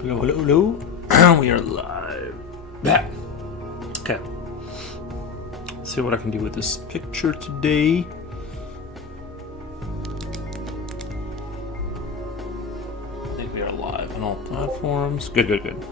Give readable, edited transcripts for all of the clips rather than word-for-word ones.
Hello, hello, hello. We are live. Back. Okay. Let's see what I can do with this picture today. I think we are live on all platforms. Good, good, good.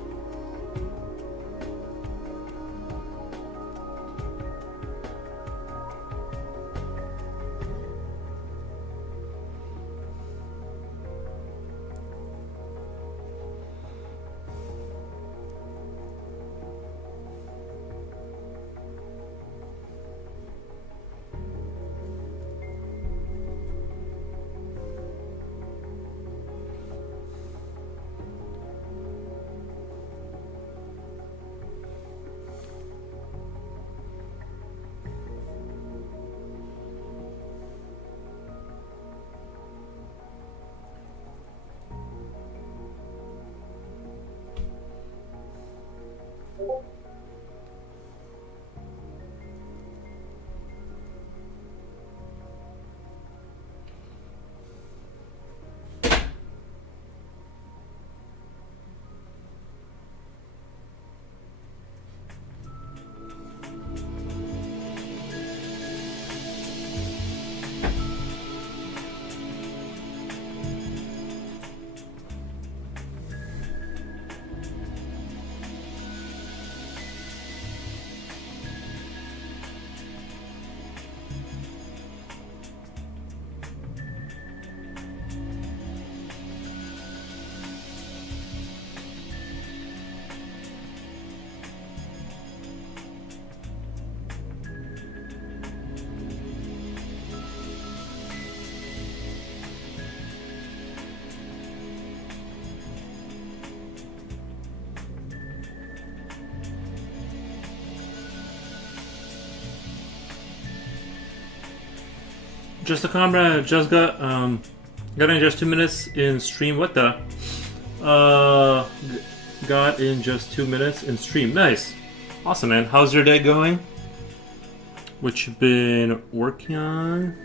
Just a camera. Just got in just 2 minutes in stream. What the? Got in just 2 minutes in stream. Nice, awesome, man. How's your day going? What you been working on?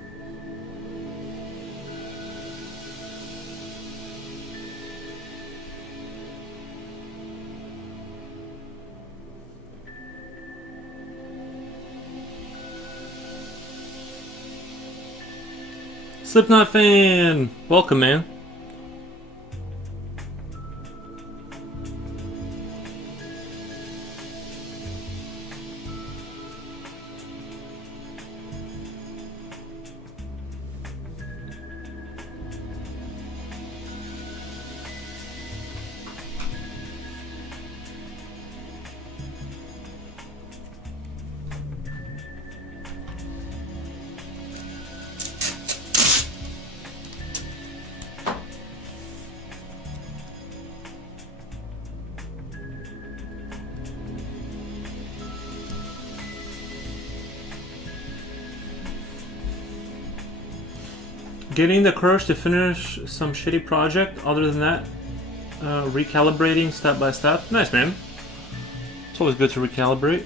Slipknot fan! Welcome, man. Getting the courage to finish some shitty project. Other than that, recalibrating step by step. Nice, man. It's always good to recalibrate.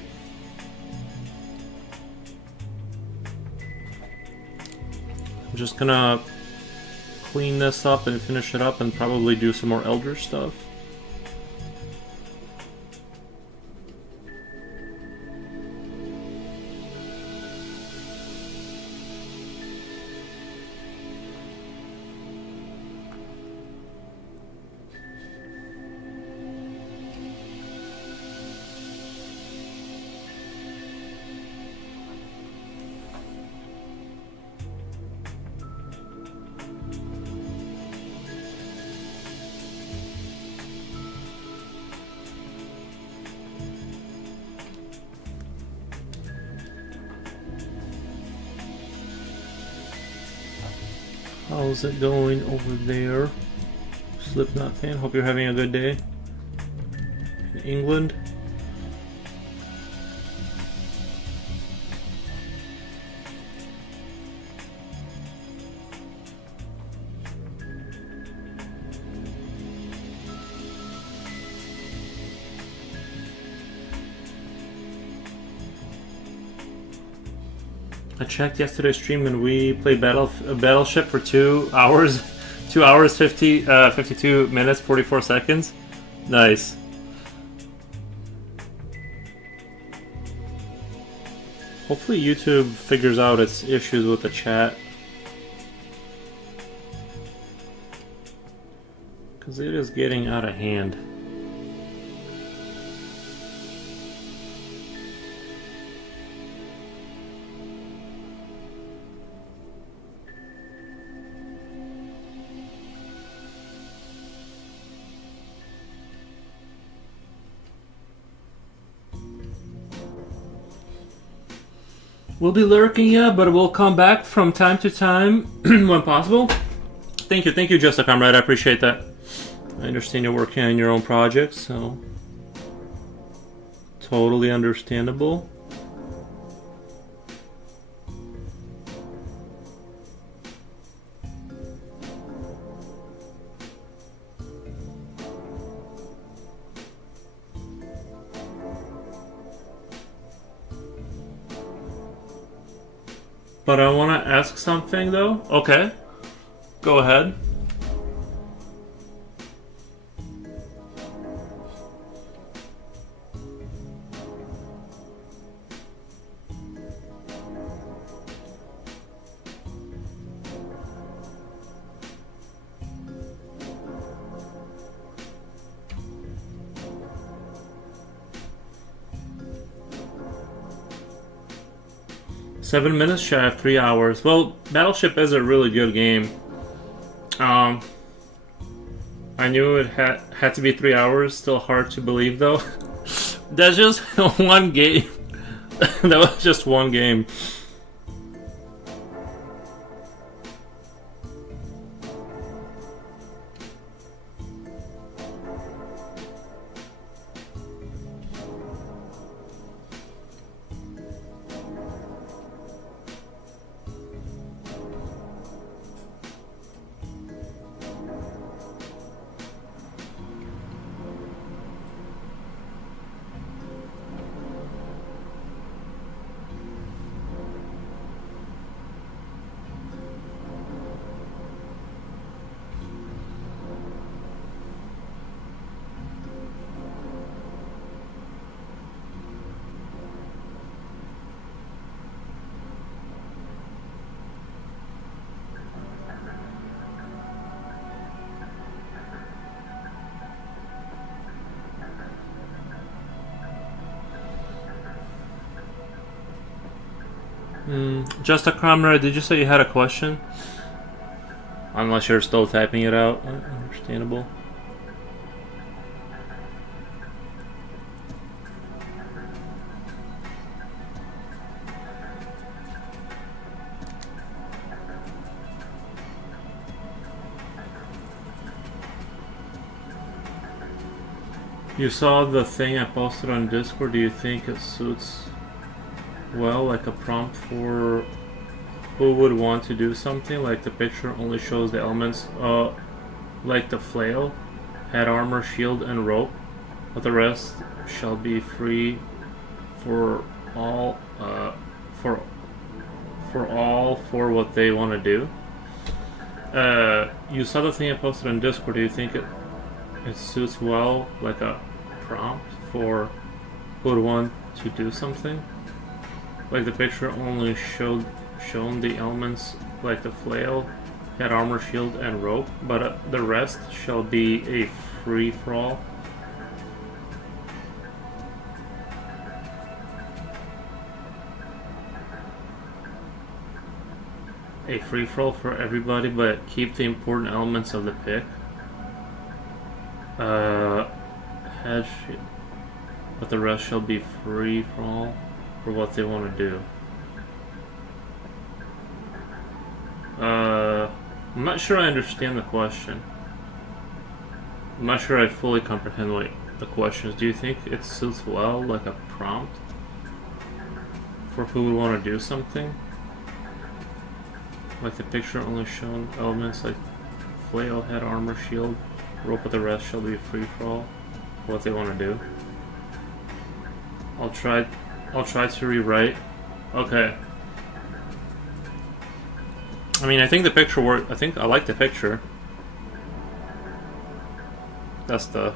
I'm just gonna clean this up and finish it up and probably do some more Eldritch stuff. How's it going over there? Slipknot fan, hope you're having a good day. In England. I checked yesterday's stream and we played Battleship for 2 hours, 2 hours 52 minutes 44 seconds. Nice. Hopefully YouTube figures out its issues with the chat. Because it is getting out of hand. We'll be lurking, yeah, but we'll come back from time to time when possible. Thank you, Just a Comrade. I appreciate that. I understand you're working on your own projects, so totally understandable. But I want to ask something, though. Okay. Go ahead. Seven minutes shy of 3 hours. Well, Battleship is a really good game. I knew it had to be 3 hours. Still hard to believe, though. That's just one game. That was just one game. Just a Comrade, did you say you had a question? Unless you're still typing it out. Understandable. You saw the thing I posted on Discord. Do you think it suits well, like a prompt for who would want to do something? Like the picture only shows the elements, like the flail, head armor, shield, and rope, but the rest shall be free for all, for what they want to do. You saw the thing I posted on Discord. Do you think it suits well, like a prompt for who would want to do something? Like the picture only shown the elements like the flail, head armor, shield, and rope, but the rest shall be a free-for-all. A free-for-all for everybody, but keep the important elements of the pick. Head, but the rest shall be free-for-all for what they want to do. I'm not sure I understand the question. I'm not sure I fully comprehend what the question is. Do you think it suits well, like a prompt for who would want to do something? Like the picture only shown elements like flail, head, armor, shield, rope, but the rest shall be free for all for what they want to do. I'll try to rewrite. Okay. I mean, I think the picture I think I like the picture. That's the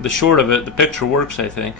the short of it, the picture works, I think.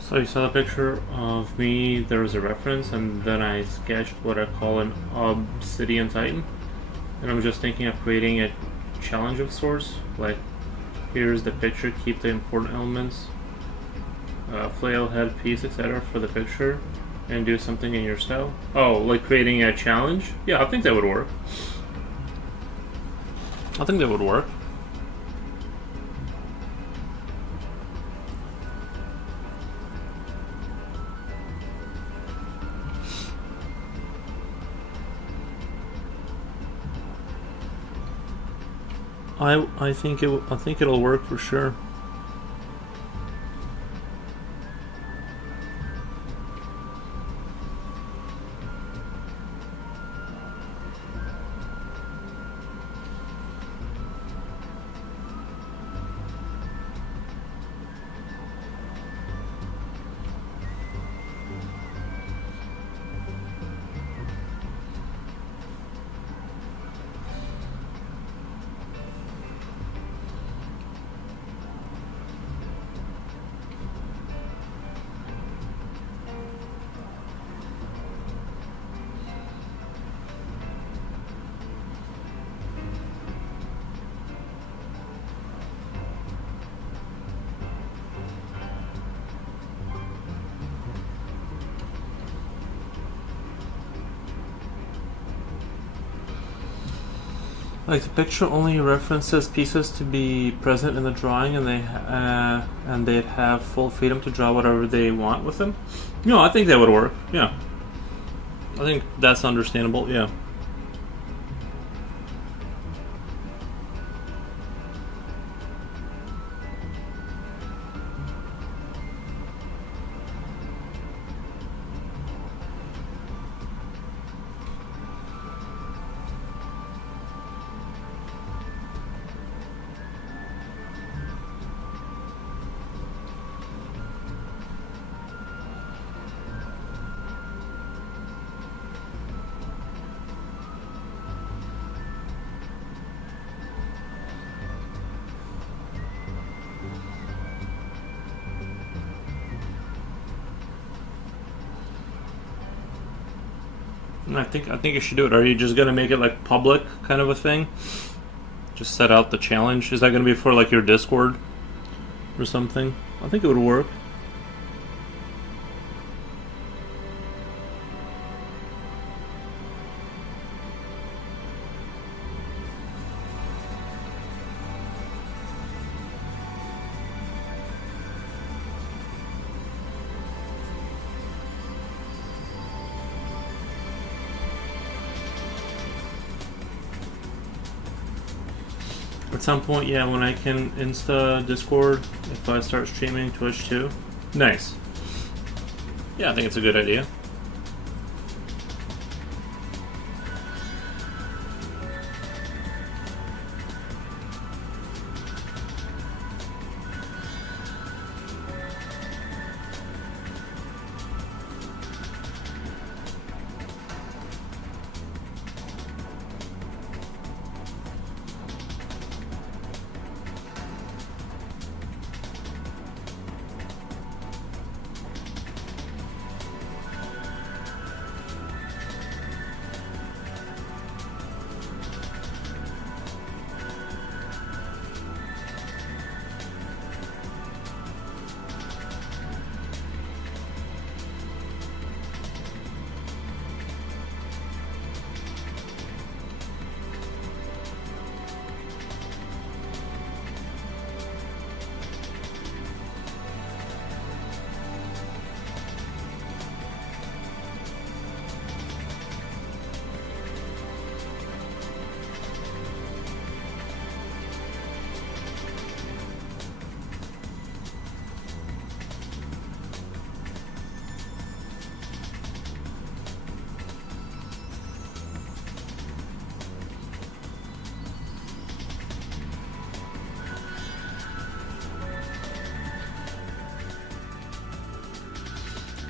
So you saw the picture of me, there was a reference, and then I sketched what I call an obsidian titan. And I'm just thinking of creating a challenge of sorts, like here's the picture, keep the important elements, flail, head, piece, etc. for the picture, and do something in your style. Oh, like creating a challenge? Yeah, I think that would work. I think that would work. I think it'll work for sure. Like the picture only references pieces to be present in the drawing, and they'd have full freedom to draw whatever they want with them. No, I think that would work. Yeah, I think that's understandable. Yeah. I think you should do it. Are you just gonna make it like public kind of a thing? Just set out the challenge. Is that gonna be for like your Discord or something? I think it would work. At some point, yeah, when I can Insta Discord, if I start streaming Twitch too. Nice. Yeah, I think it's a good idea.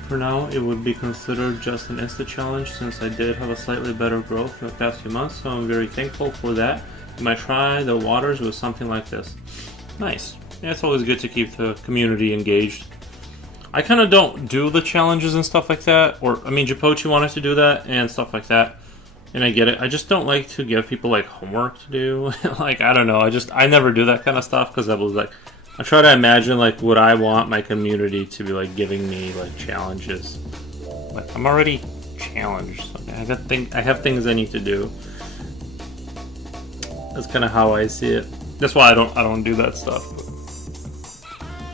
For now, it would be considered just an Insta challenge since I did have a slightly better growth in the past few months, so I'm very thankful for that. You might try the waters with something like this. Nice. Yeah, it's always good to keep the community engaged. I kind of don't do the challenges and stuff like that, or, I mean, Japochi wanted to do that and stuff like that, and I get it. I just don't like to give people, like, homework to do. Like, I don't know, I never do that kind of stuff because I was like, I try to imagine, like, would I want my community to be, like, giving me, like, challenges. Like, I'm already challenged. Like, I have things I need to do. That's kind of how I see it. That's why I don't do that stuff.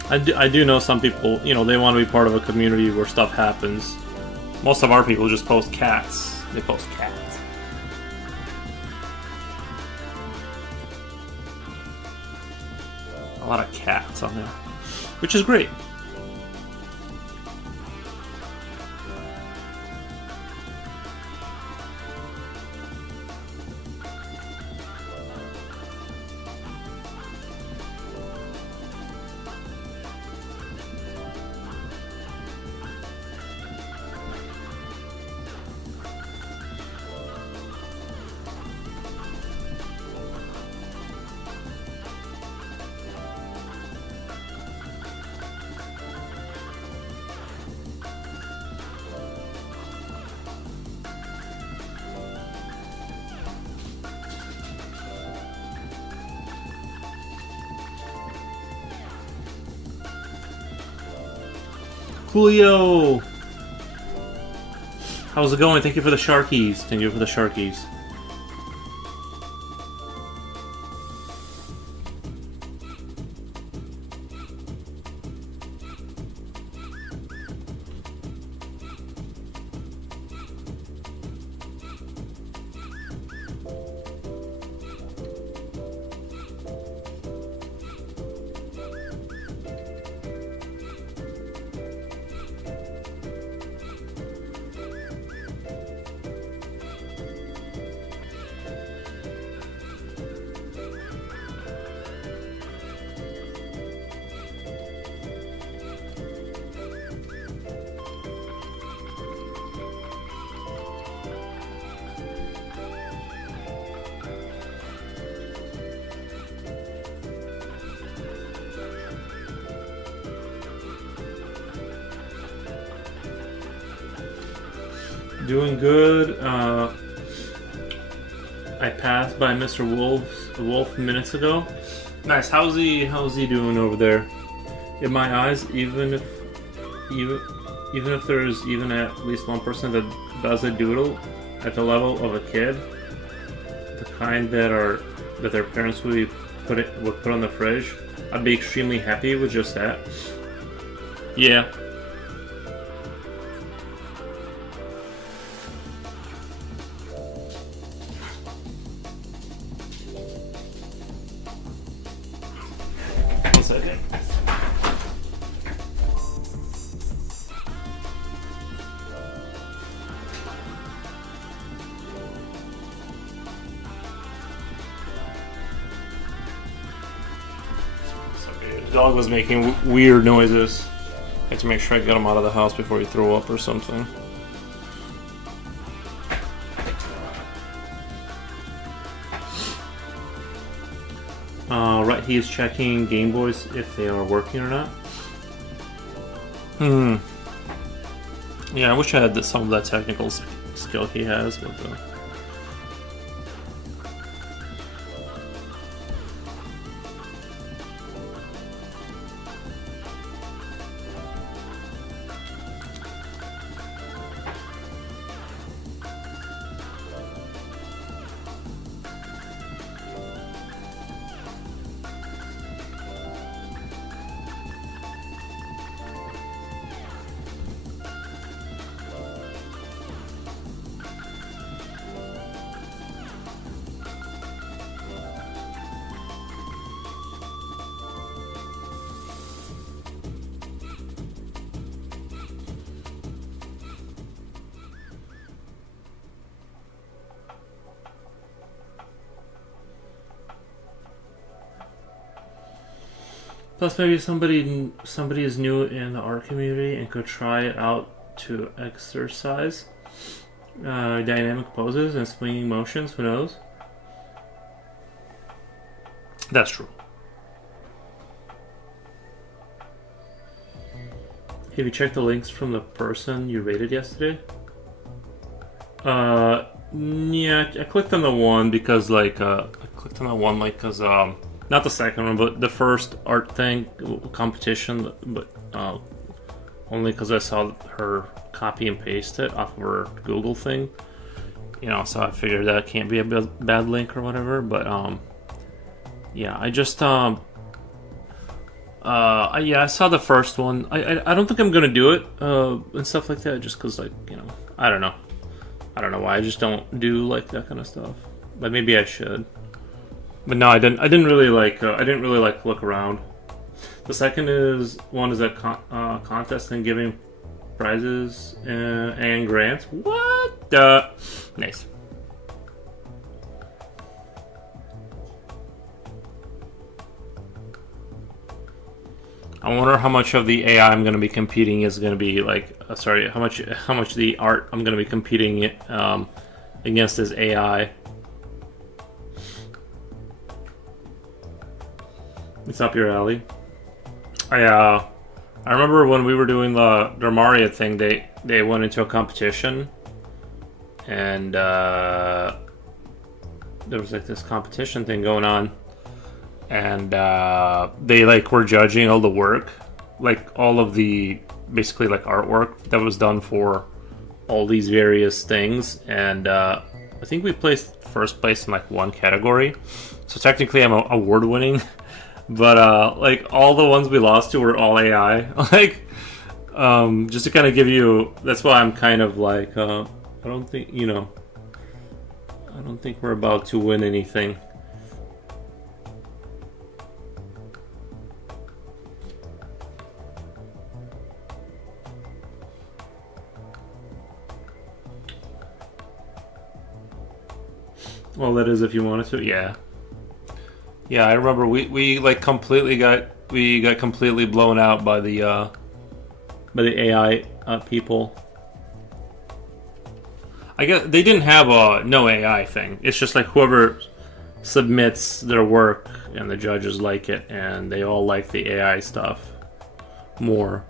I do know some people, you know, they want to be part of a community where stuff happens. Most of our people just post cats. They post cats. A lot of cats on there, which is great. Julio! How's it going? Thank you for the Sharkies. Thank you for the Sharkies. Doing good. I passed by Mr. Wolf minutes ago. Nice. How's he doing over there? In my eyes, even if there's even at least one person that does a doodle at the level of a kid, the kind that their parents would put on the fridge, I'd be extremely happy with just that. Yeah. dog was making weird noises. I had to make sure I get him out of the house before he threw up or something. Right, he is checking Game Boys if they are working or not. Yeah, I wish I had some of that technical skill he has, but plus, maybe somebody is new in the art community and could try it out to exercise dynamic poses and swinging motions. Who knows? That's true. Have you checked the links from the person you rated yesterday? Yeah, I clicked on the one because not the second one, but the first art thing competition, but only because I saw her copy and paste it off of her Google thing, so I figured that can't be a bad link or whatever. But yeah, I just I saw the first one. I don't think I'm gonna do it and stuff like that, just because I don't know why. I just don't do like that kind of stuff, but maybe I should. But no, I didn't really like look around. The second one is a contest and giving prizes and grants. What? Nice. I wonder how much of the AI I'm going to be competing is going to be how much the art I'm going to be competing against is AI. It's up your alley. I remember when we were doing the Mario thing, they went into a competition, and there was this competition thing going on, and they were judging all the work, all of the basically artwork that was done for all these various things, and I think we placed first place in one category, so technically I'm award winning. But all the ones we lost to were all AI. Just to kind of give you, that's why I'm kind of I don't think we're about to win anything. Well, that is if you wanted to, yeah. Yeah, I remember we completely got completely blown out by the AI people. I guess they didn't have a no AI thing. It's just whoever submits their work and the judges like it, and they all like the AI stuff more.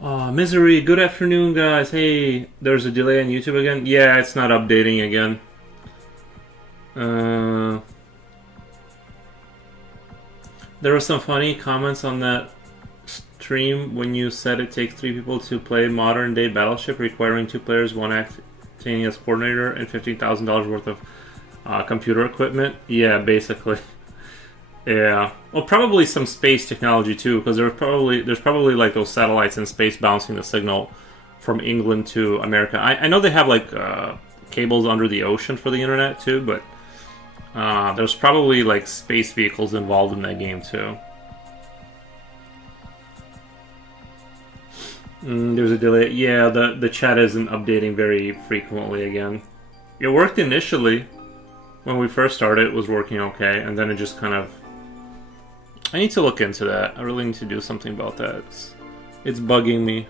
Misery, good afternoon, guys. Hey, there's a delay on YouTube again. Yeah, it's not updating again. There were some funny comments on that stream when you said it takes 3 people to play modern day Battleship, requiring 2 players, 1 acting as coordinator, and $15,000 worth of computer equipment. Yeah, basically. Yeah. Well, probably some space technology too, because there's probably like those satellites in space bouncing the signal from England to America. I know they have like cables under the ocean for the internet too, but there's probably like space vehicles involved in that game too. There's a delay. Yeah, the chat isn't updating very frequently again. It worked initially when we first started. It was working okay, and then it just kind of. I need to look into that. I really need to do something about that. It's bugging me.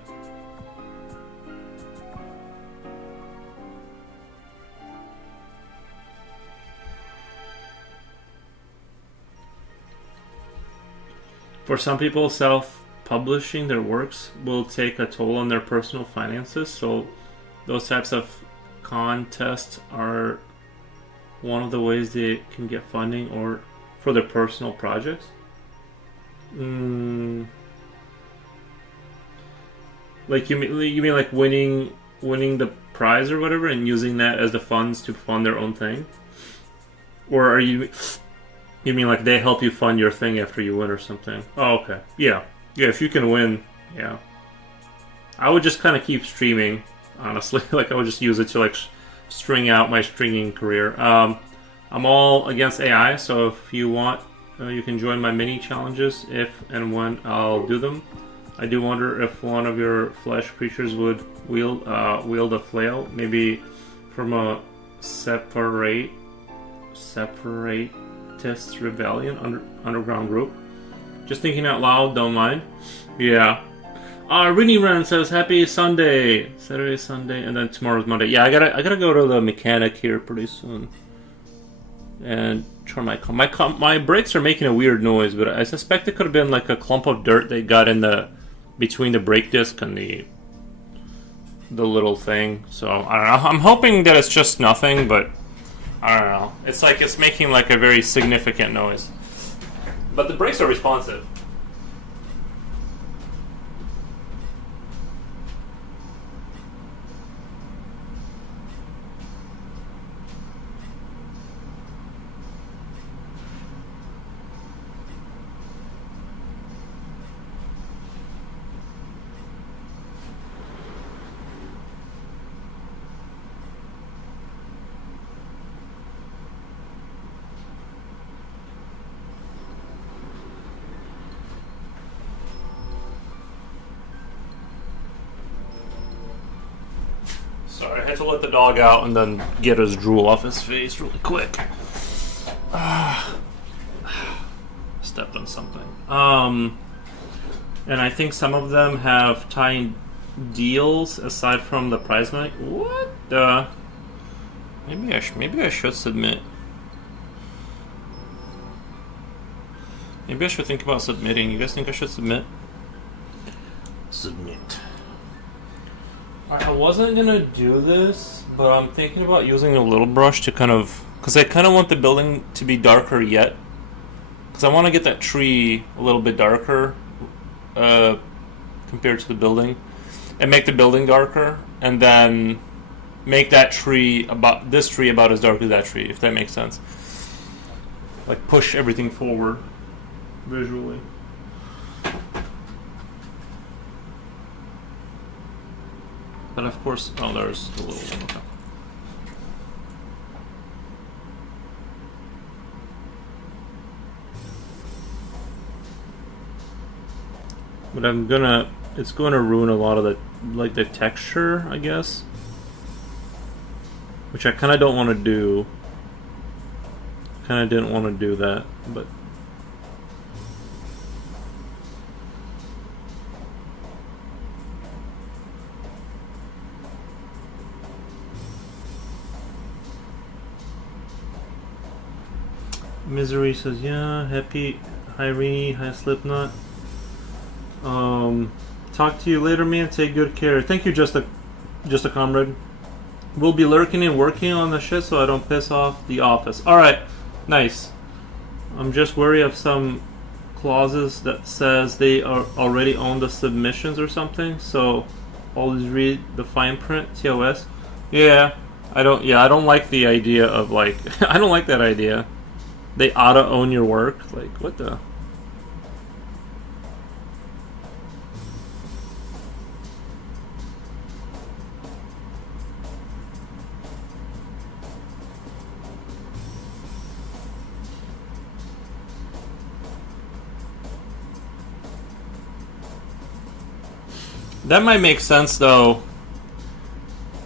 For some people, self-publishing their works will take a toll on their personal finances, so those types of contests are one of the ways they can get funding or for their personal projects. Like you mean like winning the prize or whatever and using that as the funds to fund their own thing? Or are you mean like they help you fund your thing after you win or something? Oh, okay. Yeah, if you can win, yeah. I would just kind of keep streaming, honestly. Like I would just use it to like string out my stringing career. I'm all against AI, so if you want, you can join my mini challenges if and when I'll do them. I do wonder if one of your flesh creatures would wield a flail, maybe from a separatist rebellion underground group. Just thinking out loud, don't mind. Yeah. Rini Ren says happy Sunday, Saturday, Sunday, and then tomorrow's Monday. Yeah, I gotta go to the mechanic here pretty soon. And try my brakes are making a weird noise, but I suspect it could have been like a clump of dirt they got in between the brake disc and the little thing. So I don't know. I'm hoping that it's just nothing, but I don't know. It's like it's making like a very significant noise. But the brakes are responsive. Sorry, I had to let the dog out and then get his drool off his face really quick. Stepped on something. And I think some of them have tiny deals aside from the prize money. What the? Maybe I should submit. Maybe I should think about submitting. You guys think I should submit? Submit. I wasn't gonna do this, but I'm thinking about using a little brush to kind of, because I kind of want the building to be darker yet, because I want to get that tree a little bit darker compared to the building, and make the building darker, and then make that tree about as dark as that tree, if that makes sense. Like push everything forward visually. But of course, oh, there's the little one. Okay. But it's gonna ruin a lot of the texture, I guess. Which I kind of don't want to do. Kind of didn't want to do that, but. Misery says, yeah, happy, hi Rini, hi Slipknot. Tom Talk to you later, man. Take good care. Thank you, just a comrade. We'll be lurking and working on the shit so I don't piss off the office. Alright, nice. I'm just wary of some clauses that says they are already own the submissions or something, so always read the fine print. TOS. Yeah, I don't like the idea of like I don't like that idea. They oughta own your work. Like, what the? That might make sense though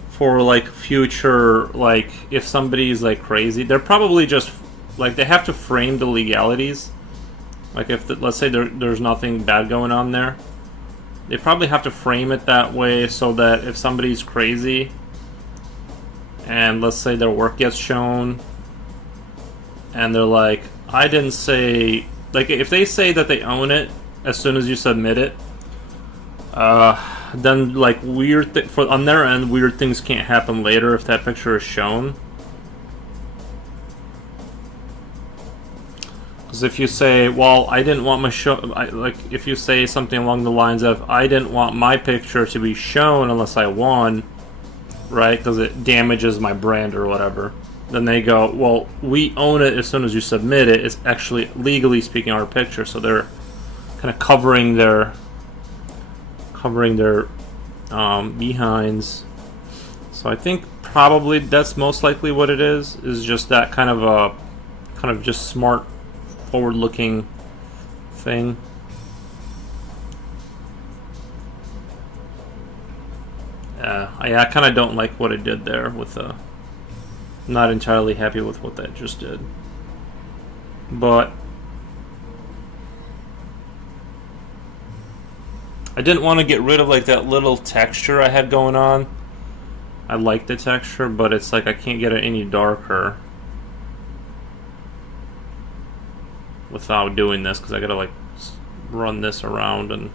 for like future, like if somebody's like crazy, they're probably just like they have to frame the legalities. Like if let's say there's nothing bad going on there, they probably have to frame it that way so that if somebody's crazy and let's say their work gets shown and they're like, I didn't say, like if they say that they own it as soon as you submit it, then like on their end, weird things can't happen later if that picture is shown. Because if you say, well, I didn't want my like if you say something along the lines of, I didn't want my picture to be shown unless I won, right? Because it damages my brand or whatever. Then they go, well, we own it as soon as you submit it. It's actually legally speaking our picture, so they're kind of covering their behinds. So I think probably that's most likely what it is just that kind of just smart forward-looking thing. I kind of don't like what it did there with not entirely happy with what that just did, but I didn't want to get rid of like that little texture I had going on. I like the texture, but it's like I can't get it any darker without doing this because I gotta like run this around and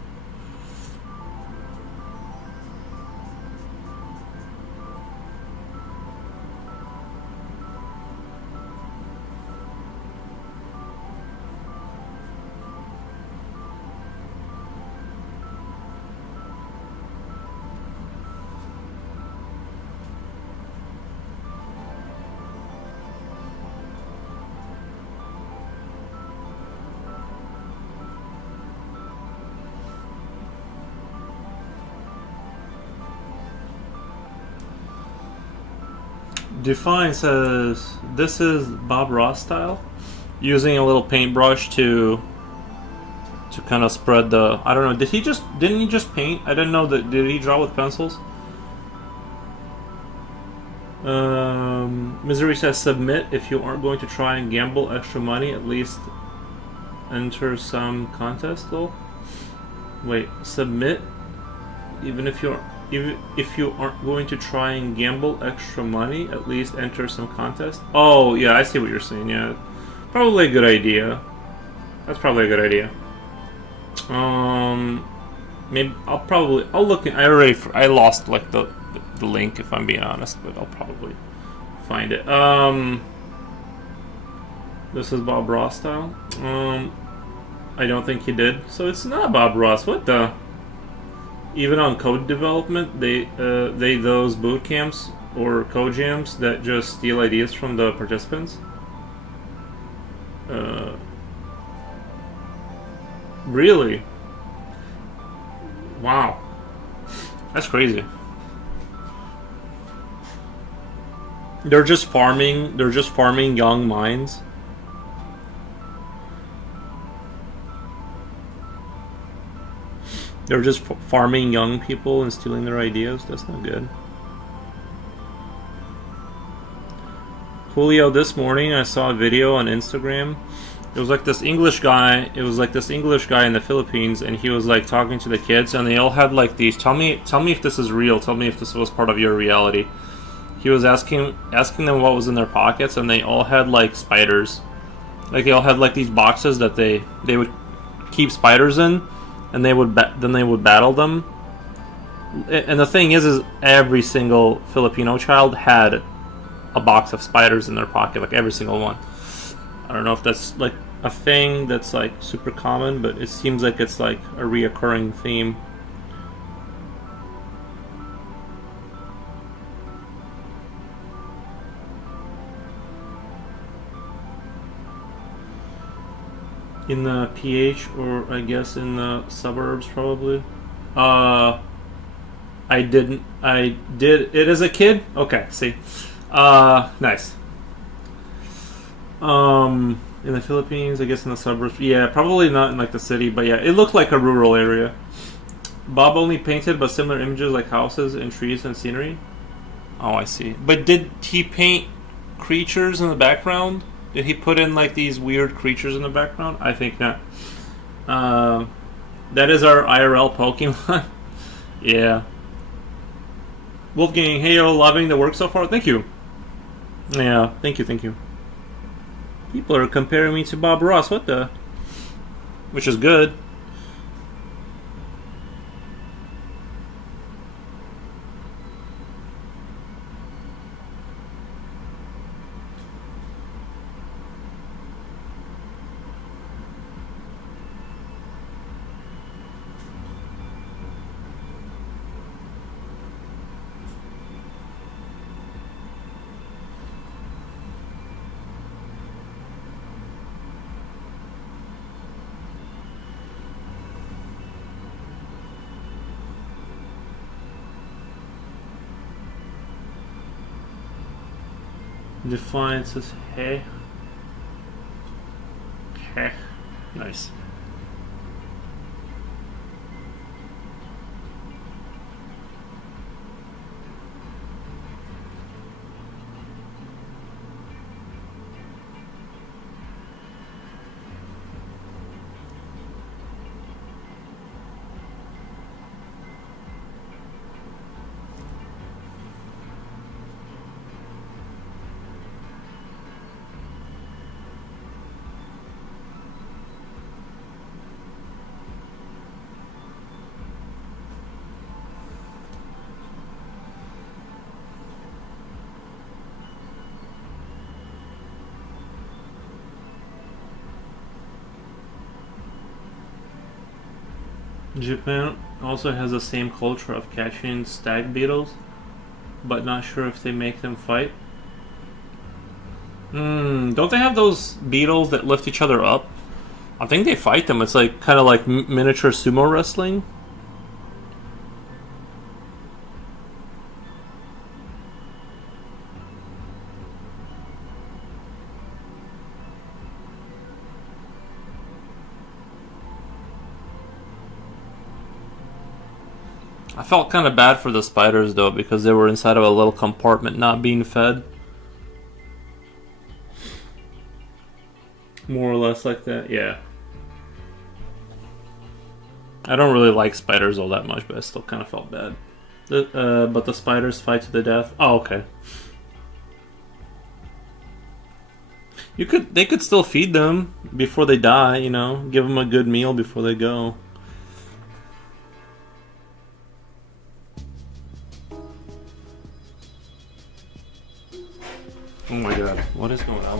Define says this is Bob Ross style, using a little paintbrush to kind of spread the. I don't know. Didn't he just paint? I didn't know that. Did he draw with pencils? Misery says submit if you aren't going to try and gamble extra money. At least enter some contest though. Wait, submit even if you aren't going to try and gamble extra money, at least enter some contest. Oh, yeah, I see what you're saying, yeah. Probably a good idea. That's probably a good idea. Maybe I'll look in, I lost, like, the link, if I'm being honest, but I'll probably find it. This is Bob Ross style. I don't think he did. So it's not Bob Ross, what the... Even on code development, those boot camps or code jams that just steal ideas from the participants. Really? Wow, that's crazy. They're just farming. They're just farming young minds. They're just farming young people and stealing their ideas. That's not good. Julio, this morning I saw a video on Instagram. It was like this English guy. It was like this English guy in the Philippines, and he was like talking to the kids, and they all had like these. Tell me if this is real. Tell me if this was part of your reality. He was asking them what was in their pockets, and they all had like spiders. Like they all had like these boxes that they would keep spiders in. and then they would battle them. And the thing is every single Filipino child had a box of spiders in their pocket, like every single one. I don't know if that's like a thing that's like super common, but it seems like it's like a reoccurring theme. In the PH, or I guess in the suburbs, probably. I didn't. I did it as a kid. Okay, see. Nice. In the Philippines, I guess in the suburbs. Yeah, probably not in like the city, but yeah, it looked like a rural area. Bob only painted but similar images like houses and trees and scenery. Oh, I see. But did he paint creatures in the background? Did he put in like these weird creatures in the background? I think not. That is our IRL Pokemon. Yeah. Wolfgang, hey yo, loving the work so far? Thank you. Yeah, thank you. People are comparing me to Bob Ross, what the? Which is good. Defiance says, hey. Heh. Nice. Japan also has the same culture of catching stag beetles, but not sure if they make them fight. Don't they have those beetles that lift each other up? I think they fight them. It's like kind of like miniature sumo wrestling. I felt kind of bad for the spiders though, because they were inside of a little compartment not being fed. More or less like that, yeah. I don't really like spiders all that much, but I still kind of felt bad. But the spiders fight to the death. Oh, okay. They could still feed them before they die, you know? Give them a good meal before they go. Oh my god, what is going on?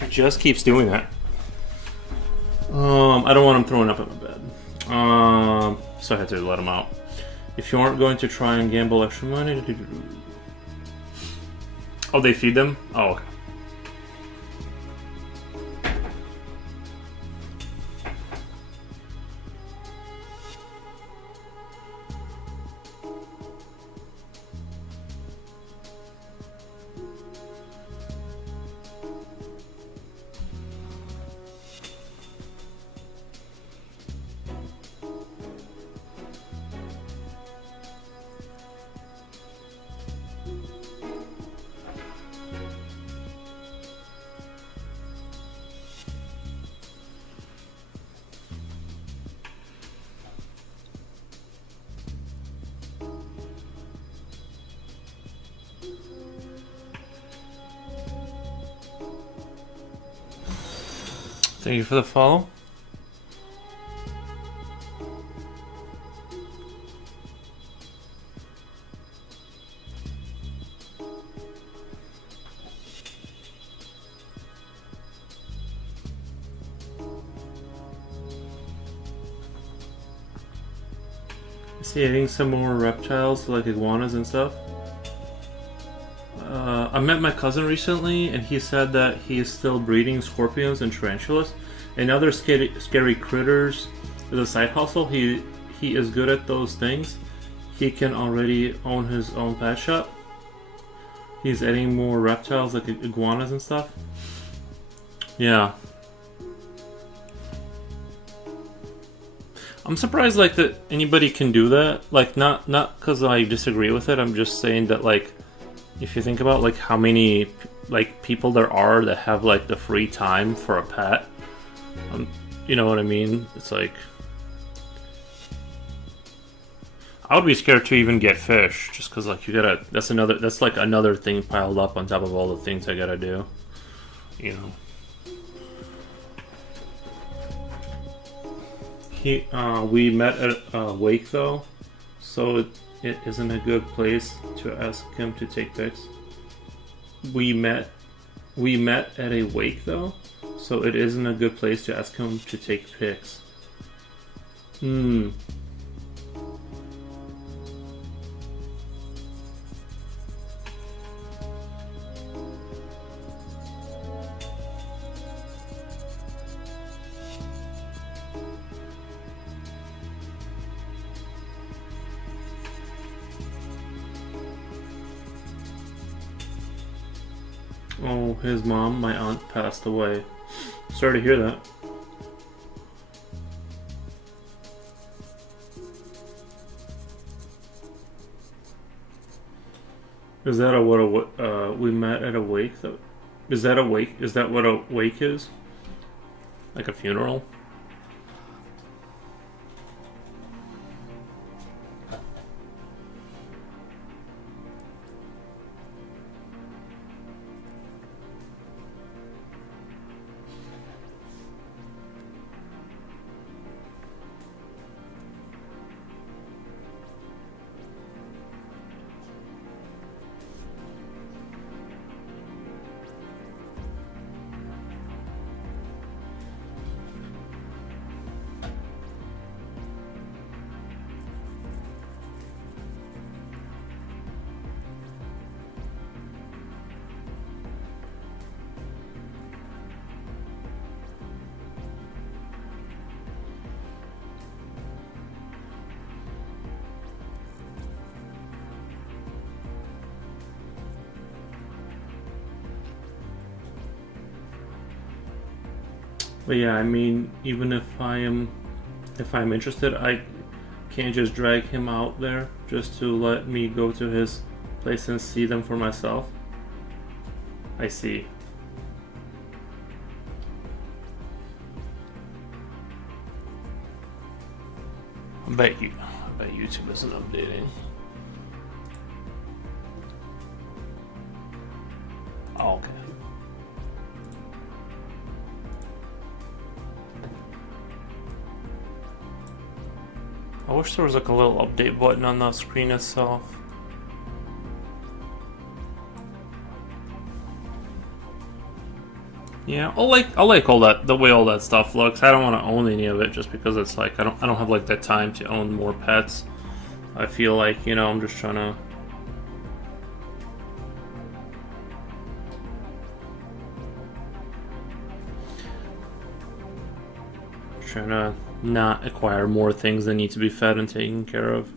It just keeps doing that. I don't want him throwing up in my bed. So I had to let him out. If you aren't going to try and gamble extra money... Oh, they feed them? Oh, okay. Thank you for the follow. Is he eating some more reptiles like iguanas and stuff? I met my cousin recently, and he said that he is still breeding scorpions and tarantulas and other scary critters as a side hustle. He is good at those things. He can already own his own pet shop. He's adding more reptiles like iguanas and stuff. Yeah. I'm surprised like that anybody can do that. Like not because I disagree with it. I'm just saying that like if you think about like how many like people there are that have like the free time for a pet, you know what I mean? It's like I would be scared to even get fish just because like you gotta. That's like another thing piled up on top of all the things I gotta do. You know. We met at a wake though, so it isn't a good place to ask him to take pics. We met at a wake though, so it isn't a good place to ask him to take pics. Oh, his mom, my aunt, passed away. Sorry to hear that. Is that we met at a wake though? Is that a wake? Is that what a wake is? Like a funeral? But yeah, I mean, even if I'm interested, I can't just drag him out there just to let me go to his place and see them for myself. I see. I bet YouTube isn't updating. Oh, okay. I wish there was like a little update button on the screen itself. Yeah, I like all that, the way all that stuff looks. I don't want to own any of it just because it's like I don't have like the time to own more pets. I feel like, you know, I'm just trying to not acquire more things that need to be fed and taken care of.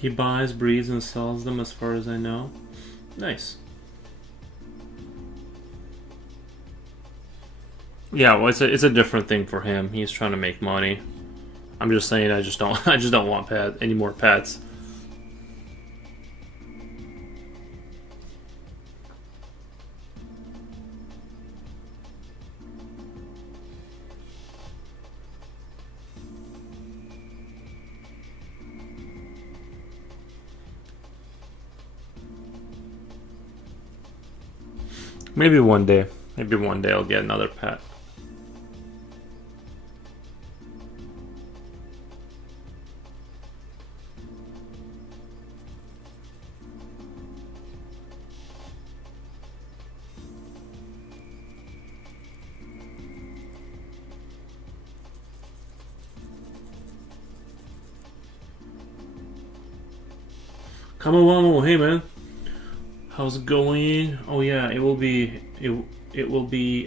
He buys, breeds, and sells them as far as I know. Nice. Yeah, well, it's a different thing for him. He's trying to make money. I'm just saying, I just don't I just don't want any more pets. Maybe one day. Maybe one day I'll get another pet. Come along, hey man. How's it going? Oh yeah, it will be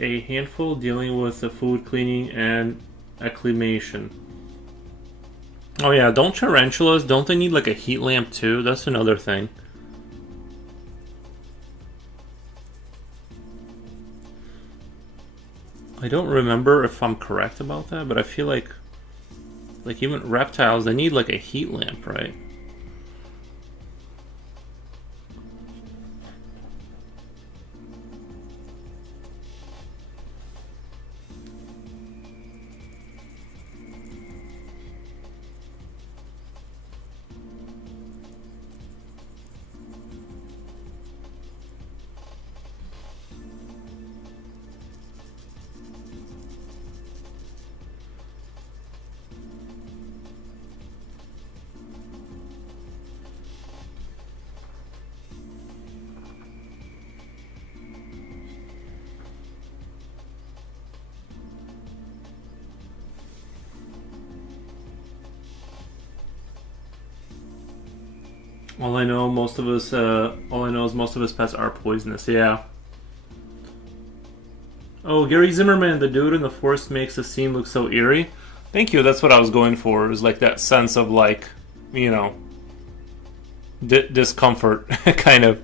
a handful dealing with the food cleaning and acclimation. Oh yeah, don't tarantulas, don't they need like a heat lamp too? That's another thing. I don't remember if I'm correct about that, but I feel like even reptiles, they need like a heat lamp, right? All I know, all I know is most of his pets are poisonous. Yeah. Oh, Gary Zimmerman, the dude in the forest, makes the scene look so eerie. Thank you. That's what I was going for. It was like that sense of like, you know, discomfort, kind of.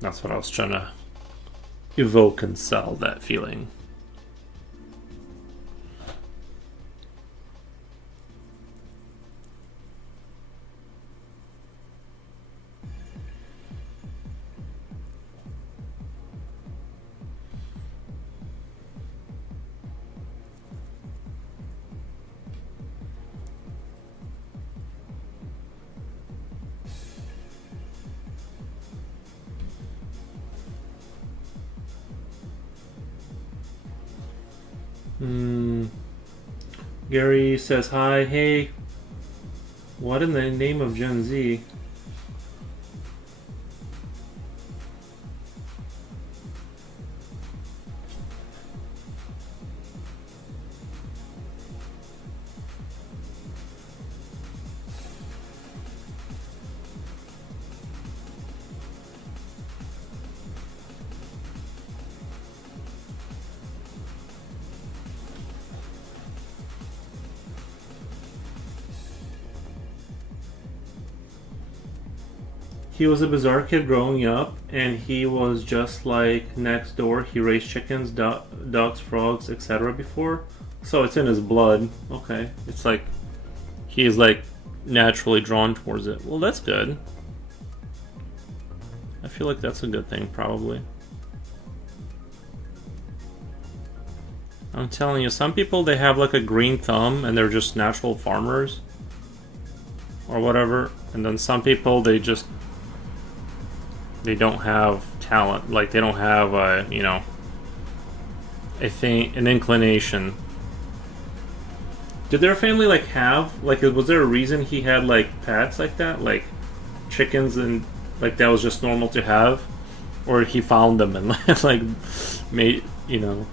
That's what I was trying to evoke and sell, that feeling. Gary says hi. Hey, what in the name of Gen Z? He was a bizarre kid growing up, and he was just like next door. He raised chickens, ducks, frogs, etc. before, so it's in his blood. Okay, it's like he's like naturally drawn towards it. Well, that's good. I feel like that's a good thing, probably. I'm telling you, some people, they have like a green thumb and they're just natural farmers or whatever, and then some people, they don't have talent, like they don't have a, you know, an inclination. Did their family like have, like, was there a reason he had like pets like that, like chickens, and like that was just normal to have, or he found them and like made, you know?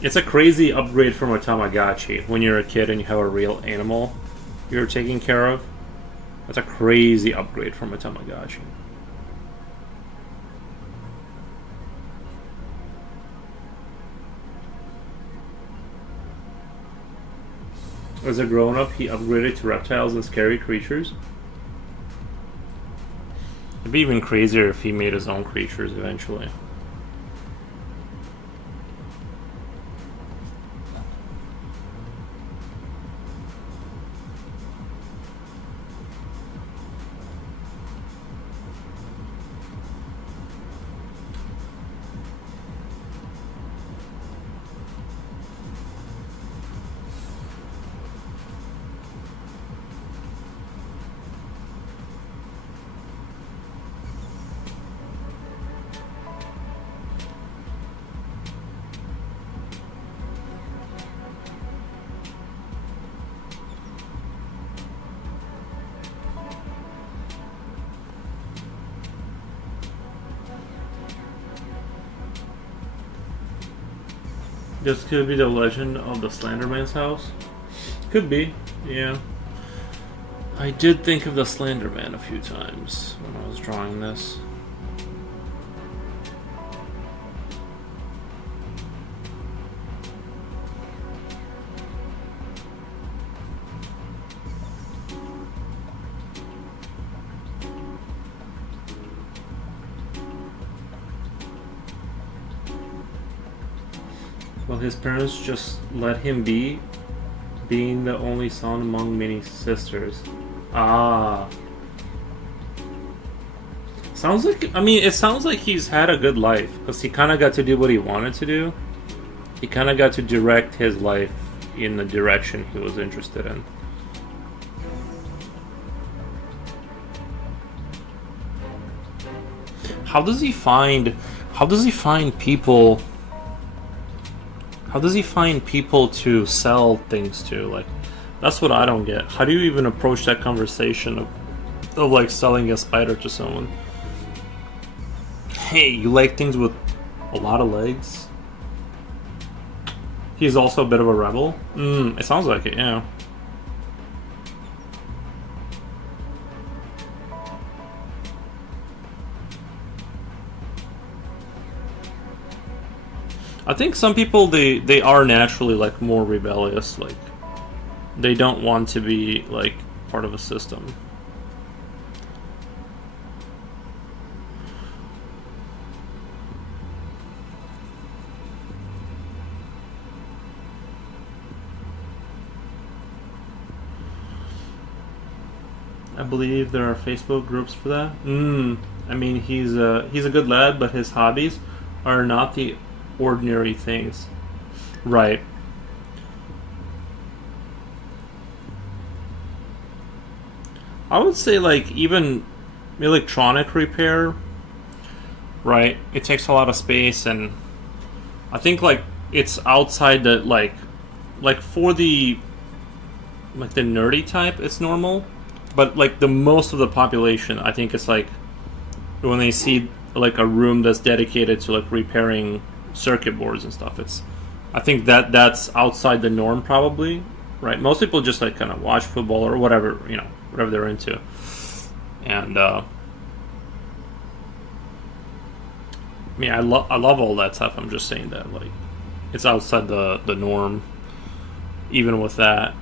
It's a crazy upgrade from a Tamagotchi when you're a kid and you have a real animal you're taking care of. That's a crazy upgrade from a Tamagotchi. As a grown-up, he upgraded to reptiles and scary creatures. It'd be even crazier if he made his own creatures eventually. This could be the legend of the Slenderman's house. Could be, yeah. I did think of the Slenderman a few times when I was drawing this. Well, his parents just let him be, being the only son among many sisters. Ah. Sounds like, I mean, it sounds like he's had a good life, because he kind of got to do what he wanted to do. He kind of got to direct his life in the direction he was interested in. How does he find people... How does he find people to sell things to? Like, that's what I don't get. How do you even approach that conversation of like selling a spider to someone? Hey, you like things with a lot of legs? He's also a bit of a rebel? It sounds like it, yeah. I think some people, they are naturally like more rebellious, like they don't want to be like part of a system. I believe there are Facebook groups for that. I mean, he's a good lad, but his hobbies are not the ordinary things. Right. I would say like even electronic repair, right? It takes a lot of space, and I think like it's outside the like for the like the nerdy type, it's normal, but like the most of the population, I think it's like when they see like a room that's dedicated to like repairing circuit boards and stuff, I think that's outside the norm probably, right? Most people just like kind of watch football or whatever, whatever they're into, and I mean, I love all that stuff. I'm just saying that like it's outside the norm, even with that,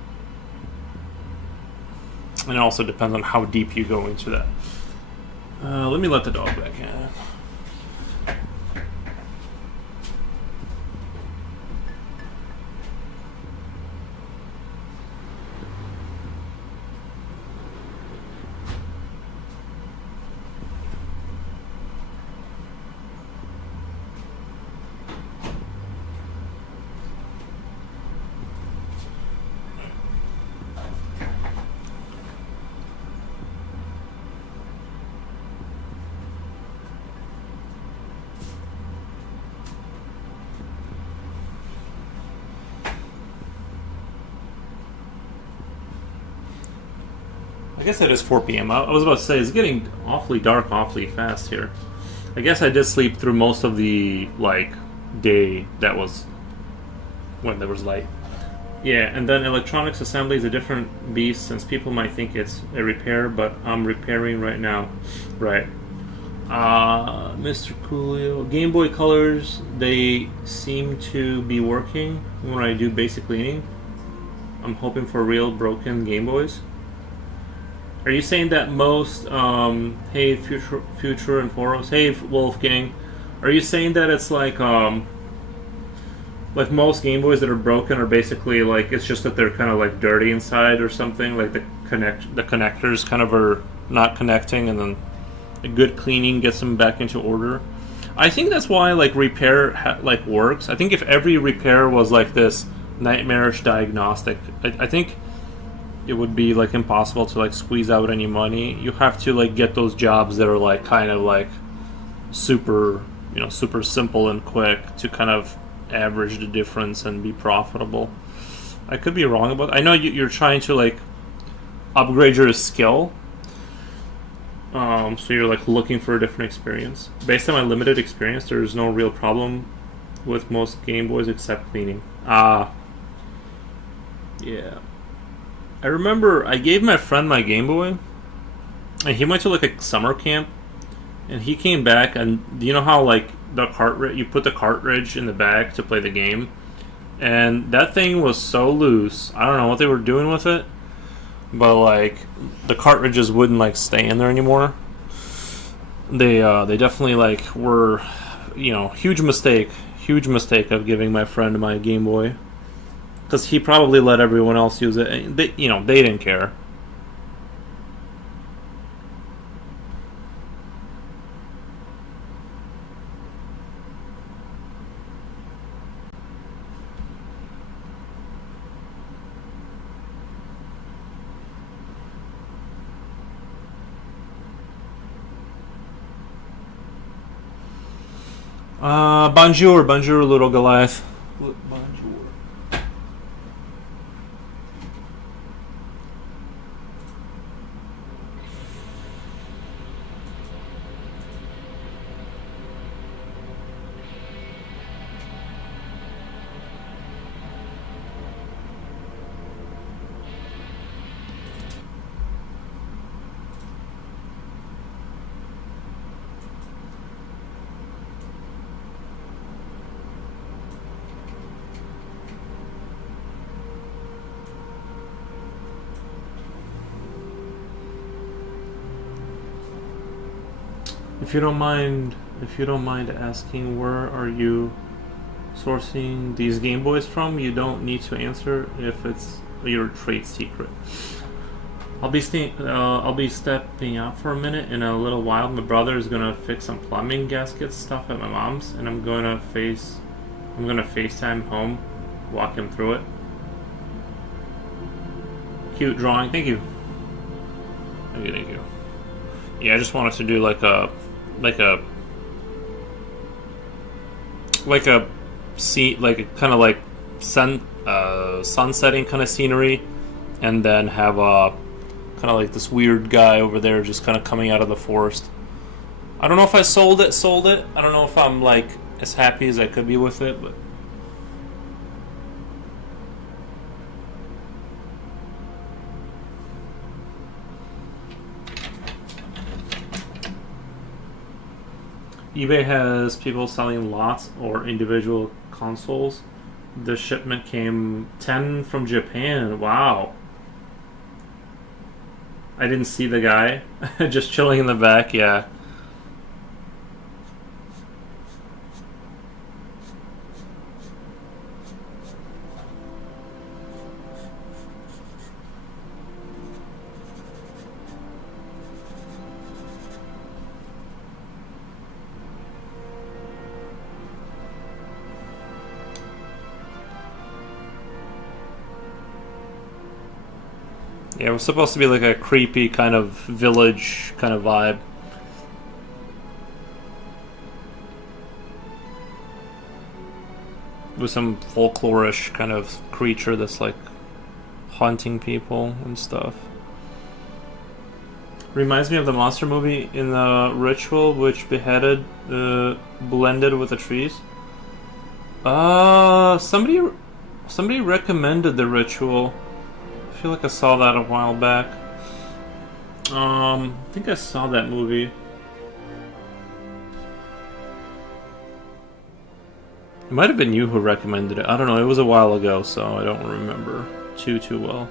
and it also depends on how deep you go into that. Let me let the dog back in. I guess it is 4 p.m. I was about to say, it's getting awfully dark awfully fast here. I guess I did sleep through most of the, like, day that was when there was light. Yeah, and then electronics assembly is a different beast since people might think it's a repair, but I'm repairing right now. Right. Mr. Coolio. Game Boy colors, they seem to be working when I do basic cleaning. I'm hoping for real broken Game Boys. Are you saying that most, hey, Future and Forums, hey, Wolfgang, are you saying that it's like most Game Boys that are broken are basically like, it's just that they're kind of like dirty inside or something, like the connectors kind of are not connecting, and then a good cleaning gets them back into order? I think that's why like repair works. I think if every repair was like this nightmarish diagnostic, I think it would be like impossible to like squeeze out any money. You have to like get those jobs that are like kind of like super, super simple and quick to kind of average the difference and be profitable. I could be wrong about. I know you're trying to like upgrade your skill, so you're like looking for a different experience. Based on my limited experience, there's no real problem with most Game Boys except cleaning. Yeah. I remember I gave my friend my Game Boy, and he went to like a summer camp, and he came back, and you know how like the cartridge, you put the cartridge in the bag to play the game, and that thing was so loose. I don't know what they were doing with it, but like the cartridges wouldn't like stay in there anymore. They definitely like were, huge mistake of giving my friend my Game Boy. Because he probably let everyone else use it. And they didn't care. Bonjour, little Goliath. Bonjour. If you don't mind asking, where are you sourcing these Game Boys from? You don't need to answer if it's your trade secret. I'll be stepping out for a minute in a little while. My brother is gonna fix some plumbing gasket stuff at my mom's, and I'm gonna FaceTime home, walk him through it. Cute drawing, thank you. Thank you. Yeah, I just wanted to do like a scene, like a kind of like sunsetting kind of scenery, and then have a kind of like this weird guy over there just kind of coming out of the forest. I don't know if I sold it. I don't know if I'm like as happy as I could be with it, but eBay has people selling lots or individual consoles. The shipment came 10 from Japan. Wow. I didn't see the guy. Just chilling in the back, yeah. Yeah, it was supposed to be like a creepy kind of village kind of vibe. With some folklorish kind of creature that's like haunting people and stuff. Reminds me of the monster movie in the Ritual, which beheaded, blended with the trees. Somebody Somebody recommended The Ritual. I feel like I saw that a while back. I think I saw that movie. It might have been you who recommended it. I don't know. It was a while ago, so I don't remember too well.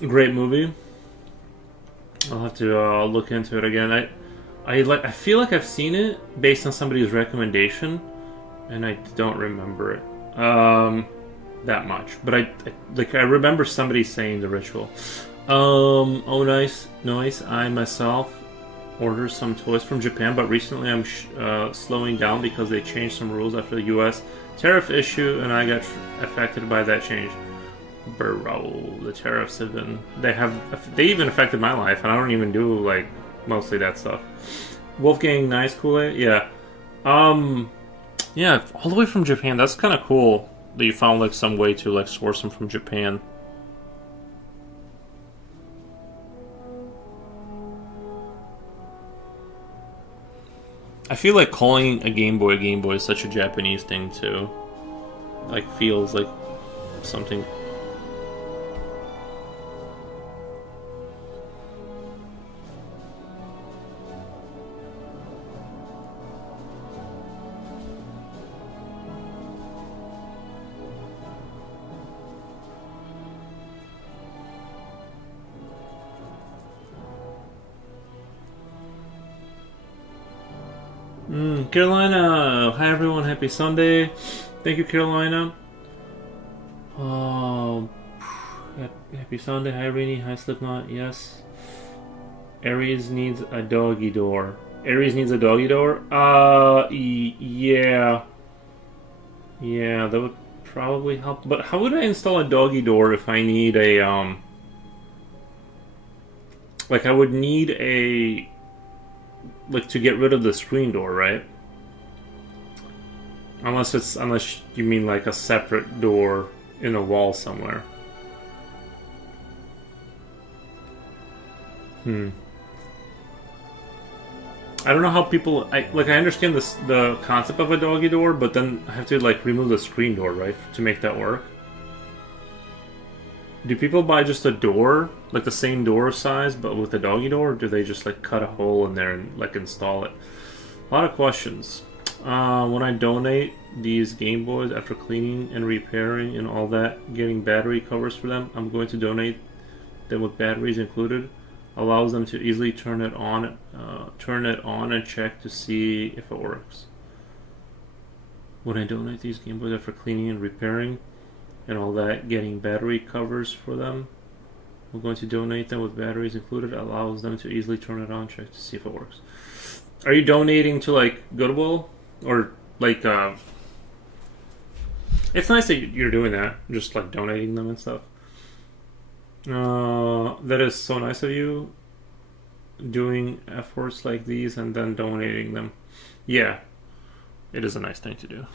Great movie. I'll have to look into it again. I feel like I've seen it based on somebody's recommendation, and I don't remember it that much. But I remember somebody saying The Ritual. Oh, nice. I myself ordered some toys from Japan, but recently I'm slowing down because they changed some rules after the U.S. tariff issue, and I got affected by that change. Bro, the tariffs have been... They even affected my life, and I don't even do, like, mostly that stuff. Wolfgang Nice Kool-Aid? Yeah. Yeah, all the way from Japan. That's kind of cool that you found, like, some way to, like, source them from Japan. I feel like calling a Game Boy is such a Japanese thing, too. Like, feels like something... Carolina, hi everyone, happy Sunday. Thank you, Carolina. Happy Sunday, hi Rainy, hi Slipknot, yes. Aries needs a doggy door. Yeah. Yeah, that would probably help. But how would I install a doggy door if I need a, like, I would need a... like, to get rid of the screen door, right? Unless you mean like a separate door in a wall somewhere. I don't know how people... I understand the concept of a doggy door, but then I have to, like, remove the screen door, right? To make that work. Do people buy just a door, like the same door size, but with a doggy door? Or do they just, like, cut a hole in there and, like, install it? A lot of questions. When I donate these Game Boys after cleaning and repairing and all that, getting battery covers for them, I'm going to donate them with batteries included. Allows them to easily turn it on and check to see if it works. When I donate these Game Boys after cleaning and repairing and all that, getting battery covers for them, we're going to donate them with batteries included. Allows them to easily turn it on, check to see if it works. Are you donating to, like, Goodwill? Or, like, it's nice that you're doing that, just, like, donating them and stuff. That is so nice of you, doing efforts like these and then donating them. Yeah, it is a nice thing to do.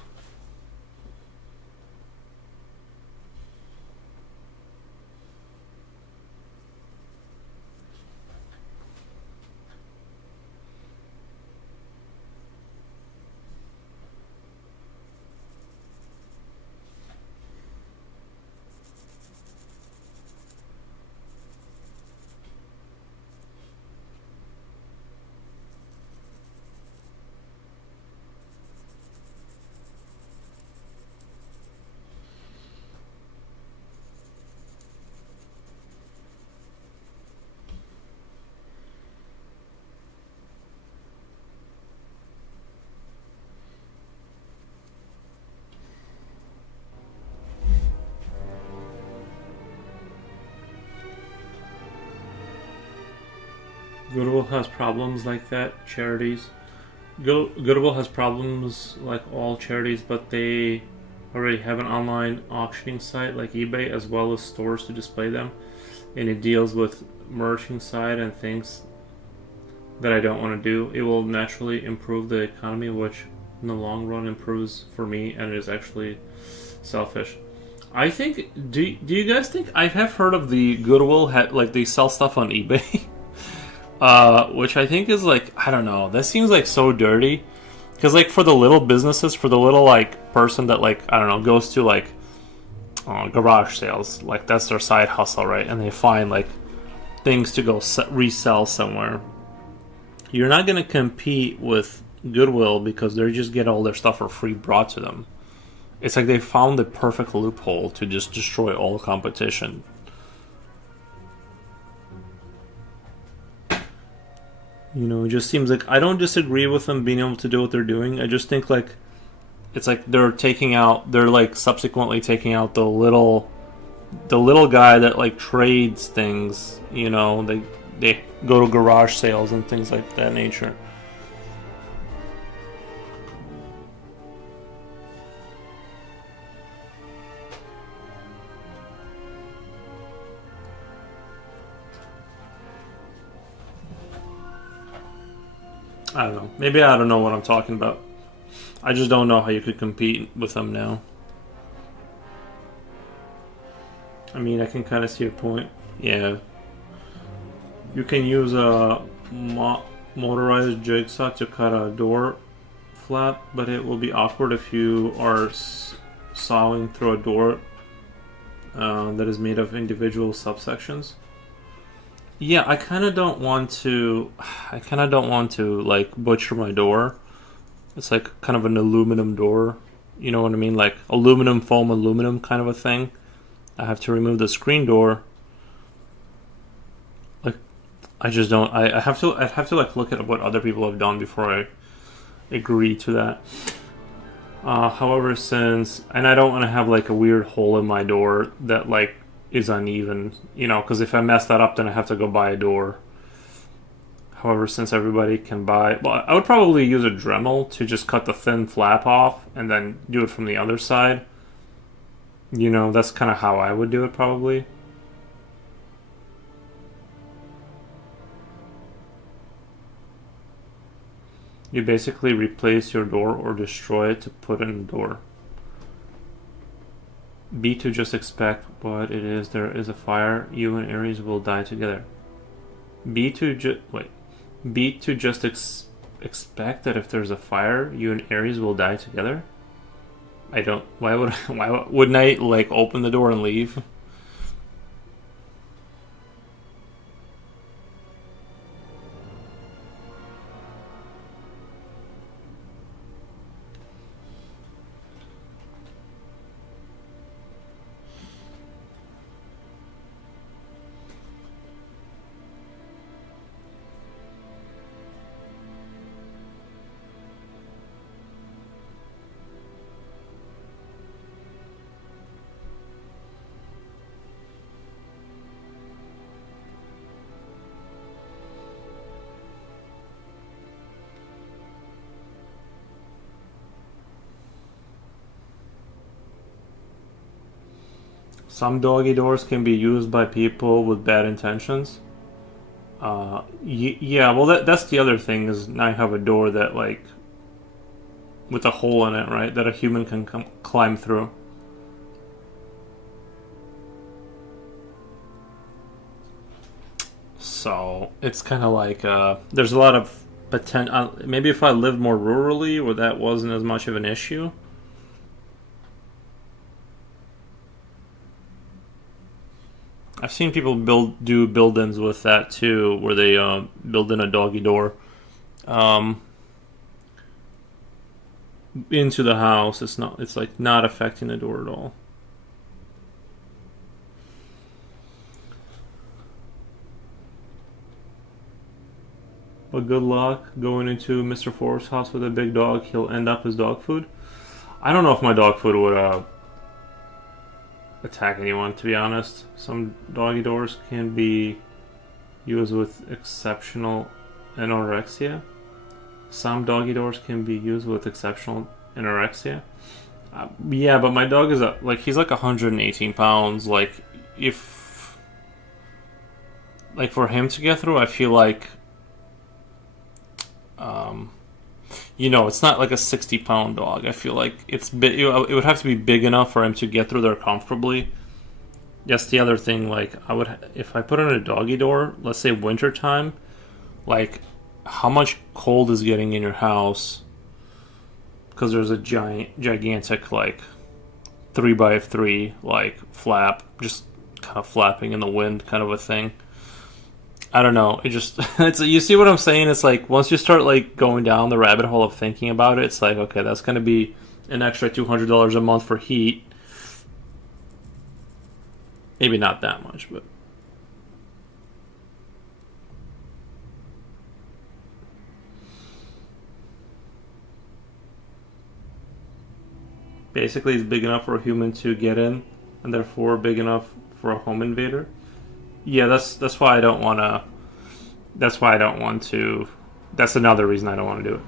Goodwill has problems like that. Charities. Goodwill has problems like all charities, but they already have an online auctioning site like eBay as well as stores to display them, and it deals with merching side and things that I don't want to do. It will naturally improve the economy, which in the long run improves for me, and it is actually selfish. I think. Do you guys think I have heard of the Goodwill? Like they sell stuff on eBay. Which I think is like, I don't know, that seems like so dirty, because like for the little businesses, for the little like person that like, I don't know, goes to like garage sales, like that's their side hustle, right? And they find like things to go resell somewhere. You're not going to compete with Goodwill because they just get all their stuff for free brought to them. It's like they found the perfect loophole to just destroy all competition. You know, it just seems like I don't disagree with them being able to do what they're doing. I just think like it's like they're like subsequently taking out the little guy that like trades things. You know, they go to garage sales and things like that nature. I don't know. Maybe I don't know what I'm talking about. I just don't know how you could compete with them now. I mean, I can kind of see your point. Yeah. You can use a motorized jigsaw to cut a door flap, but it will be awkward if you are sawing through a door that is made of individual subsections. Yeah, I kind of don't want to like butcher my door. It's like kind of an aluminum door. You know what I mean? Like aluminum, foam, aluminum kind of a thing. I have to remove the screen door. Like, I just don't. I'd have to like look at what other people have done before I agree to that. However, and I don't want to have like a weird hole in my door that like is uneven, you know, because if I mess that up, then I have to go buy a door. However, since everybody can buy, well, I would probably use a Dremel to just cut the thin flap off and then do it from the other side. You know, that's kind of how I would do it probably. You basically replace your door or destroy it to put in a door. B to just expect what it is. There is a fire. You and Ares will die together. B to just expect that if there's a fire, you and Ares will die together. I don't. Why wouldn't I like open the door and leave? Some doggy doors can be used by people with bad intentions. Yeah, well, that's the other thing is now you have a door that like with a hole in it, right? That a human can climb through. So it's kind of like there's a lot of potential. Maybe if I lived more rurally, where that wasn't as much of an issue. I've seen people do build-ins with that too, where they build in a doggy door into the house. It's like not affecting the door at all. But good luck going into Mr. Forrest's house with a big dog. He'll end up as dog food. I don't know if my dog food would attack anyone, to be honest. Some doggy doors can be used with exceptional anorexia. Some doggy doors can be used with exceptional anorexia. Yeah, but my dog is he's like 118 pounds. Like, if like for him to get through, I feel like, it's not like a 60-pound dog. I feel like it's big. It would have to be big enough for him to get through there comfortably. That's the other thing. Like, if I put in a doggy door, let's say wintertime, like, how much cold is getting in your house? Because there's a gigantic, like, 3x3, like, flap, just kind of flapping in the wind, kind of a thing. I don't know. You see what I'm saying? It's like, once you start, like, going down the rabbit hole of thinking about it, it's like, okay, that's going to be an extra $200 a month for heat. Maybe not that much, but... Basically, it's big enough for a human to get in, and therefore big enough for a home invader. Yeah, that's why I don't want to. That's why I don't want to. That's another reason I don't want to do it.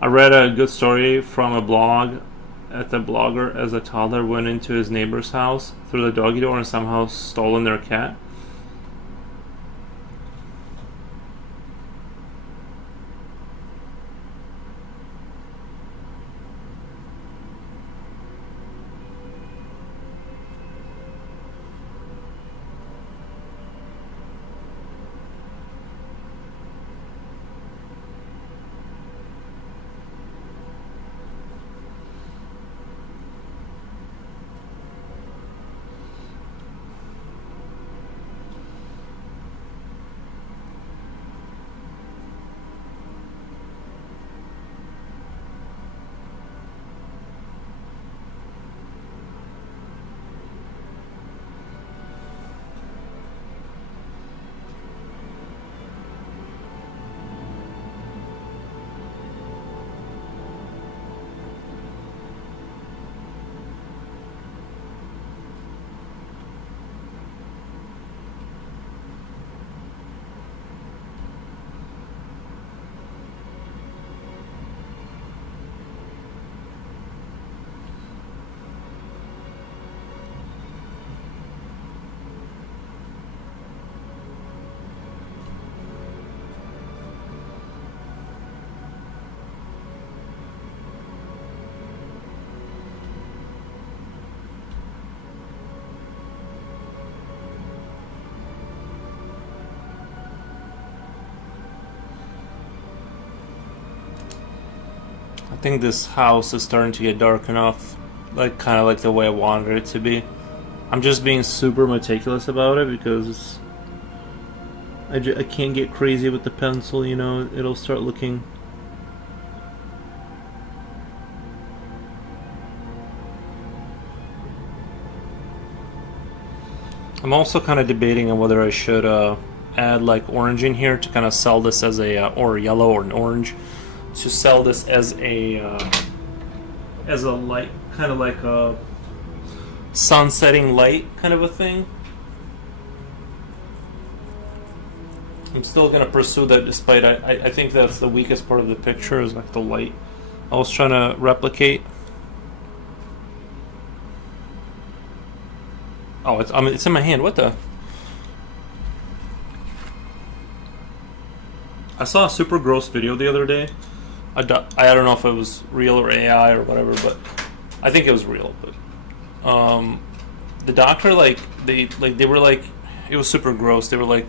I read a good story from a blog. At the blogger, as a toddler, went into his neighbor's house through the doggy door and somehow stolen their cat. I think this house is starting to get dark enough, like, kind of like the way I wanted it to be. I'm just being super meticulous about it because I can't get crazy with the pencil, it'll start looking... I'm also kind of debating on whether I should add, like, orange in here to kind of sell this as or yellow or an orange, to sell this as a light, kind of like a sun-setting light kind of a thing. I'm still going to pursue that, despite I think that's the weakest part of the picture, is like the light I was trying to replicate. Oh, it's in my hand. What the? I saw a super gross video the other day. I don't know if it was real or AI or whatever, but I think it was real. But the doctor, they were like, it was super gross. They were like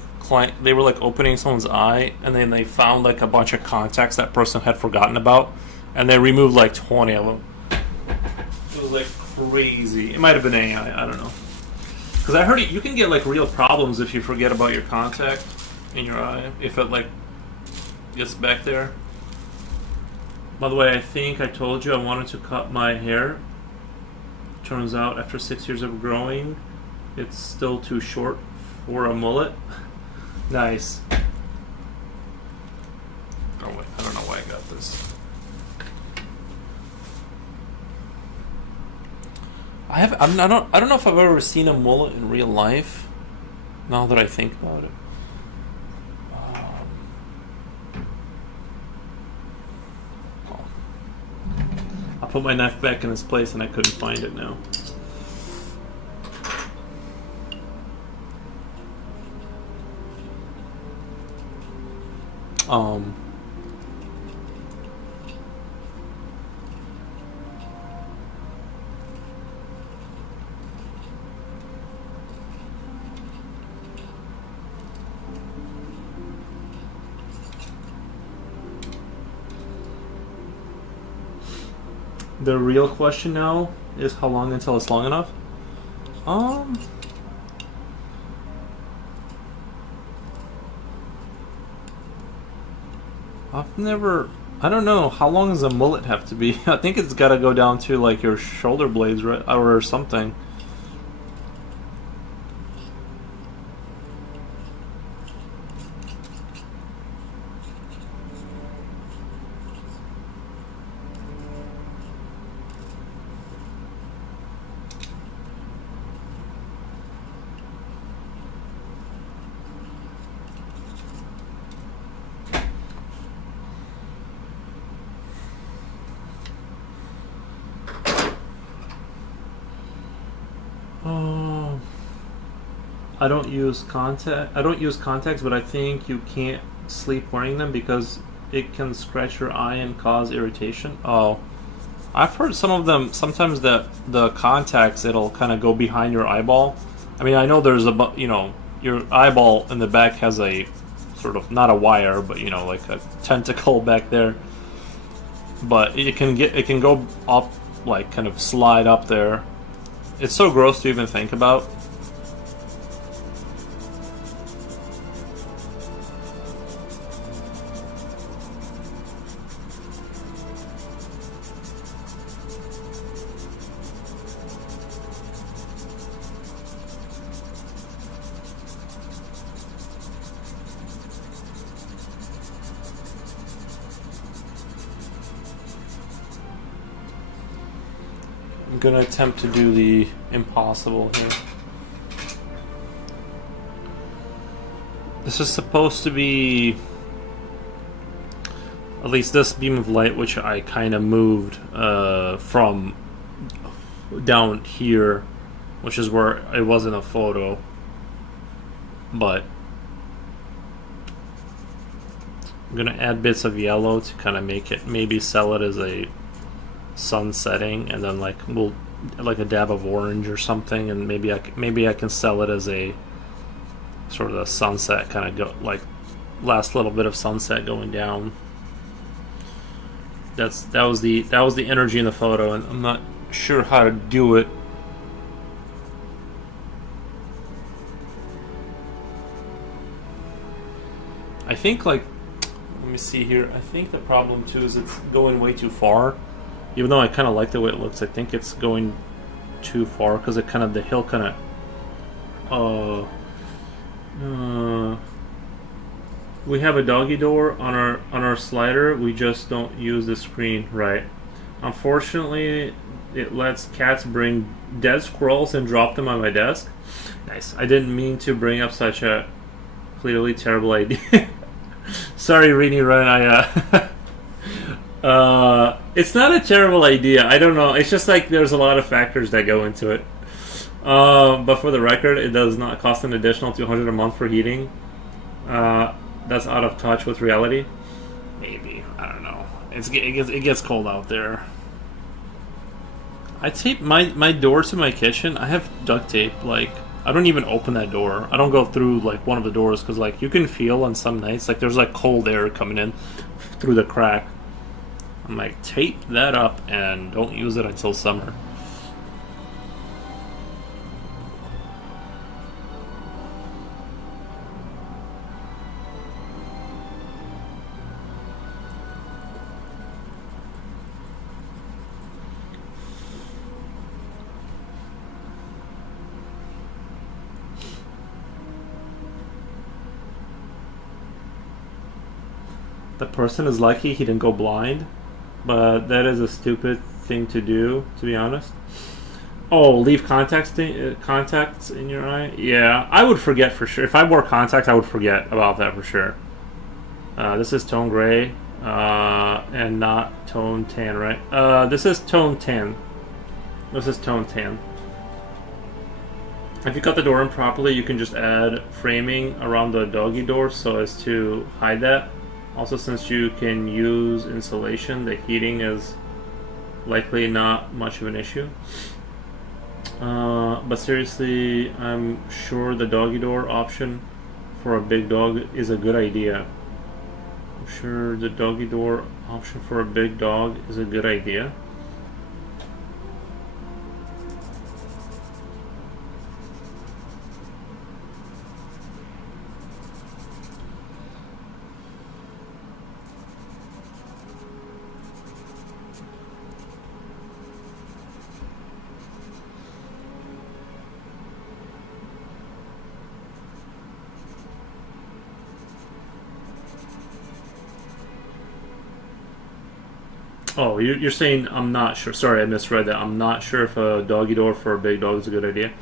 opening someone's eye, and then they found like a bunch of contacts that person had forgotten about, and they removed like 20 of them. It was like crazy. It might have been AI. I don't know. Because I heard you can get like real problems if you forget about your contact in your eye, if it like gets back there. By the way, I think I told you I wanted to cut my hair. Turns out after 6 years of growing, it's still too short for a mullet. Nice. Oh wait, I don't know why I got this. I don't know if I've ever seen a mullet in real life. Now that I think about it, put my knife back in its place and I couldn't find it now. The real question now is how long until it's long enough? I don't know, how long does a mullet have to be? I think it's gotta go down to like your shoulder blades, right? Or something. I don't use contacts, but I think you can't sleep wearing them because it can scratch your eye and cause irritation. Oh, I've heard some of them. Sometimes the contacts, it'll kind of go behind your eyeball. I mean, I know there's your eyeball in the back has a sort of, not a wire, but like a tentacle back there. But it can go up, like kind of slide up there. It's so gross to even think about. I'm gonna attempt to do the impossible here. This is supposed to be, at least this beam of light, which I kind of moved from down here, which is where it was in a photo, but I'm gonna add bits of yellow to kind of make it, maybe sell it as a sun setting, and then like a dab of orange or something, and maybe I can sell it as a sort of a sunset, kind of go like last little bit of sunset going down. That was the energy in the photo, and I'm not sure how to do it. I think, like, let me see here. I think the problem too is it's going way too far. Even though I kind of like the way it looks, I think it's going too far because it the hill kind of. We have a doggy door on our slider. We just don't use the screen right. Unfortunately, it lets cats bring dead squirrels and drop them on my desk. Nice. I didn't mean to bring up such a clearly terrible idea. Sorry, Rini Run. It's not a terrible idea. I don't know. It's just like there's a lot of factors that go into it. But for the record, it does not cost an additional $200 a month for heating. That's out of touch with reality. Maybe. I don't know. It gets cold out there. I tape my door to my kitchen. I have duct tape. Like, I don't even open that door. I don't go through like one of the doors because like you can feel on some nights like there's like cold air coming in through the crack. I'm like, tape that up and don't use it until summer. The person is lucky he didn't go blind. But that is a stupid thing to do, to be honest. Oh, leave contacts in your eye? Yeah, I would forget for sure. If I wore contacts, I would forget about that for sure. This is tone gray. And not tone tan, right? This is tone tan. This is tone tan. If you cut the door in properly, you can just add framing around the doggy door so as to hide that. Also, since you can use insulation, the heating is likely not much of an issue. But seriously, I'm sure the doggy door option for a big dog is a good idea. I'm sure the doggy door option for a big dog is a good idea. Oh, you're saying I'm not sure. Sorry, I misread that. I'm not sure if a doggy door for a big dog is a good idea.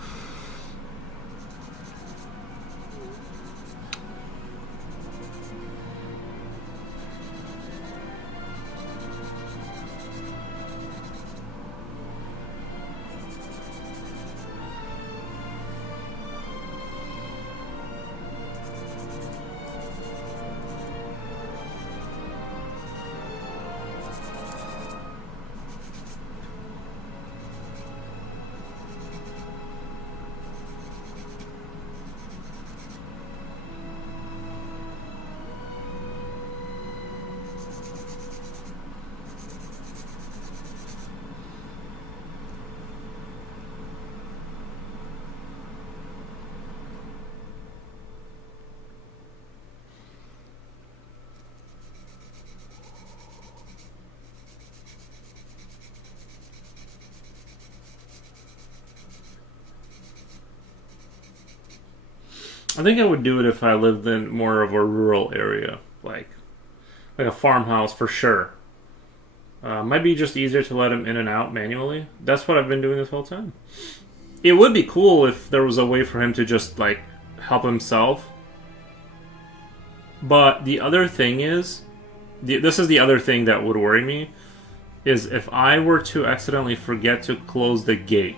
I think I would do it if I lived in more of a rural area, like a farmhouse for sure. Might be just easier to let him in and out manually. That's what I've been doing this whole time. It would be cool if there was a way for him to just like help himself. But the other thing is, this is the other thing that would worry me, is if I were to accidentally forget to close the gate.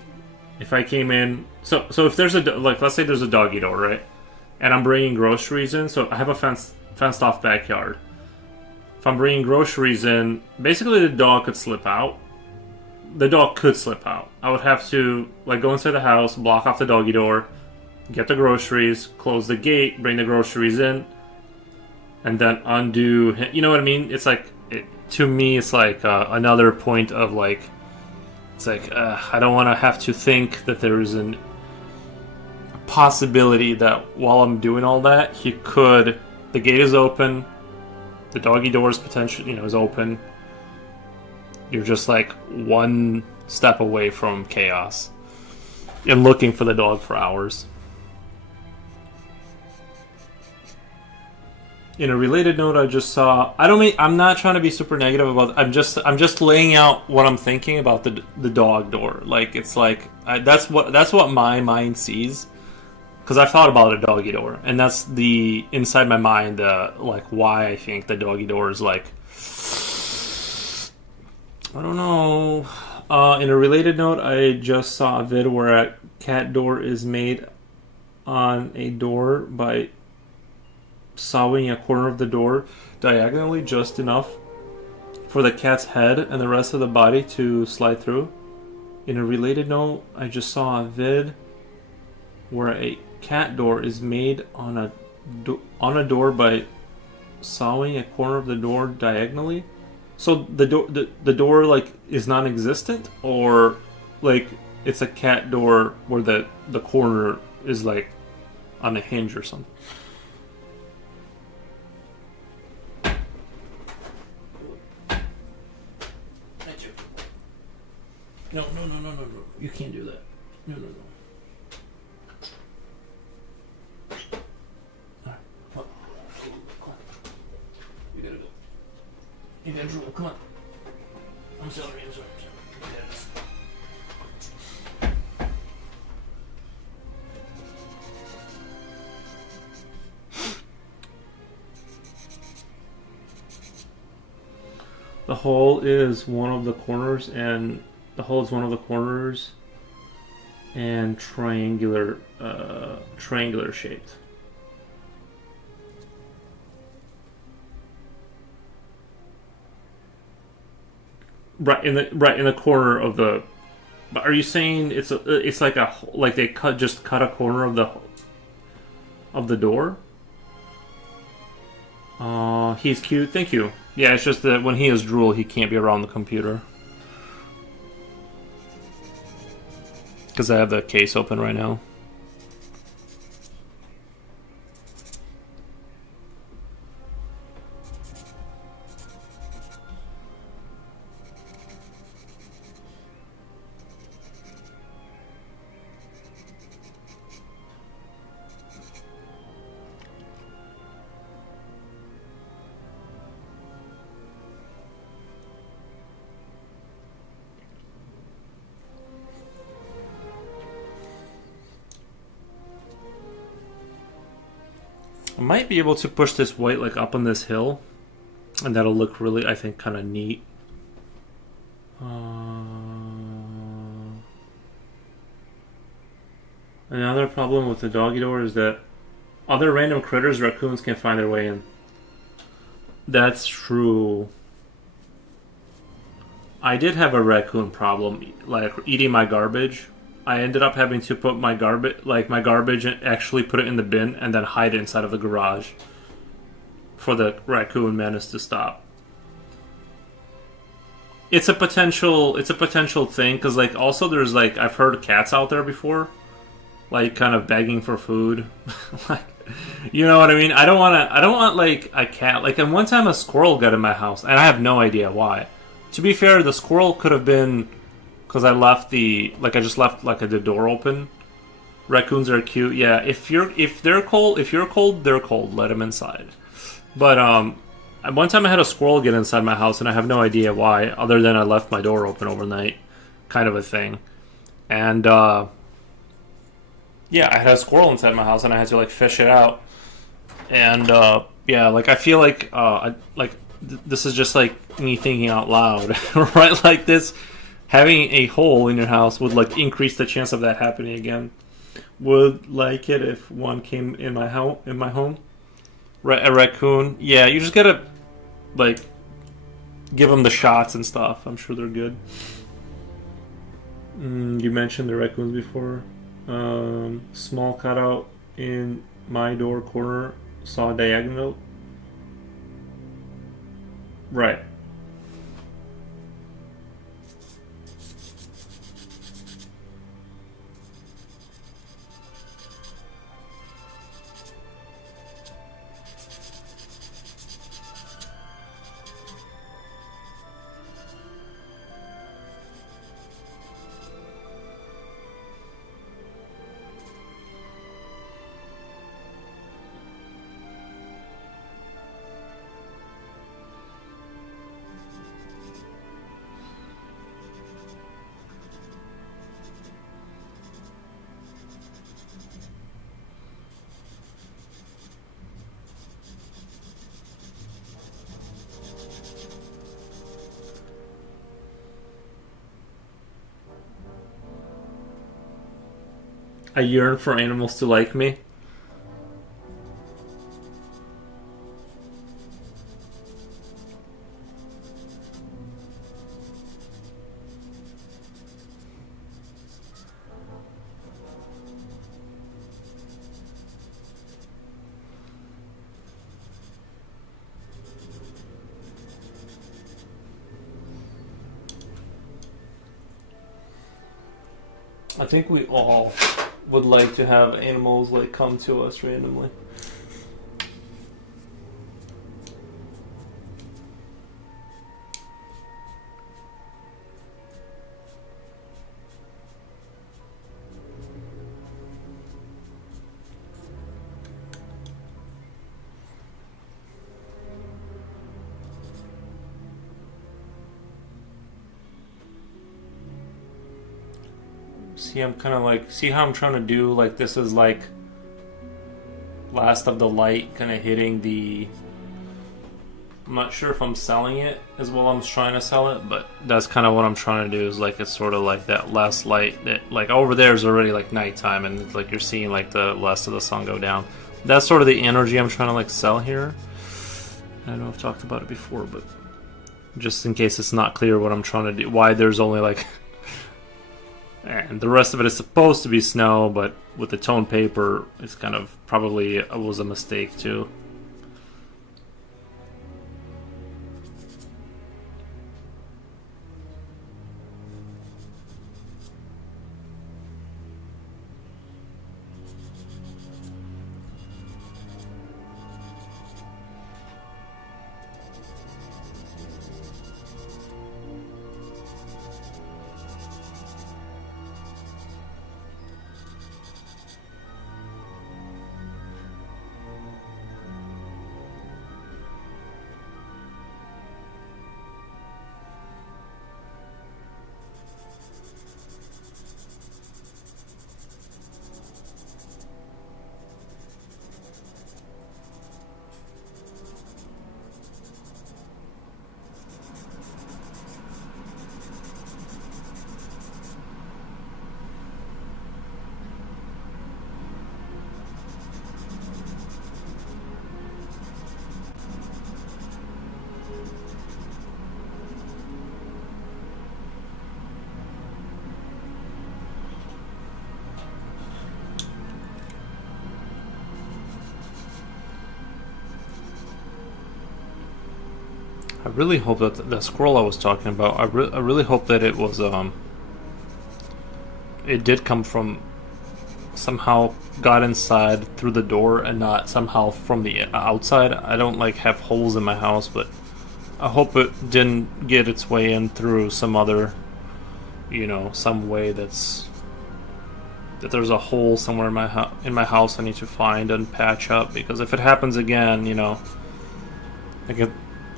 If I came in, so if there's let's say there's a doggy door, right? And I'm bringing groceries in, so I have a fenced off backyard. If I'm bringing groceries in, basically the dog could slip out. The dog could slip out. I would have to go inside the house, block off the doggy door, get the groceries, close the gate, bring the groceries in, and then undo. You know what I mean? It's to me, it's another point of I don't want to have to think that there is a possibility that while I'm doing all that, the gate is open, the doggy door is potentially, is open. You're just one step away from chaos and looking for the dog for hours. In a related note, I just saw. I'm not trying to be super negative about. I'm just laying out what I'm thinking about the dog door. That's what my mind sees. Because I've thought about a doggy door, and that's inside my mind, why I think the doggy door is I don't know. In a related note, I just saw a vid where a cat door is made on a door by sawing a corner of the door diagonally just enough for the cat's head and the rest of the body to slide through. In a related note, I just saw a vid where a cat door is made on a door by sawing a corner of the door diagonally. So the door is non-existent, or it's a cat door where the corner is on a hinge or something. No. You can't do that. No. You gotta drool, come on. I'm sorry. The hole is one of the corners, and the hole is one of the corners, and triangular shaped. Right in the corner of the. Are you saying it's like they cut a corner of the door? He's cute. Thank you. Yeah, it's just that when he is drool, he can't be around the computer. Because I have the case open right now. I might be able to push this white like up on this hill, and that'll look really, I think, kind of neat. Another problem with the doggy door is that other random critters, raccoons, can find their way in. That's true. I did have a raccoon problem, like eating my garbage. I ended up having to put my garbage, and actually put it in the bin and then hide it inside of the garage for the raccoon menace to stop. It's a potential thing because like also there's like I've heard cats out there before, like kind of begging for food, like you know what I mean. I don't want like a cat. Like and one time a squirrel got in my house and I have no idea why. To be fair, the squirrel could have been. Because I left the door open. Raccoons are cute. Yeah, if they're cold, they're cold. Let them inside. But one time I had a squirrel get inside my house, and I have no idea why, other than I left my door open overnight, kind of a thing. And yeah, I had a squirrel inside my house, and I had to like fish it out. And yeah, like I feel like this is just like me thinking out loud, right? Like this. Having a hole in your house would like increase the chance of that happening again. Would like it if one came in my home. A raccoon, yeah. You just gotta like give them the shots and stuff. I'm sure they're good. You mentioned the raccoons before. Small cutout in my door corner. Saw diagonal. Right. I yearn for animals to like me. I think we all would like to have animals like come to us randomly. See, I'm kind of like, see how I'm trying to do, like, this is like last of the light kind of hitting the I'm not sure if I'm selling it as well. I'm trying to sell it, but that's kind of what I'm trying to do. Is like it's sort of like that less light. That like over there is already like nighttime, and it's like you're seeing like the less of the sun go down. That's sort of the energy I'm trying to like sell here. I know I've talked about it before, but just in case it's not clear what I'm trying to do, why there's only like, and the rest of it is supposed to be snow, but with the toned paper, it's kind of probably was a mistake too. I really hope that the squirrel I was talking about, I really hope that it was, it did come from, somehow got inside through the door and not somehow from the outside. I don't like have holes in my house, but I hope it didn't get its way in through some other, you know, some way that there's a hole somewhere in my house I need to find and patch up, because if it happens again, you know, like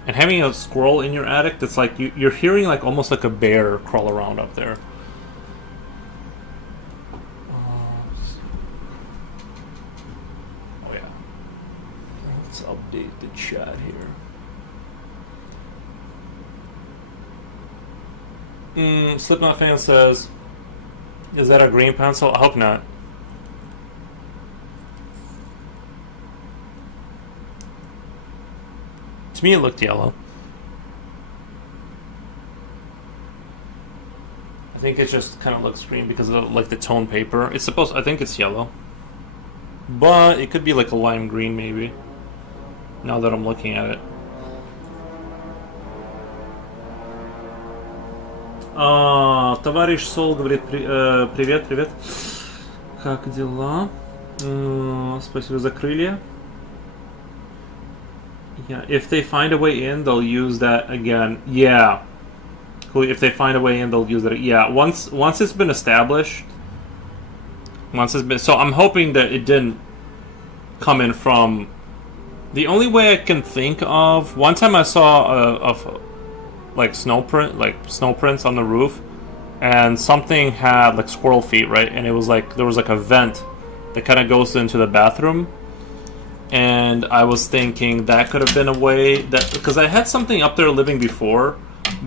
and having a squirrel in your attic, that's like you're hearing like almost like a bear crawl around up there. Oh yeah. Let's update the chat here. Slipknot fan says, "Is that a green pencil?" I hope not. To me, it looked yellow. I think it just kind of looks green because of like the tone paper. It's supposed. I think it's yellow, but it could be like a lime green maybe. Now that I'm looking at it. Товарищ Сол говорит: привет, привет. Как дела? Спасибо за крылья. Yeah, if they find a way in, they'll use that again. Yeah. Cool. If they find a way in, they'll use it. Yeah, once it's been established. So I'm hoping that it didn't come in from. The only way I can think of. One time I saw like snow prints on the roof, and something had like squirrel feet, right? And it was like there was like a vent that kind of goes into the bathroom. And I was thinking that could have been a way that, because I had something up there living before,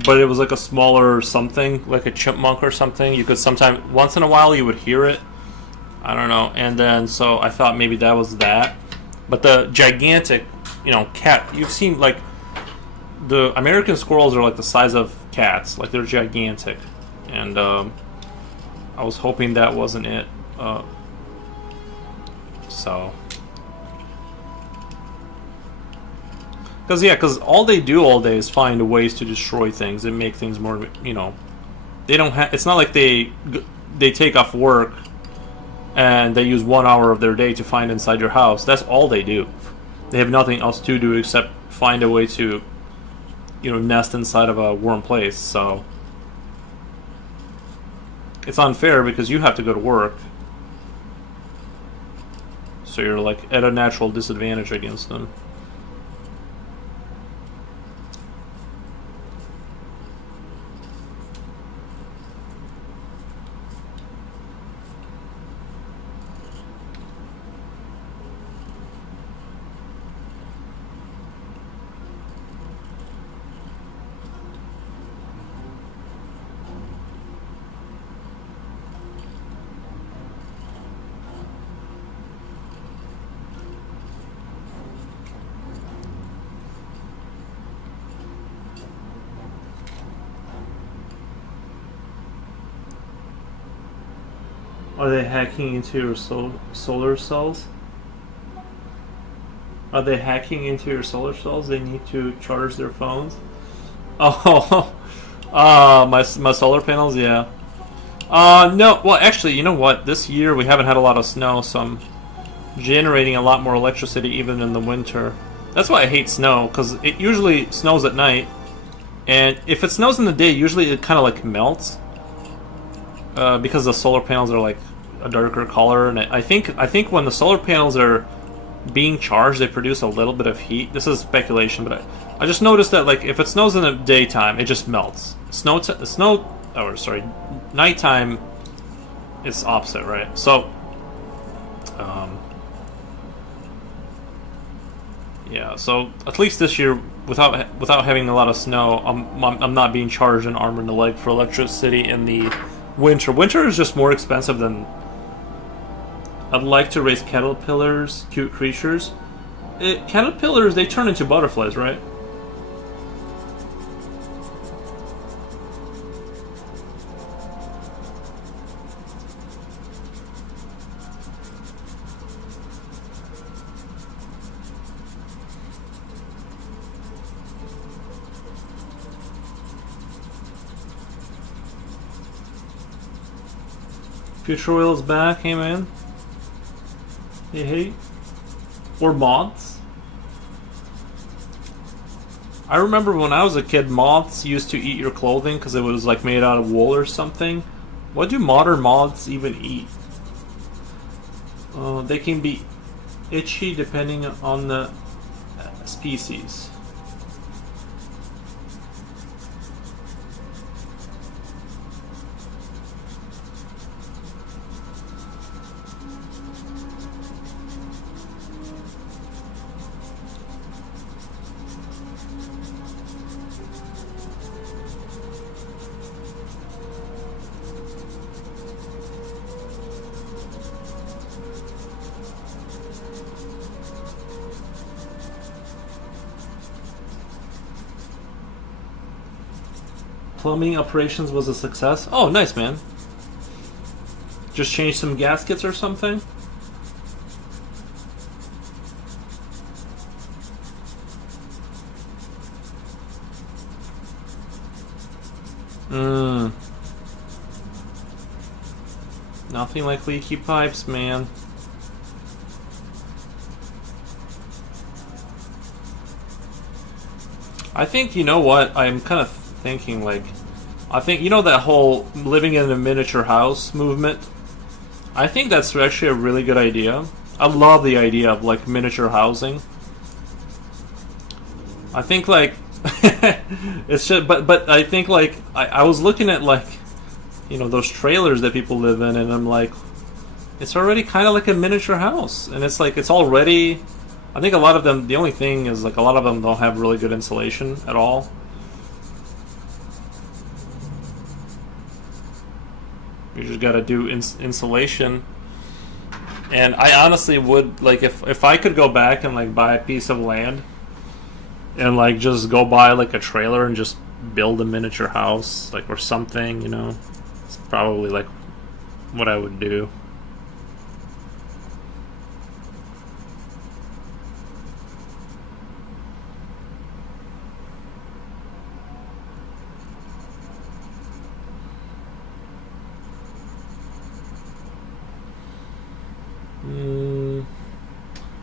but it was like a smaller something, like a chipmunk or something. You could sometimes, once in a while, you would hear it. I don't know. And then, so I thought maybe that was that. But the gigantic, you know, cat, you've seen, like, the American squirrels are like the size of cats. Like, they're gigantic. And I was hoping that wasn't it. So... Because all they do all day is find ways to destroy things and make things more, you know, they don't have, it's not like they take off work and they use 1 hour of their day to find inside your house. That's all they do. They have nothing else to do except find a way to, you know, nest inside of a warm place. So it's unfair because you have to go to work. So you're like at a natural disadvantage against them. Are they hacking into your solar cells? Are they hacking into your solar cells? They need to charge their phones. Oh, my solar panels, yeah. No, well, actually, you know what? This year we haven't had a lot of snow, so I'm generating a lot more electricity even in the winter. That's why I hate snow, because it usually snows at night, and if it snows in the day, usually it kind of like melts, because the solar panels are like a darker color, and I think when the solar panels are being charged, they produce a little bit of heat. This is speculation, but I just noticed that like if it snows in the daytime, it just melts. Nighttime, it's opposite, right? So, yeah. So at least this year, without having a lot of snow, I'm not being charged an arm and a leg for electricity in the winter. Winter is just more expensive than. I'd like to raise caterpillars, cute creatures. Caterpillars, they turn into butterflies, right? Future Wheel's back, hey man. Hey. Or moths. I remember when I was a kid, moths used to eat your clothing because it was like made out of wool or something. What do modern moths even eat? They can be itchy depending on the species. Plumbing operations was a success. Oh, nice, man. Just change some gaskets or something? Nothing like leaky pipes, man. I think, you know what, I'm kind of thinking, like, I think, you know that whole living in a miniature house movement? I think that's actually a really good idea. I love the idea of, like, miniature housing. I think, like, it's just, but I think, like, I was looking at, like, you know, those trailers that people live in, and I'm like, it's already kind of like a miniature house. And it's like, it's already, I think a lot of them, the only thing is, like, a lot of them don't have really good insulation at all. You just gotta do insulation. And I honestly would, like, if I could go back and, like, buy a piece of land and, like, just go buy, like, a trailer and just build a miniature house, like, or something, you know, it's probably, like, what I would do.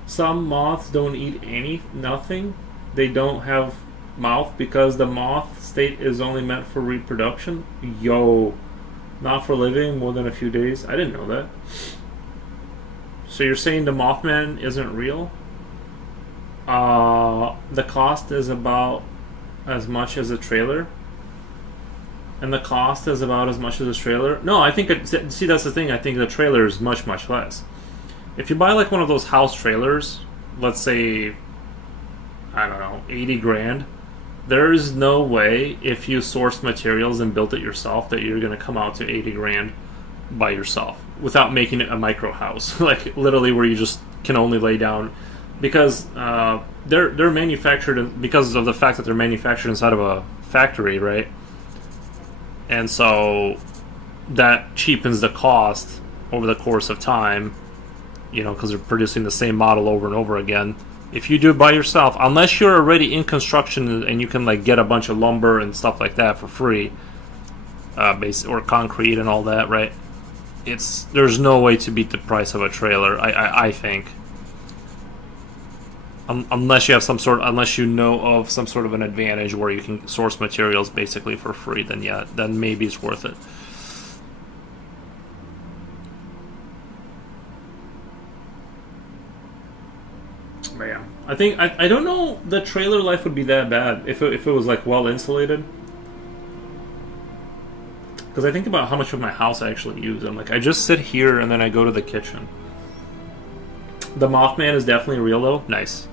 Some moths don't eat nothing. They don't have mouth because the moth state is only meant for reproduction. Yo, not for living more than a few days. I didn't know that. So you're saying the Mothman isn't real? The cost is about as much as a trailer. And the cost is about as much as a trailer. No, I think see, that's the thing. I think the trailer is much less. If you buy like one of those house trailers, let's say, I don't know, 80 grand, there's no way if you sourced materials and built it yourself that you're going to come out to 80 grand by yourself without making it a micro house. Like literally where you just can only lay down, because they're manufactured, because of the fact that they're manufactured inside of a factory, right? And so that cheapens the cost over the course of time, you know, because they're producing the same model over and over again. If you do it by yourself, unless you're already in construction and you can like get a bunch of lumber and stuff like that for free, or concrete and all that, right? There's no way to beat the price of a trailer. I think, unless you have unless you know of some sort of an advantage where you can source materials basically for free, then yeah, then maybe it's worth it. But yeah, I think I don't know the trailer life would be that bad if it was like well insulated. Because I think about how much of my house I actually use. I'm like, I just sit here and then I go to the kitchen. The Mothman is definitely real though. Nice.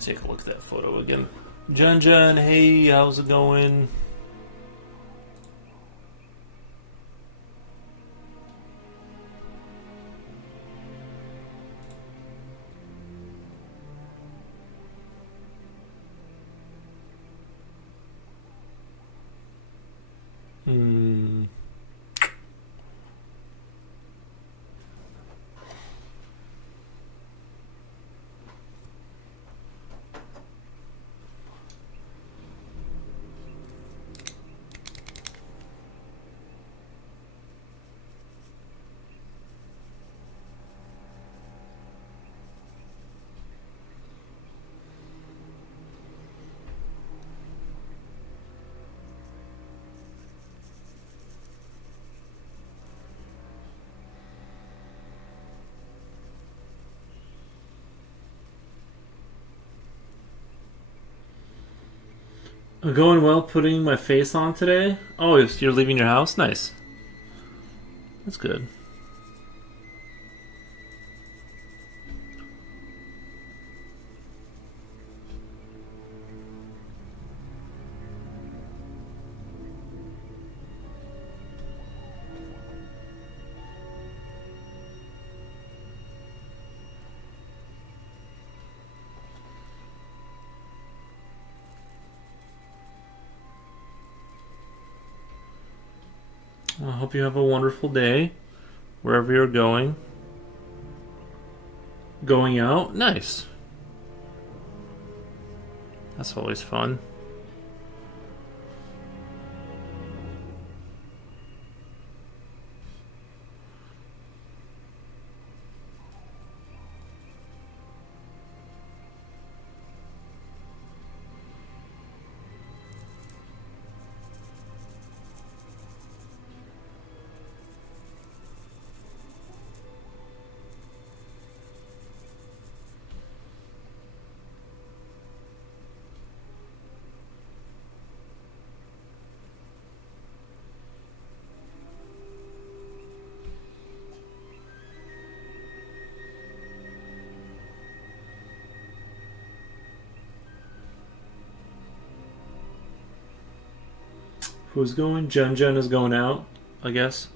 Take a look at that photo again. Jen, hey, how's it going? Going well putting my face on today? Oh, you're leaving your house? Nice. That's good. I hope you have a wonderful day wherever you're going. Going out? Nice. That's always fun. Who's going? Jen is going out, I guess.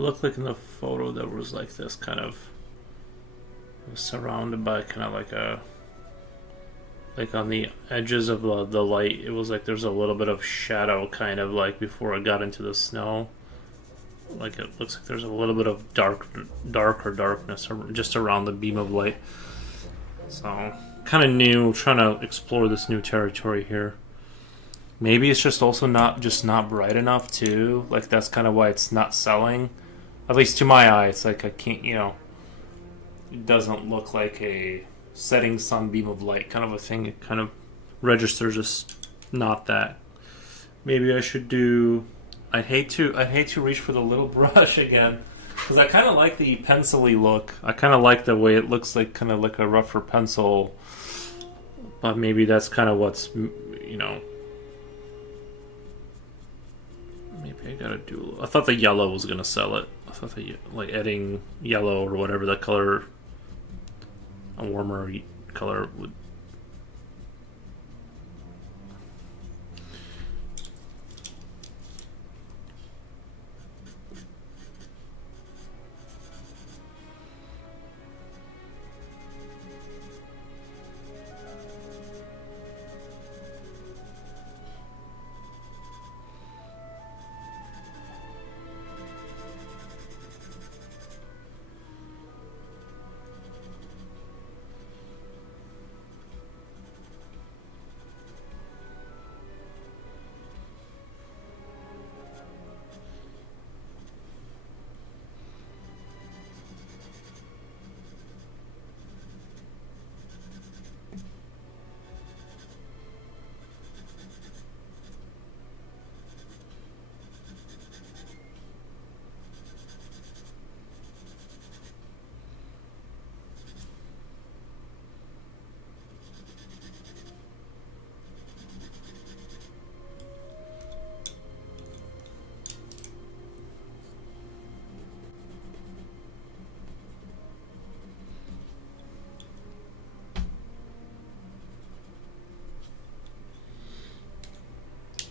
looked like in the photo there was like this kind of, it was surrounded by kind of like a, like on the edges of the light, it was like there's a little bit of shadow kind of like before it got into the snow. Like it looks like there's a little bit of darkness just around the beam of light. So kind of new, trying to explore this new territory here. Maybe it's just also not bright enough too. Like that's kind of why it's not selling. At least to my eye, it's like I can't, it doesn't look like a setting sunbeam of light kind of a thing. It kind of registers just not that. Maybe I should do. I'd hate to reach for the little brush again, because I kind of like the pencil-y look. I kind of like the way it looks like, kind of like a rougher pencil. But maybe that's kind of what's, Maybe I gotta do. I thought the yellow was gonna sell it. I thought like adding yellow or whatever that color, a warmer color would.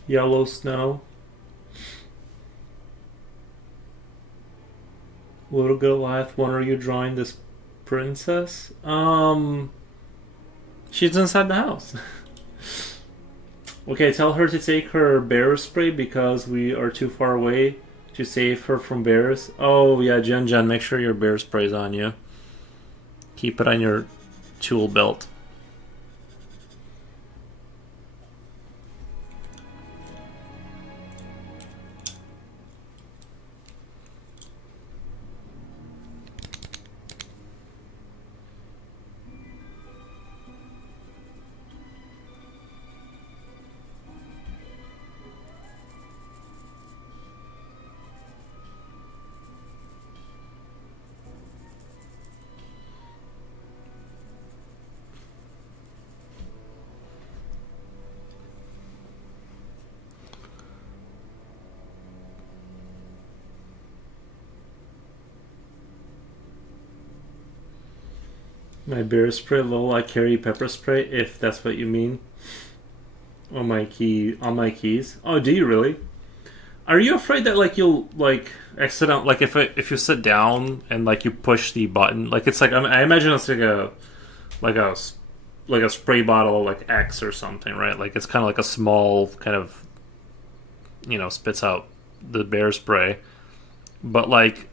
Yellow snow. Little Goliath, when are you drawing this princess? She's inside the house. Okay, tell her to take her bear spray because we are too far away to save her from bears. Oh yeah, Jen, make sure your bear spray's on you. Keep it on your tool belt. My bear spray, lol, I carry pepper spray, if that's what you mean. On my keys. Oh, do you really? Are you afraid that like you'll like accident, like if you sit down and like you push the button, like it's like I imagine it's like a spray bottle like X or something, right? Like it's kind of like a small kind of spits out the bear spray, but like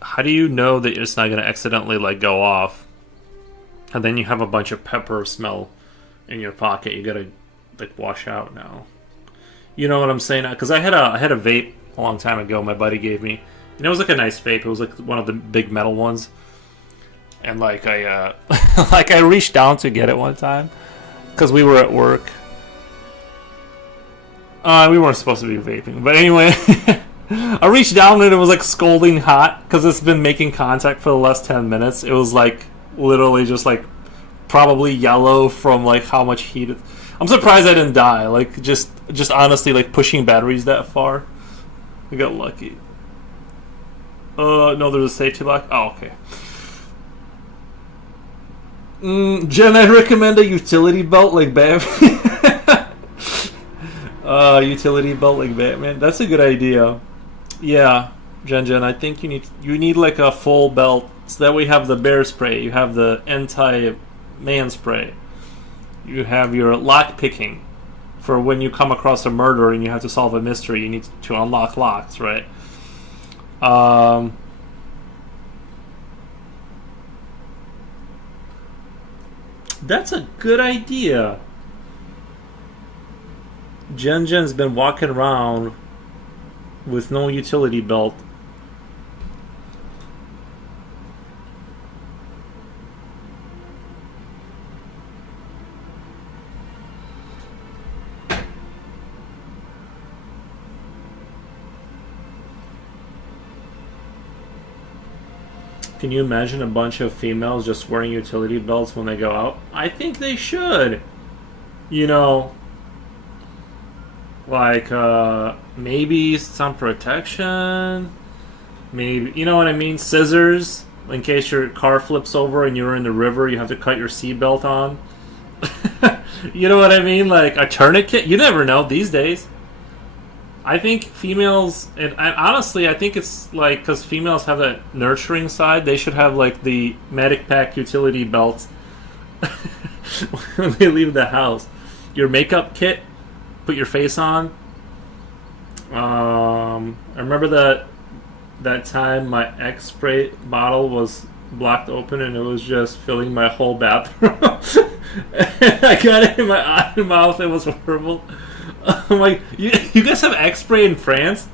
how do you know that it's not going to accidentally like go off? And then you have a bunch of pepper smell in your pocket. You gotta like wash out now. You know what I'm saying? Because I had a vape a long time ago. My buddy gave me, and it was like a nice vape. It was like one of the big metal ones. And like I like I reached down to get it one time because we were at work. We weren't supposed to be vaping, but anyway, I reached down and it was like scalding hot because it's been making contact for the last 10 minutes. It was like literally just like probably yellow from like how much heat I'm surprised I didn't die. Like just honestly like pushing batteries that far. We got lucky. No, there's a safety lock. Oh, okay. Jen, I recommend a utility belt like Batman. Utility belt like Batman. That's a good idea. Yeah. Jen, I think you need like a full belt. So that we have the bear spray, you have the anti-man spray, you have your lock picking for when you come across a murder and you have to solve a mystery. You need to unlock locks, right? That's a good idea. Jen's been walking around with no utility belt. Can you imagine a bunch of females just wearing utility belts when they go out? I think they should. You know, like maybe some protection. Maybe, you know what I mean? Scissors in case your car flips over and you're in the river. You have to cut your seatbelt on. You know what I mean? Like a tourniquet. You never know these days. I think females, and honestly, I think it's like because females have that nurturing side, they should have like the medic pack utility belt when they leave the house. Your makeup kit, put your face on. I remember that time my X spray bottle was blocked open and it was just filling my whole bathroom. I got it in my eye and mouth. It was horrible. I'm like, you guys have X-spray in France?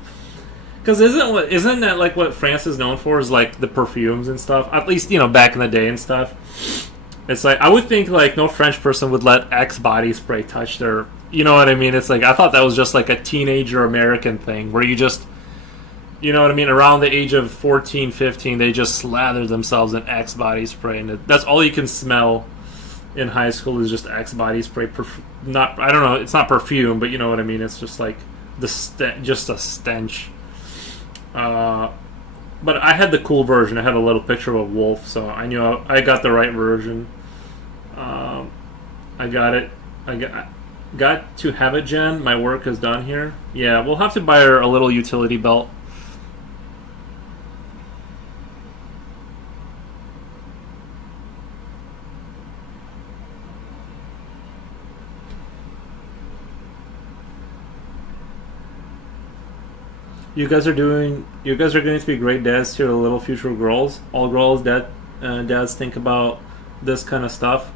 Because isn't that like what France is known for? Is like the perfumes and stuff. At least back in the day and stuff. It's like I would think like no French person would let X body spray touch their. You know what I mean? It's like I thought that was just like a teenager American thing where you just, you know what I mean? Around the age of 14, 15, they just slather themselves in X body spray, and that's all you can smell in high school is just X body spray. Not, I don't know, it's not perfume, but you know what I mean. It's just like just a stench. But I had the cool version. I had a little picture of a wolf, so I knew I got the right version. I got it. I got to have it, Jen. My work is done here. Yeah, we'll have to buy her a little utility belt. You guys are going to be great dads to your little future girls. All girls, dads think about this kind of stuff.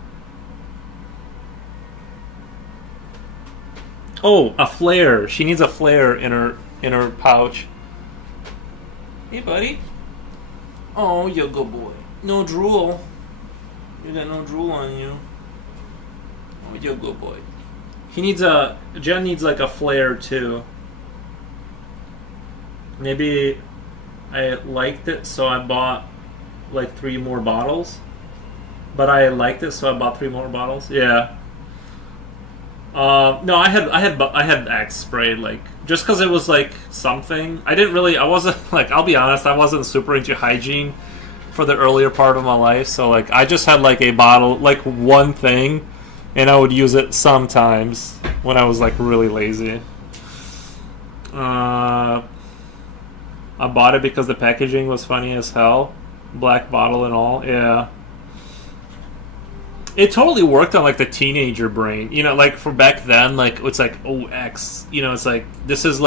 Oh, a flare. She needs a flare in her pouch. Hey, buddy. Oh, you good boy. No drool. You got no drool on you. Oh, you good boy. Jen needs like a flare too. Maybe I liked it, so I bought like 3 more bottles. But I liked it, so I bought 3 more bottles. Yeah. No, I had Axe spray like just because it was like something. I wasn't like, I'll be honest, I wasn't super into hygiene for the earlier part of my life. So like I just had like a bottle, like one thing, and I would use it sometimes when I was like really lazy. I bought it because the packaging was funny as hell. Black bottle and all. Yeah. It totally worked on like the teenager brain. You know, like for back then, like it's like, oh, X. You know, it's like this is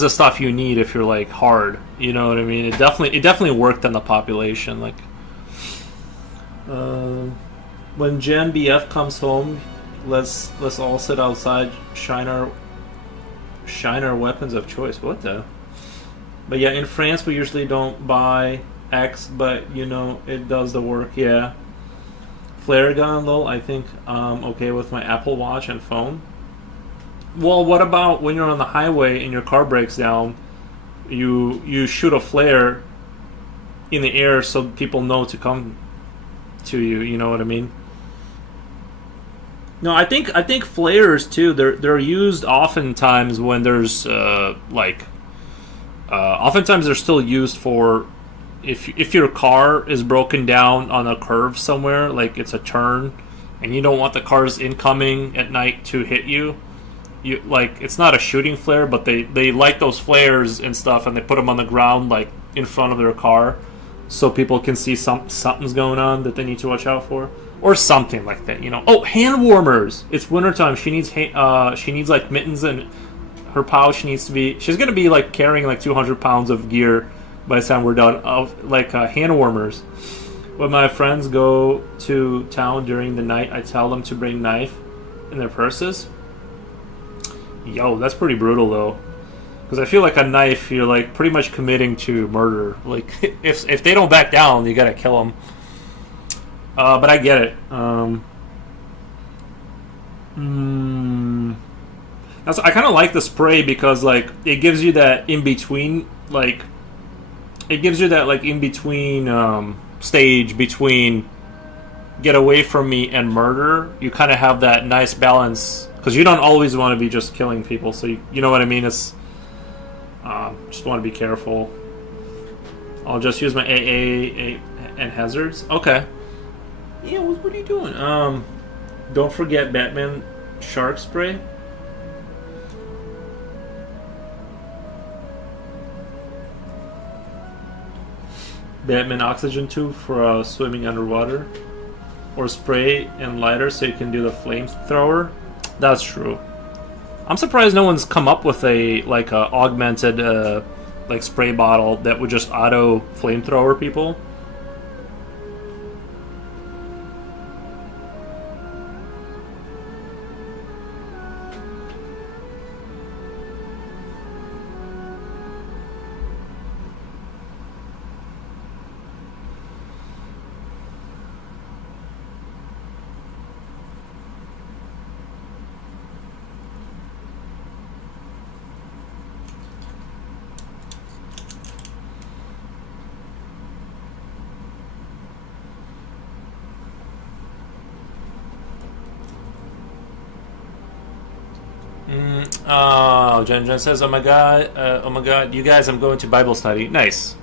the stuff you need if you're like hard. You know what I mean? It definitely worked on the population. Like when Jen BF comes home, let's all sit outside, shine our weapons of choice. What the? But yeah, in France we usually don't buy X, but it does the work. Yeah. Flare gun, though, I think I'm okay with my Apple Watch and phone. Well, what about when you're on the highway and your car breaks down? You shoot a flare in the air so people know to come to you. You know what I mean? No, I think flares too. They're used oftentimes when there's oftentimes they're still used for if your car is broken down on a curve somewhere, like it's a turn, and you don't want the cars incoming at night to hit you. like it's not a shooting flare, but they light those flares and stuff, and they put them on the ground like in front of their car, so people can see something's going on that they need to watch out for, or something like that. You know. Oh, hand warmers! It's wintertime. She needs like mittens, and her pouch needs to be. She's gonna be like carrying like 200 pounds of gear by the time we're done. Of like hand warmers. When my friends go to town during the night, I tell them to bring knife in their purses. Yo, that's pretty brutal though, because I feel like a knife, you're like pretty much committing to murder. Like if they don't back down, you gotta kill them. But I get it. I kind of like the spray because like it gives you that in between, like it gives you that like in between stage between get away from me and murder. You kind of have that nice balance. Because you don't always want to be just killing people, so you know what I mean? It's just want to be careful. I'll just use my AA and hazards. Okay. Yeah, what are you doing? Don't forget Batman shark spray. Batman oxygen tube for swimming underwater. Or spray and lighter so you can do the flamethrower. That's true. I'm surprised no one's come up with a augmented like spray bottle that would just auto flamethrower people. Oh, Jen says, oh my god, you guys, I'm going to Bible study. Nice.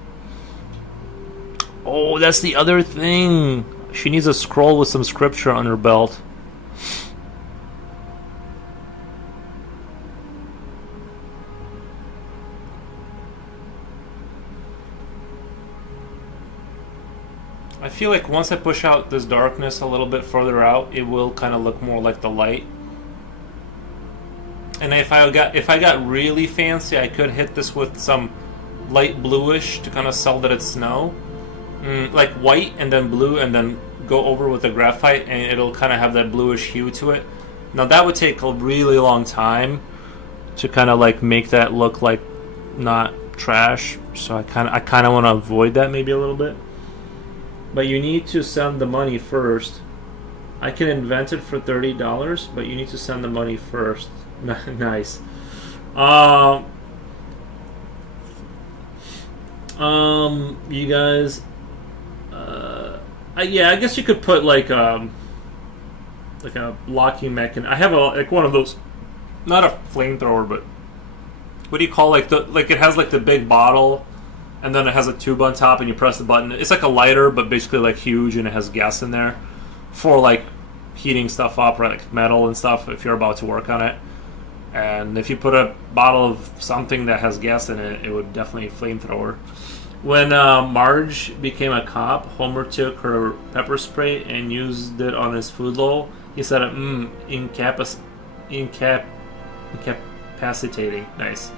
Oh, that's the other thing. She needs a scroll with some scripture on her belt. I feel like once I push out this darkness a little bit further out, it will kind of look more like the light. And if I got really fancy, I could hit this with some light bluish to kind of sell that it's snow. Like white and then blue and then go over with the graphite and it'll kind of have that bluish hue to it. Now that would take a really long time to kind of like make that look like not trash. So I kind of want to avoid that maybe a little bit. But you need to send the money first. I can invent it for $30, but you need to send the money first. Nice. You guys. Yeah, I guess you could put like a locking mechanism. I have one of those, not a flamethrower, but what do you call it has like the big bottle, and then it has a tube on top, and you press the button. It's like a lighter, but basically like huge, and it has gas in there for like heating stuff up, right? Like metal and stuff. If you're about to work on it. And if you put a bottle of something that has gas in it, it would definitely flamethrower. When Marge became a cop, Homer took her pepper spray and used it on his food bowl. He said, incapacitating. Nice.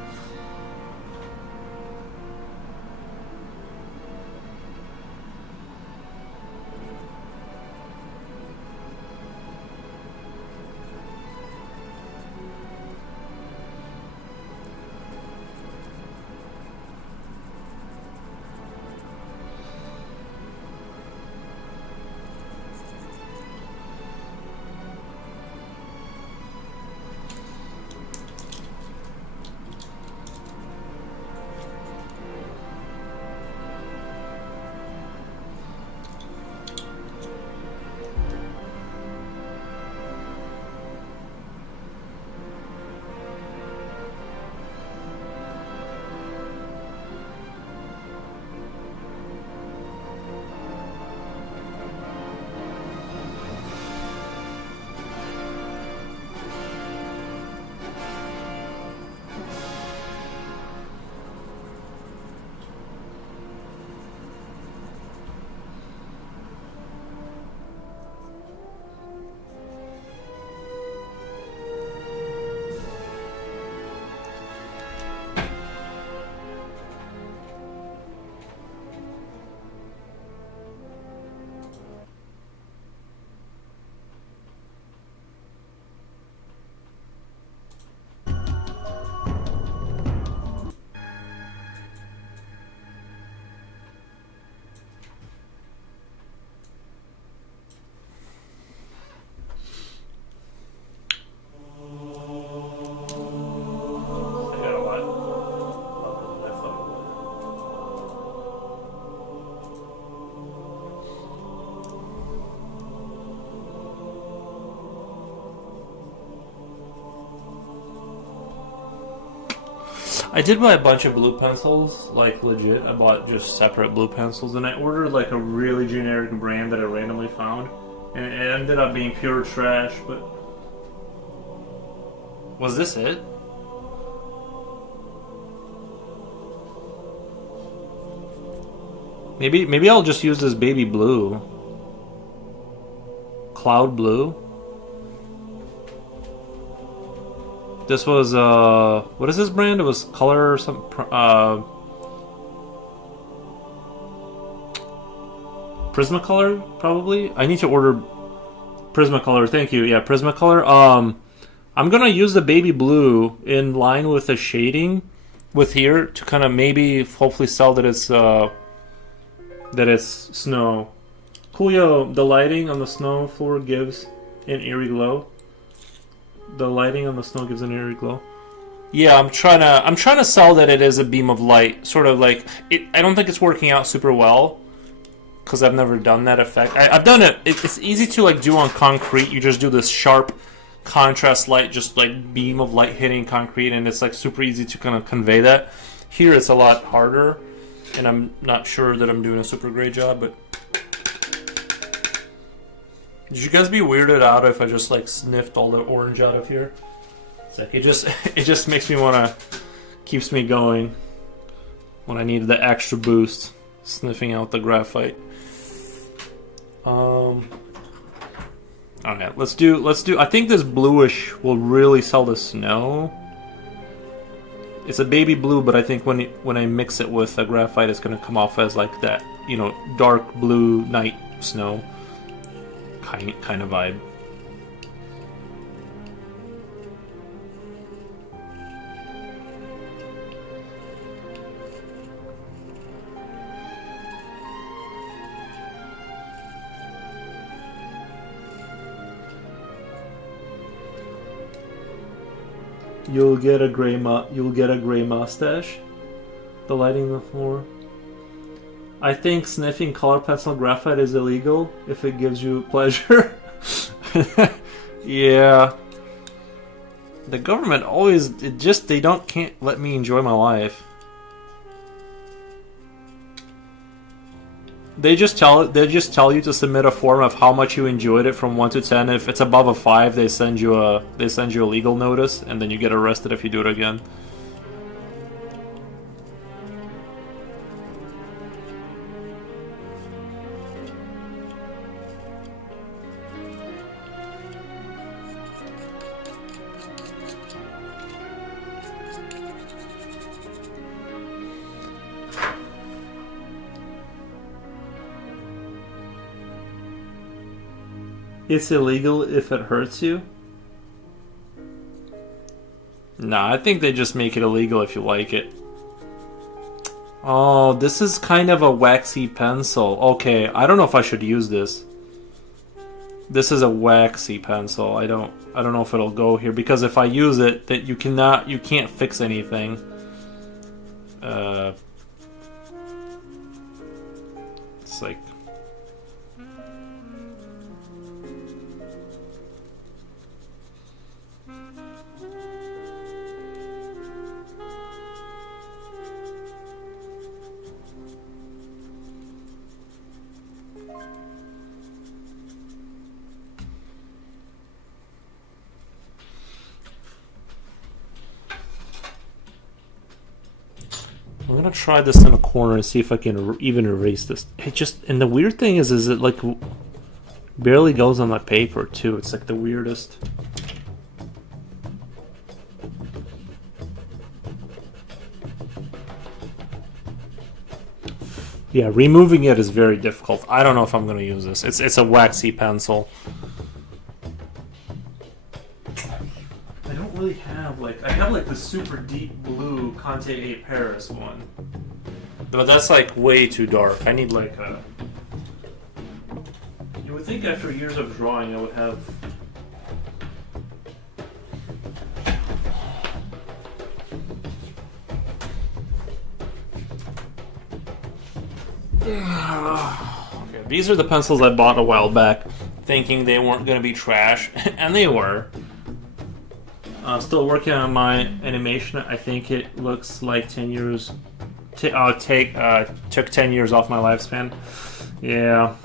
I did buy a bunch of blue pencils, like legit. I bought just separate blue pencils, and I ordered like a really generic brand that I randomly found, and it ended up being pure trash. But was this it? Maybe I'll just use this baby blue. Cloud blue. This was what is this brand? It was Color or some Prismacolor probably. I need to order Prismacolor. Thank you. Yeah, Prismacolor. I'm gonna use the baby blue in line with the shading with here to kind of maybe hopefully sell that it's snow. Coolio, the lighting on the snow floor gives an eerie glow. The lighting on the snow gives an eerie glow. Yeah, I'm trying to sell that it is a beam of light, sort of like it. I don't think it's working out super well because I've never done that effect. I've done it. It's easy to like do on concrete. You just do this sharp contrast light, just like beam of light hitting concrete, and it's like super easy to kind of convey that. Here it's a lot harder, and I'm not sure that I'm doing a super great job, but. Did you guys be weirded out if I just like sniffed all the orange out of here? It's like it just makes me wanna, keeps me going when I need the extra boost, sniffing out the graphite. Alright, let's do I think this bluish will really sell the snow. It's a baby blue, but I think when I mix it with a graphite it's gonna come off as like that, you know, dark blue night snow. Kind of vibe. You'll get a gray mustache. The lighting on the floor. I think sniffing color pencil graphite is illegal if it gives you pleasure. Yeah. The government always can't let me enjoy my life. They just tell you to submit a form of how much you enjoyed it from 1 to 10. If it's above a 5, they send you a legal notice, and then you get arrested if you do it again. It's illegal if it hurts you? Nah, I think they just make it illegal if you like it. Oh, this is kind of a waxy pencil. Okay, I don't know if I should use this. This is a waxy pencil. I don't know if it'll go here because if I use it, that you can't fix anything. It's like I'm gonna try this in a corner and see if I can even erase this. And the weird thing is it like barely goes on my paper too. It's like the weirdest. Yeah, removing it is very difficult. I don't know if I'm gonna use this. It's a waxy pencil. Really have I have the super deep blue Conte 8 Paris one, but that's like way too dark. I need like a. You would think after years of drawing I would have. Okay, these are the pencils I bought a while back, thinking they weren't going to be trash, and they were. Still working on my animation. I think it looks like 10 years. Took 10 years off my lifespan. Yeah,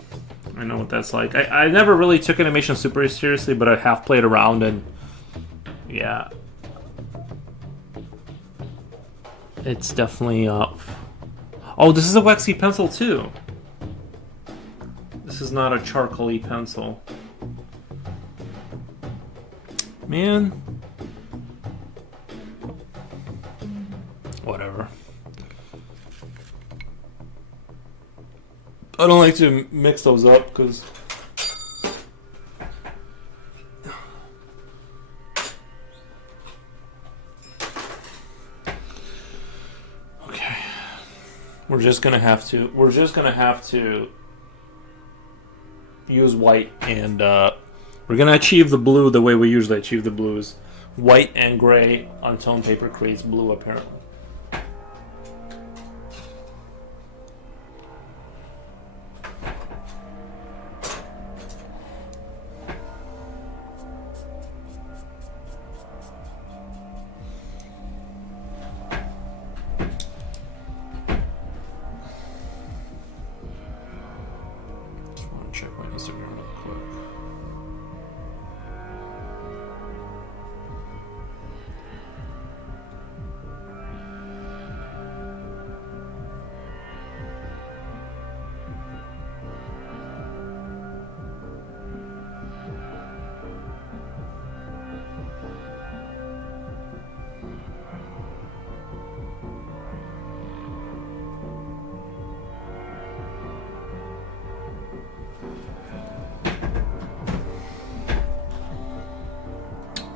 I know what that's like. I never really took animation super seriously, but I have played around and yeah, it's definitely. Oh, this is a waxy pencil too. This is not a charcoaly pencil. Man. Whatever. I don't like to mix those up because okay. We're just gonna have to use white and we're gonna achieve the blue the way we usually achieve the blues. White and gray on tone paper creates blue apparently.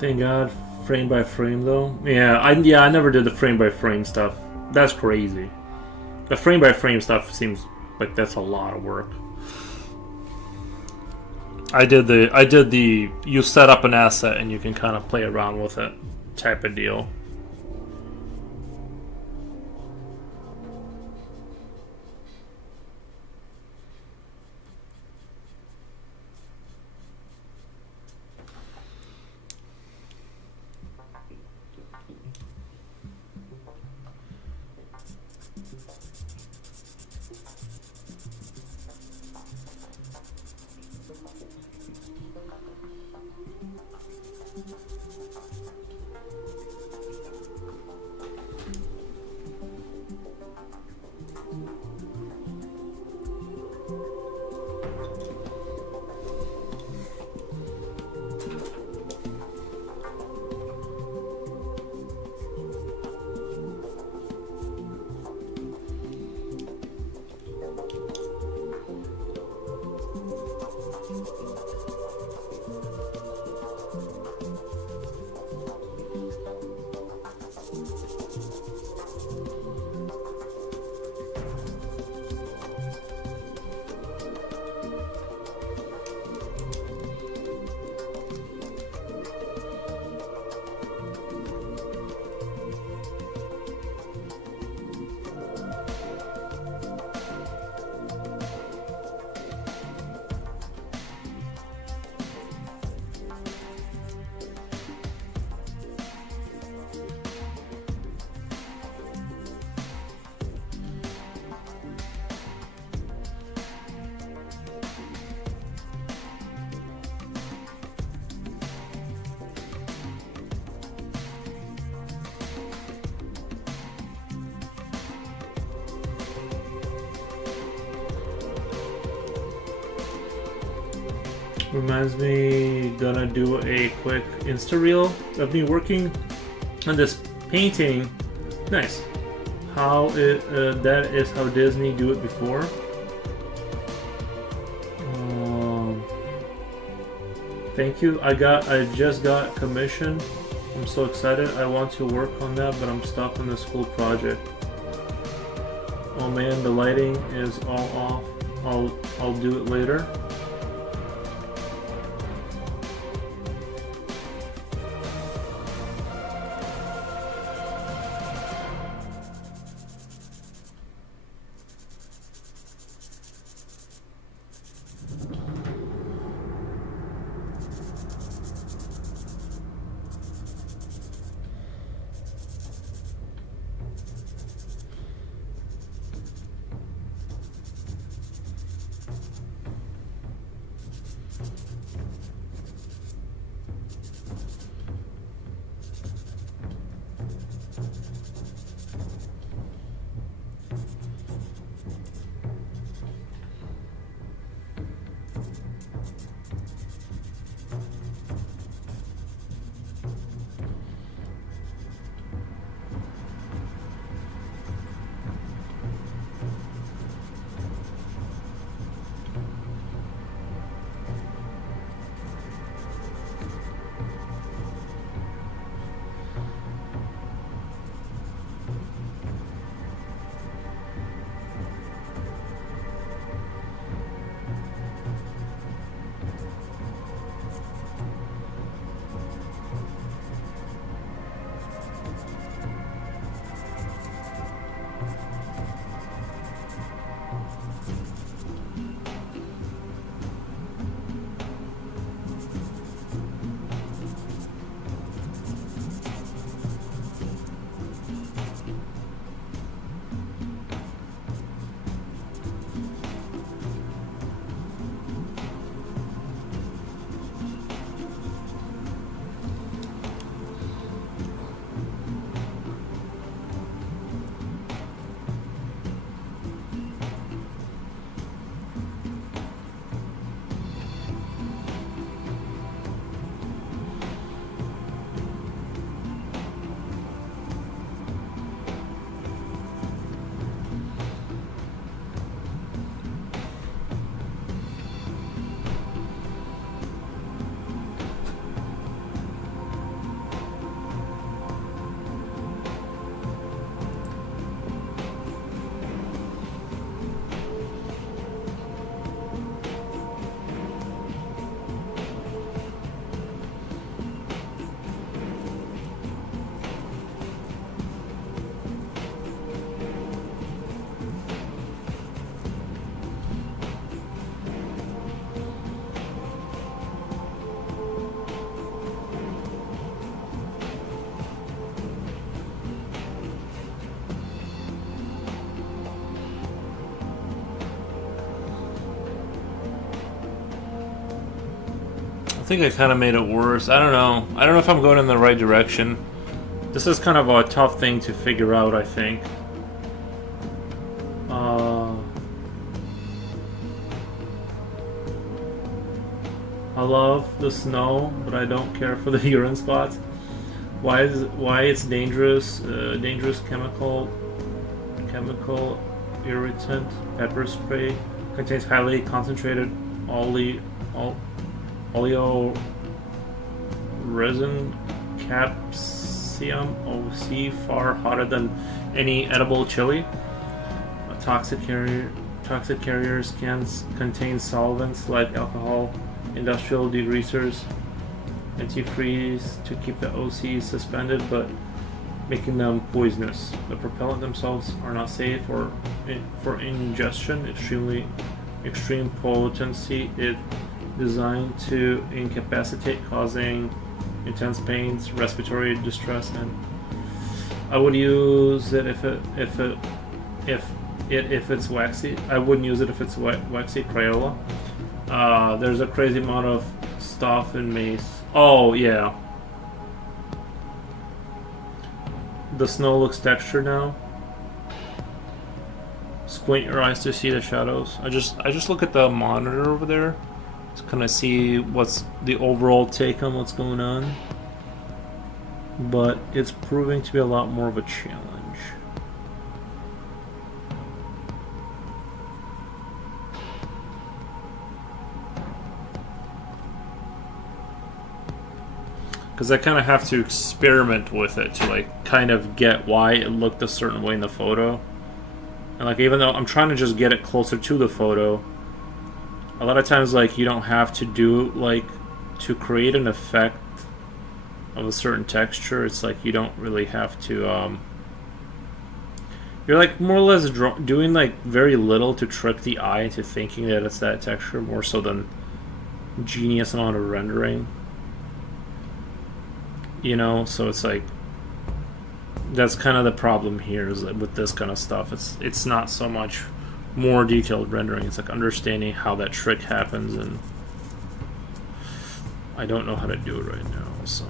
Thank God, frame by frame though. Yeah, I never did the frame by frame stuff. That's crazy. The frame by frame stuff seems like that's a lot of work. I did the you set up an asset and you can kind of play around with it type of deal. Reminds me, gonna do a quick Insta reel of me working on this painting. Nice. How that is how Disney do it before. Thank you. I just got commission. I'm so excited. I want to work on that, but I'm stuck on the school project. Oh man, the lighting is all off. I'll do it later. I think I kind of made it worse. I don't know. I don't know if I'm going in the right direction. This is kind of a tough thing to figure out, I think. I love the snow, but I don't care for the urine spots. Why it's dangerous? Dangerous chemical irritant. Pepper spray contains highly concentrated oleo resin capsium OC, far hotter than any edible chili. Toxic carriers can contain solvents like alcohol, industrial degreasers, antifreeze to keep the OC suspended, but making them poisonous. The propellant themselves are not safe for ingestion. Extreme potency. It designed to incapacitate, causing intense pains, respiratory distress, and I would use it if it's waxy. I wouldn't use it if it's waxy Crayola. There's a crazy amount of stuff in mace. Oh yeah. The snow looks textured now. Squint your eyes to see the shadows. I just look at the monitor over there to kind of see what's the overall take on what's going on. But it's proving to be a lot more of a challenge. Because I kind of have to experiment with it to like kind of get why it looked a certain way in the photo. And like even though I'm trying to just get it closer to the photo, a lot of times like you don't have to do like to create an effect of a certain texture. It's like you don't really have to you're like more or less doing like very little to trick the eye into thinking that it's that texture, more so than genius amount of rendering. You know, so it's like that's kind of the problem here is that with this kind of stuff. It's not so much more detailed rendering. It's like understanding how that trick happens, and I don't know how to do it right now. So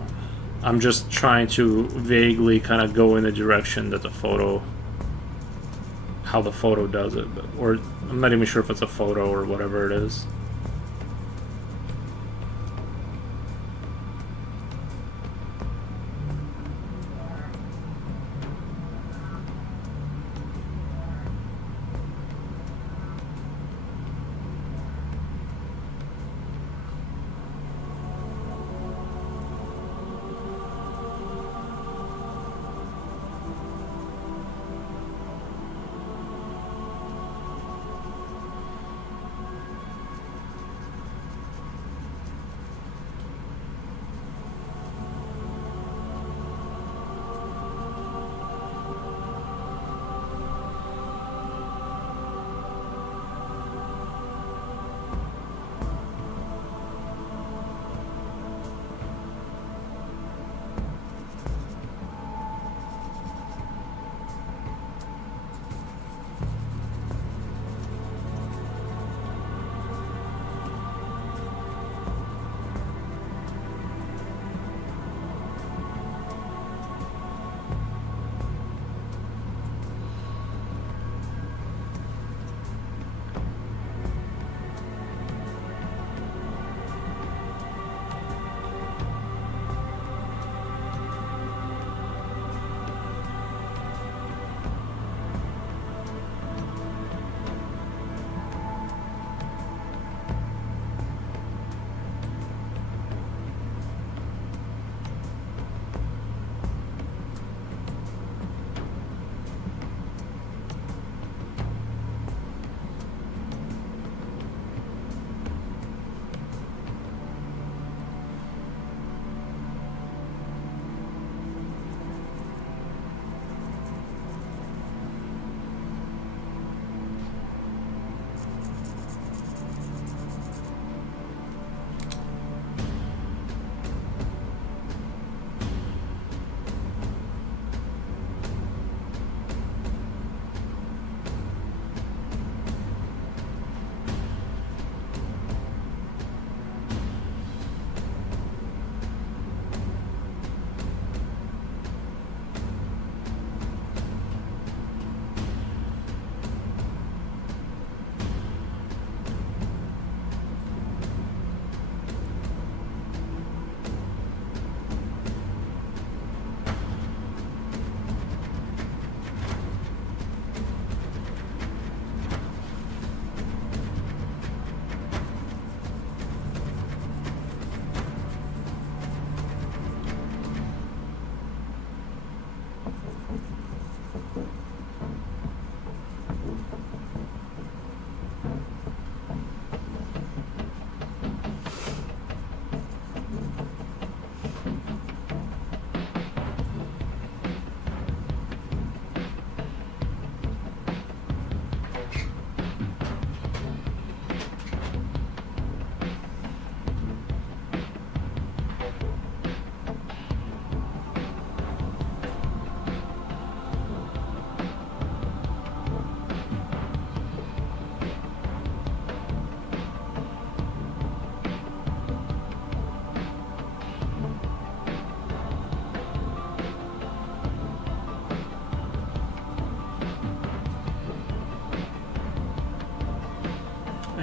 I'm just trying to vaguely kind of go in the direction that how the photo does it, or I'm not even sure if it's a photo or whatever it is.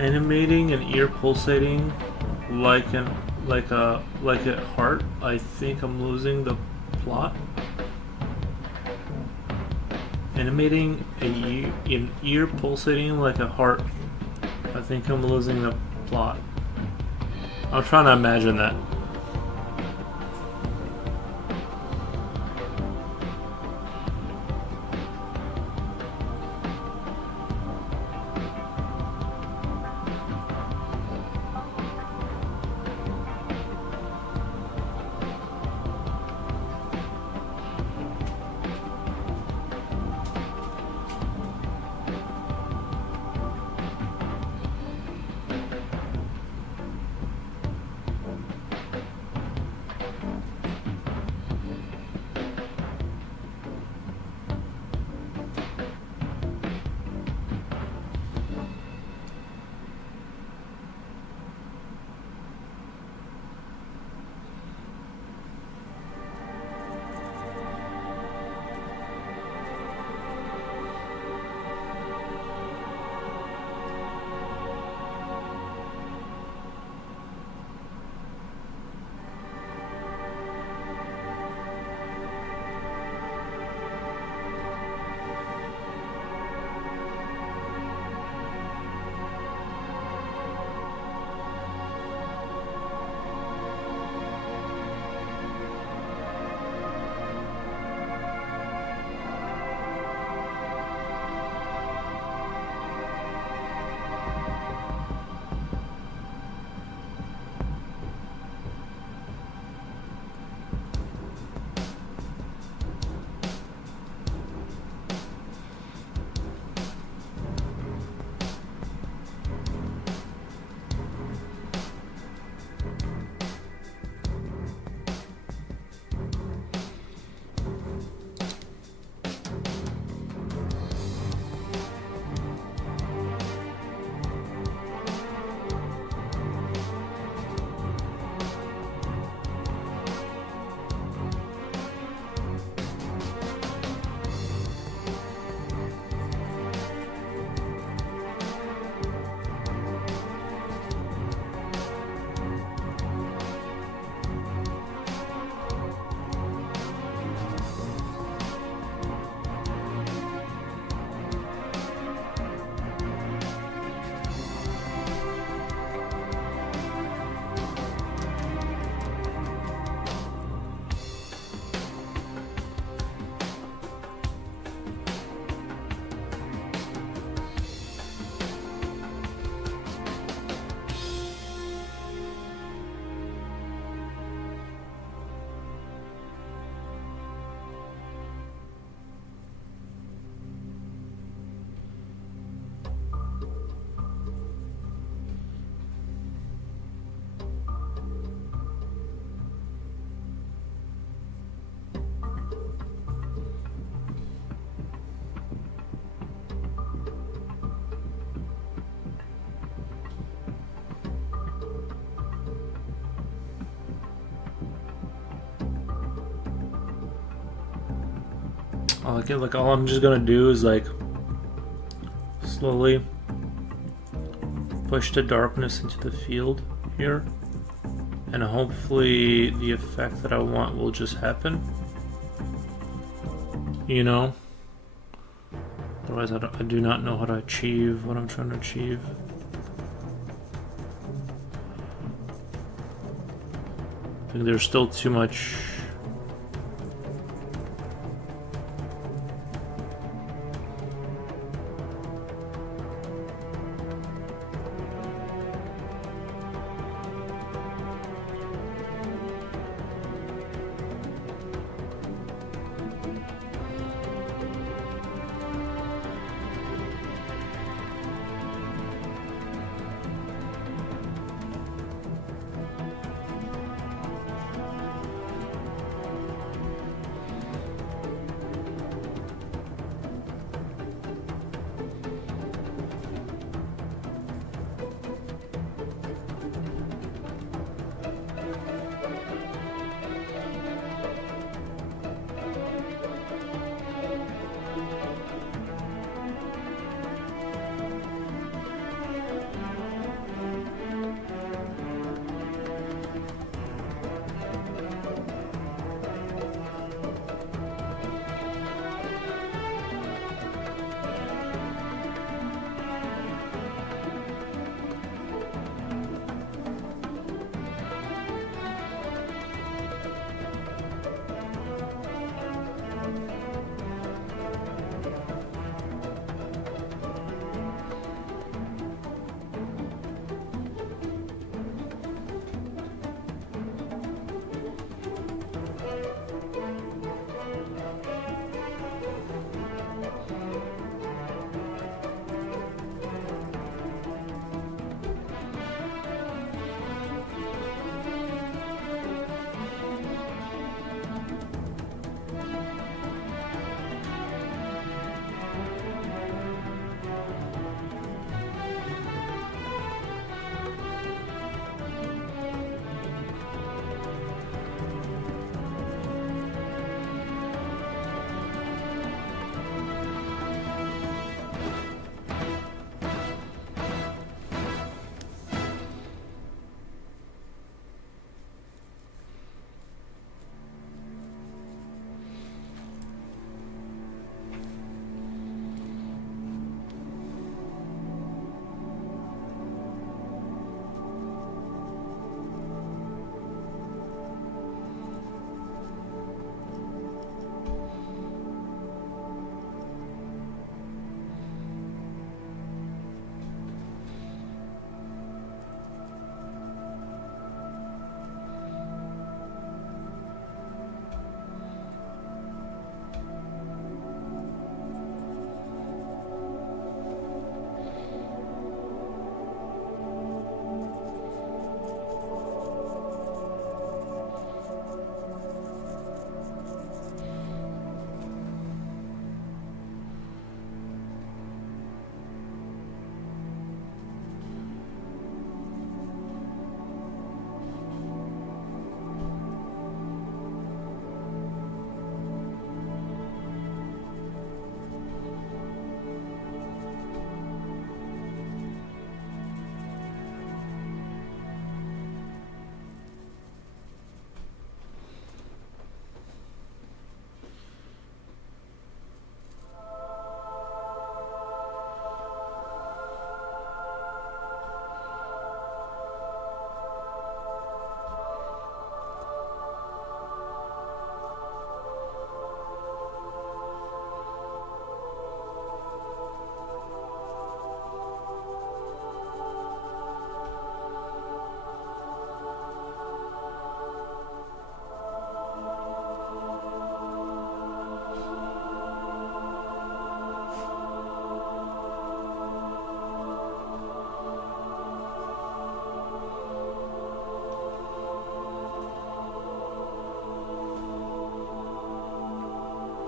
Animating an ear pulsating like a heart. I think I'm losing the plot. Animating an ear pulsating like a heart. I think I'm losing the plot. I'm trying to imagine that. Like all I'm just gonna do is like slowly push the darkness into the field here, and hopefully the effect that I want will just happen, you know? Otherwise I do not know how to achieve what I'm trying to achieve. I think there's still too much.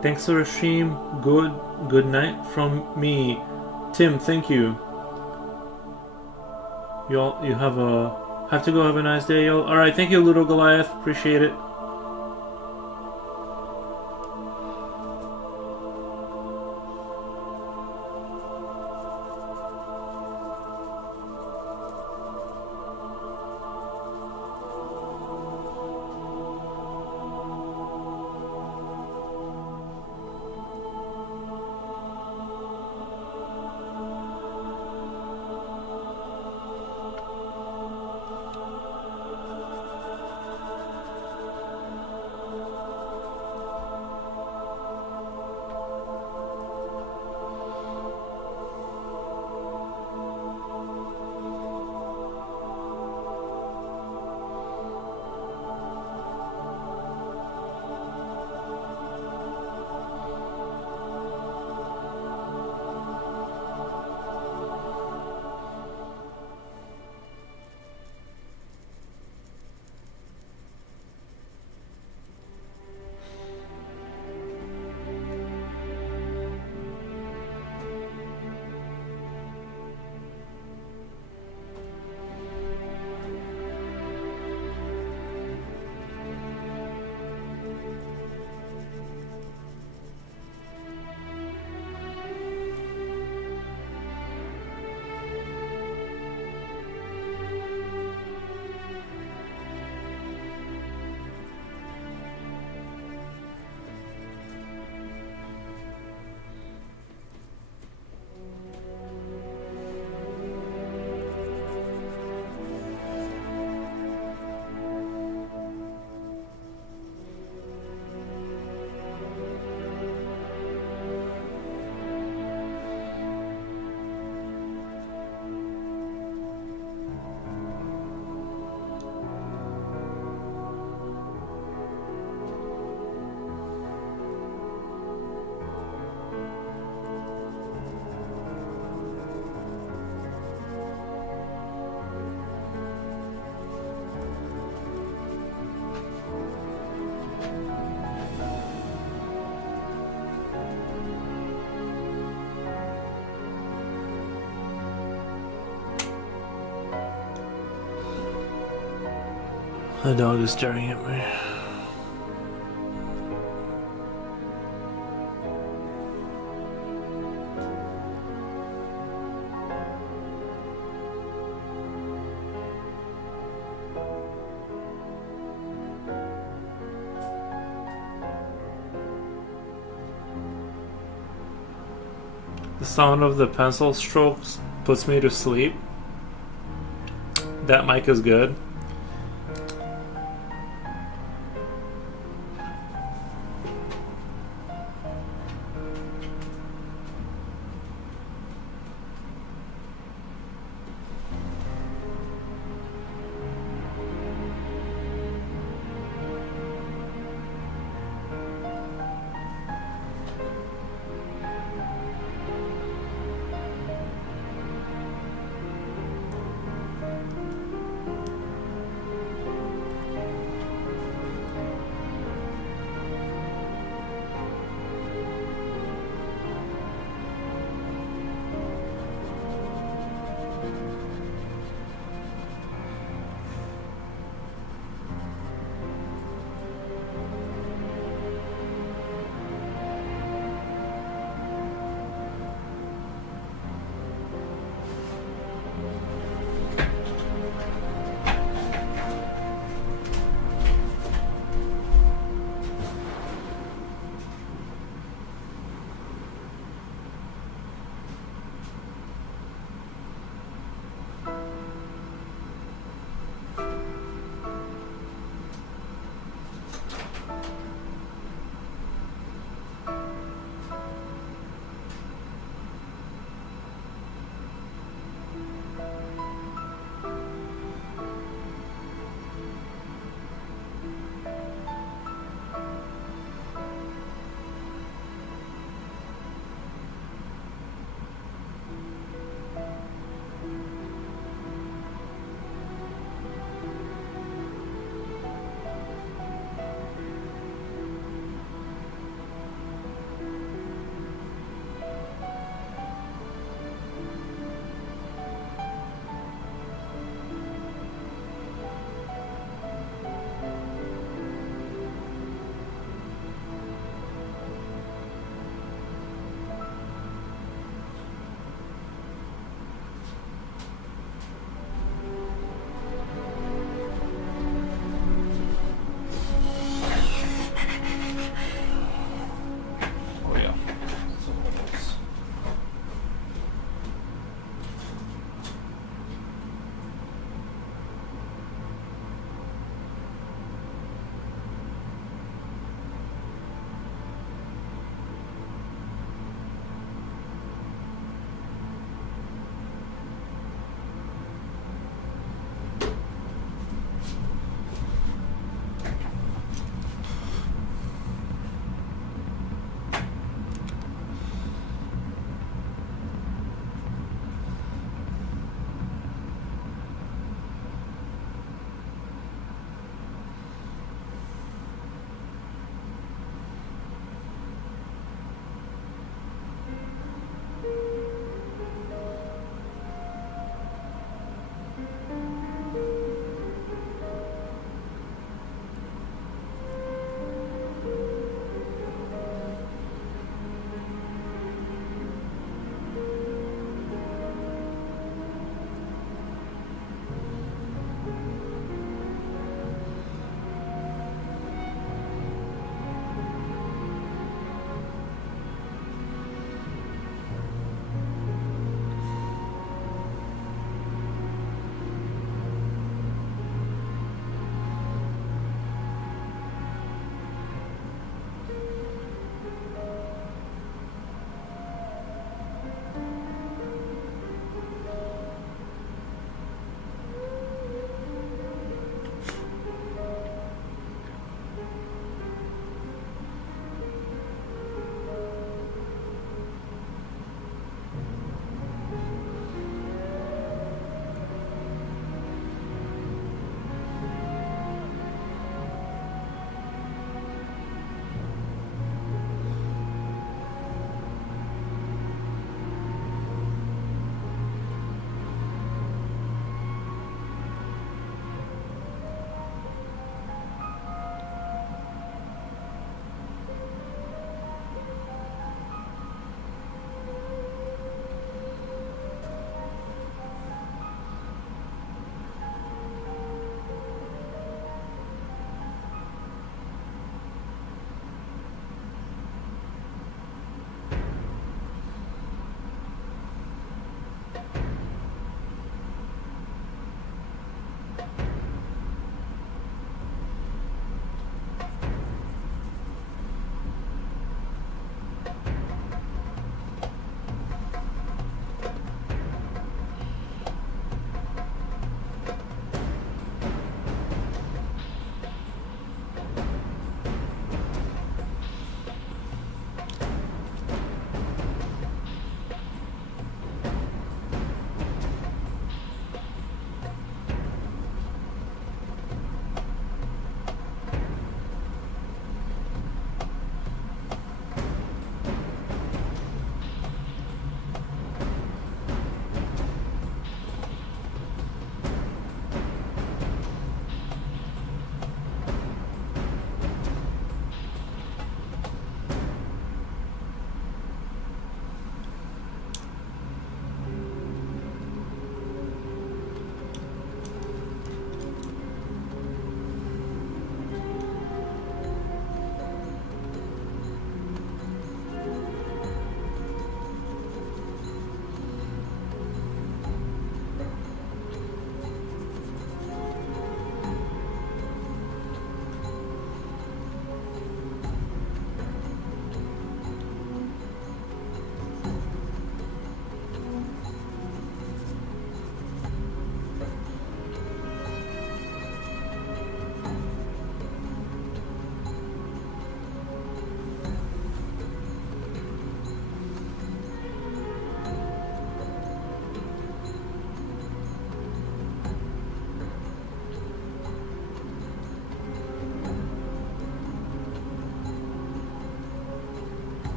Thanks for the stream. Good night from me. Tim, thank you. You have to go. Have a nice day, y'all. Alright, thank you, Little Goliath. Appreciate it. The dog is staring at me. The sound of the pencil strokes puts me to sleep. That mic is good.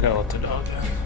gotta let the dog in.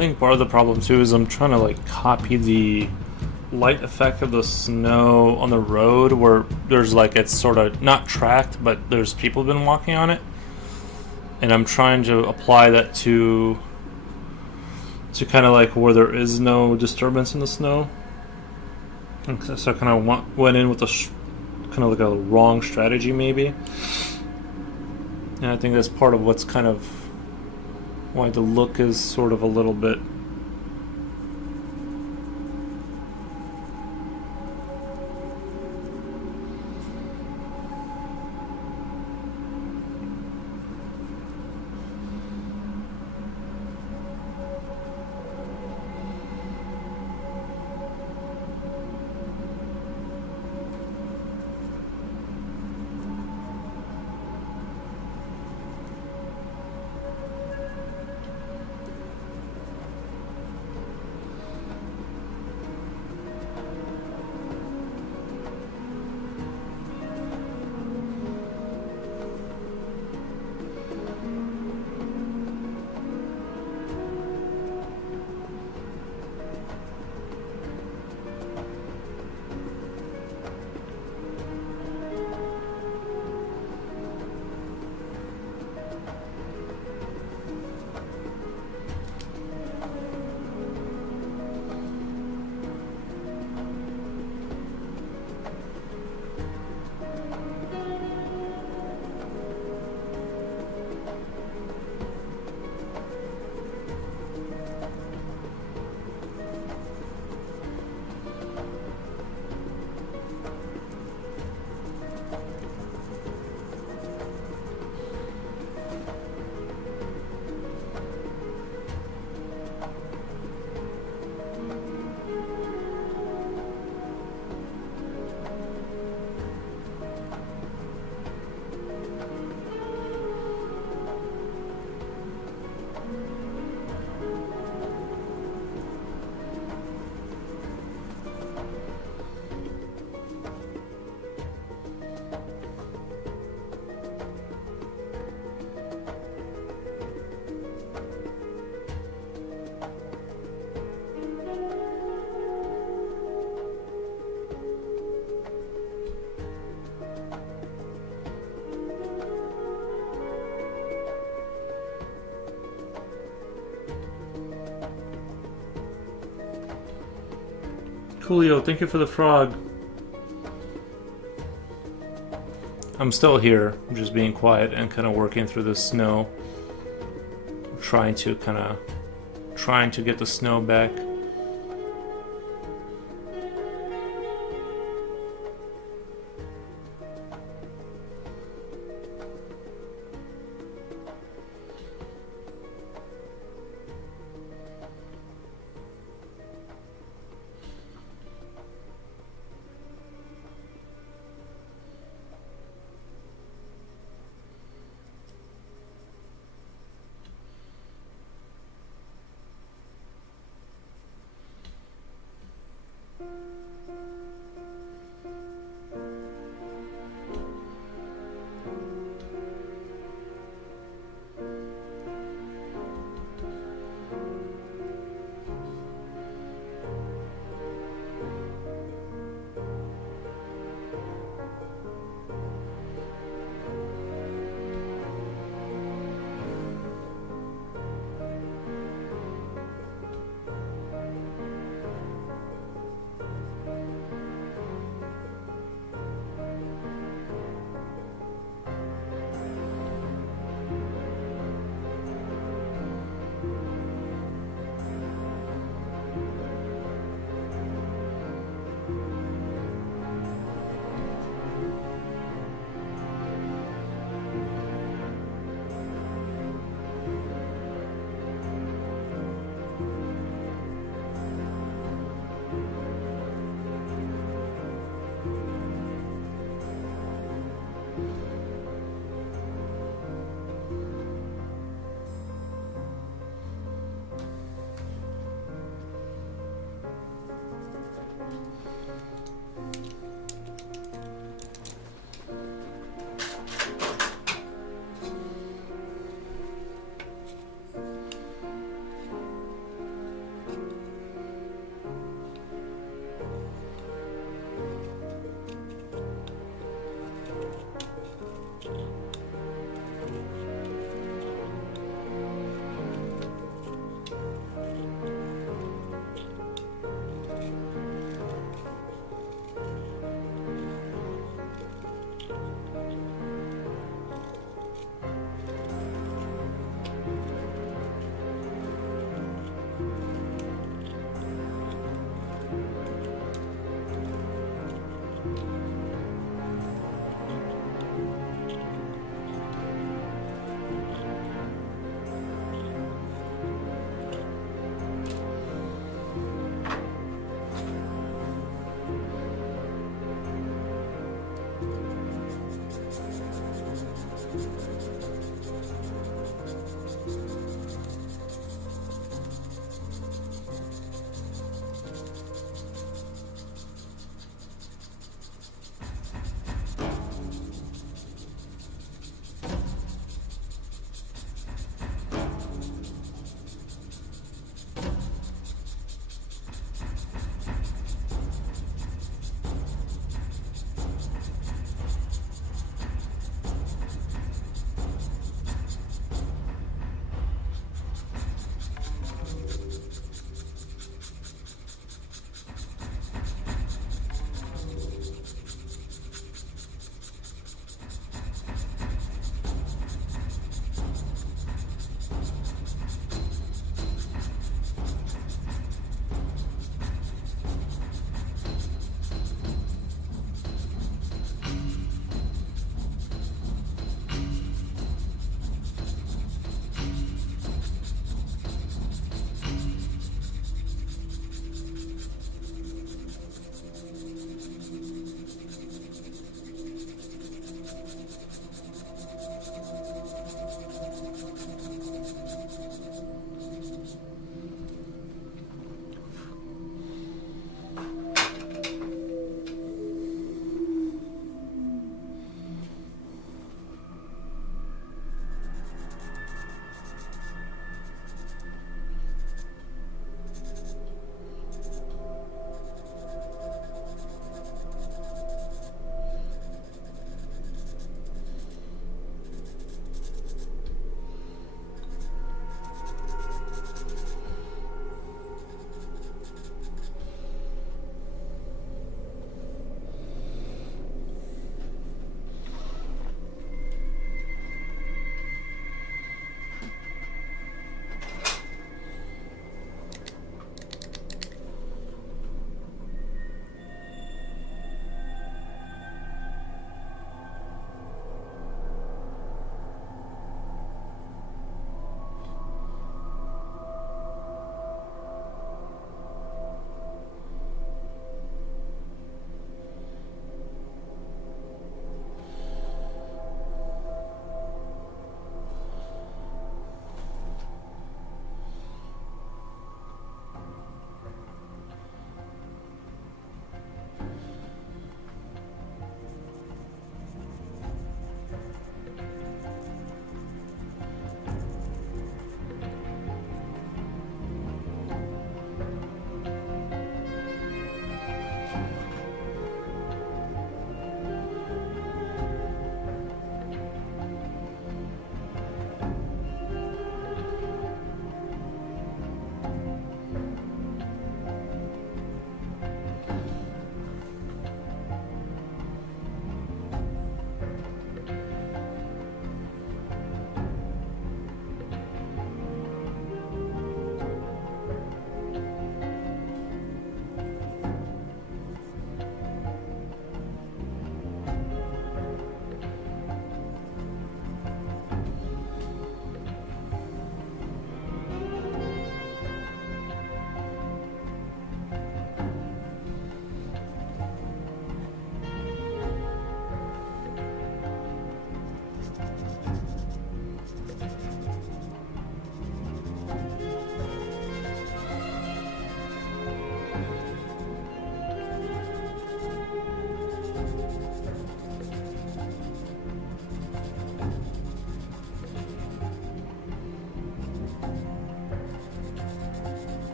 think part of the problem too is I'm trying to like copy the light effect of the snow on the road where there's like it's sort of not tracked but there's people been walking on it, and I'm trying to apply that to kind of like where there is no disturbance in the snow. And so I kind of went in with a kind of like a wrong strategy maybe, and I think that's part of what's kind of why the look is sort of a little bit Coolio. Thank you for the frog. I'm still here, just being quiet and kind of working through the snow, trying to get the snow back.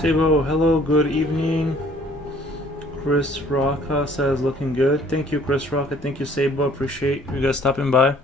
Sabo, hello, good evening. Chris Rocca says looking good. Thank you, Chris Rocca. Thank you, Sabo. Appreciate you guys stopping by.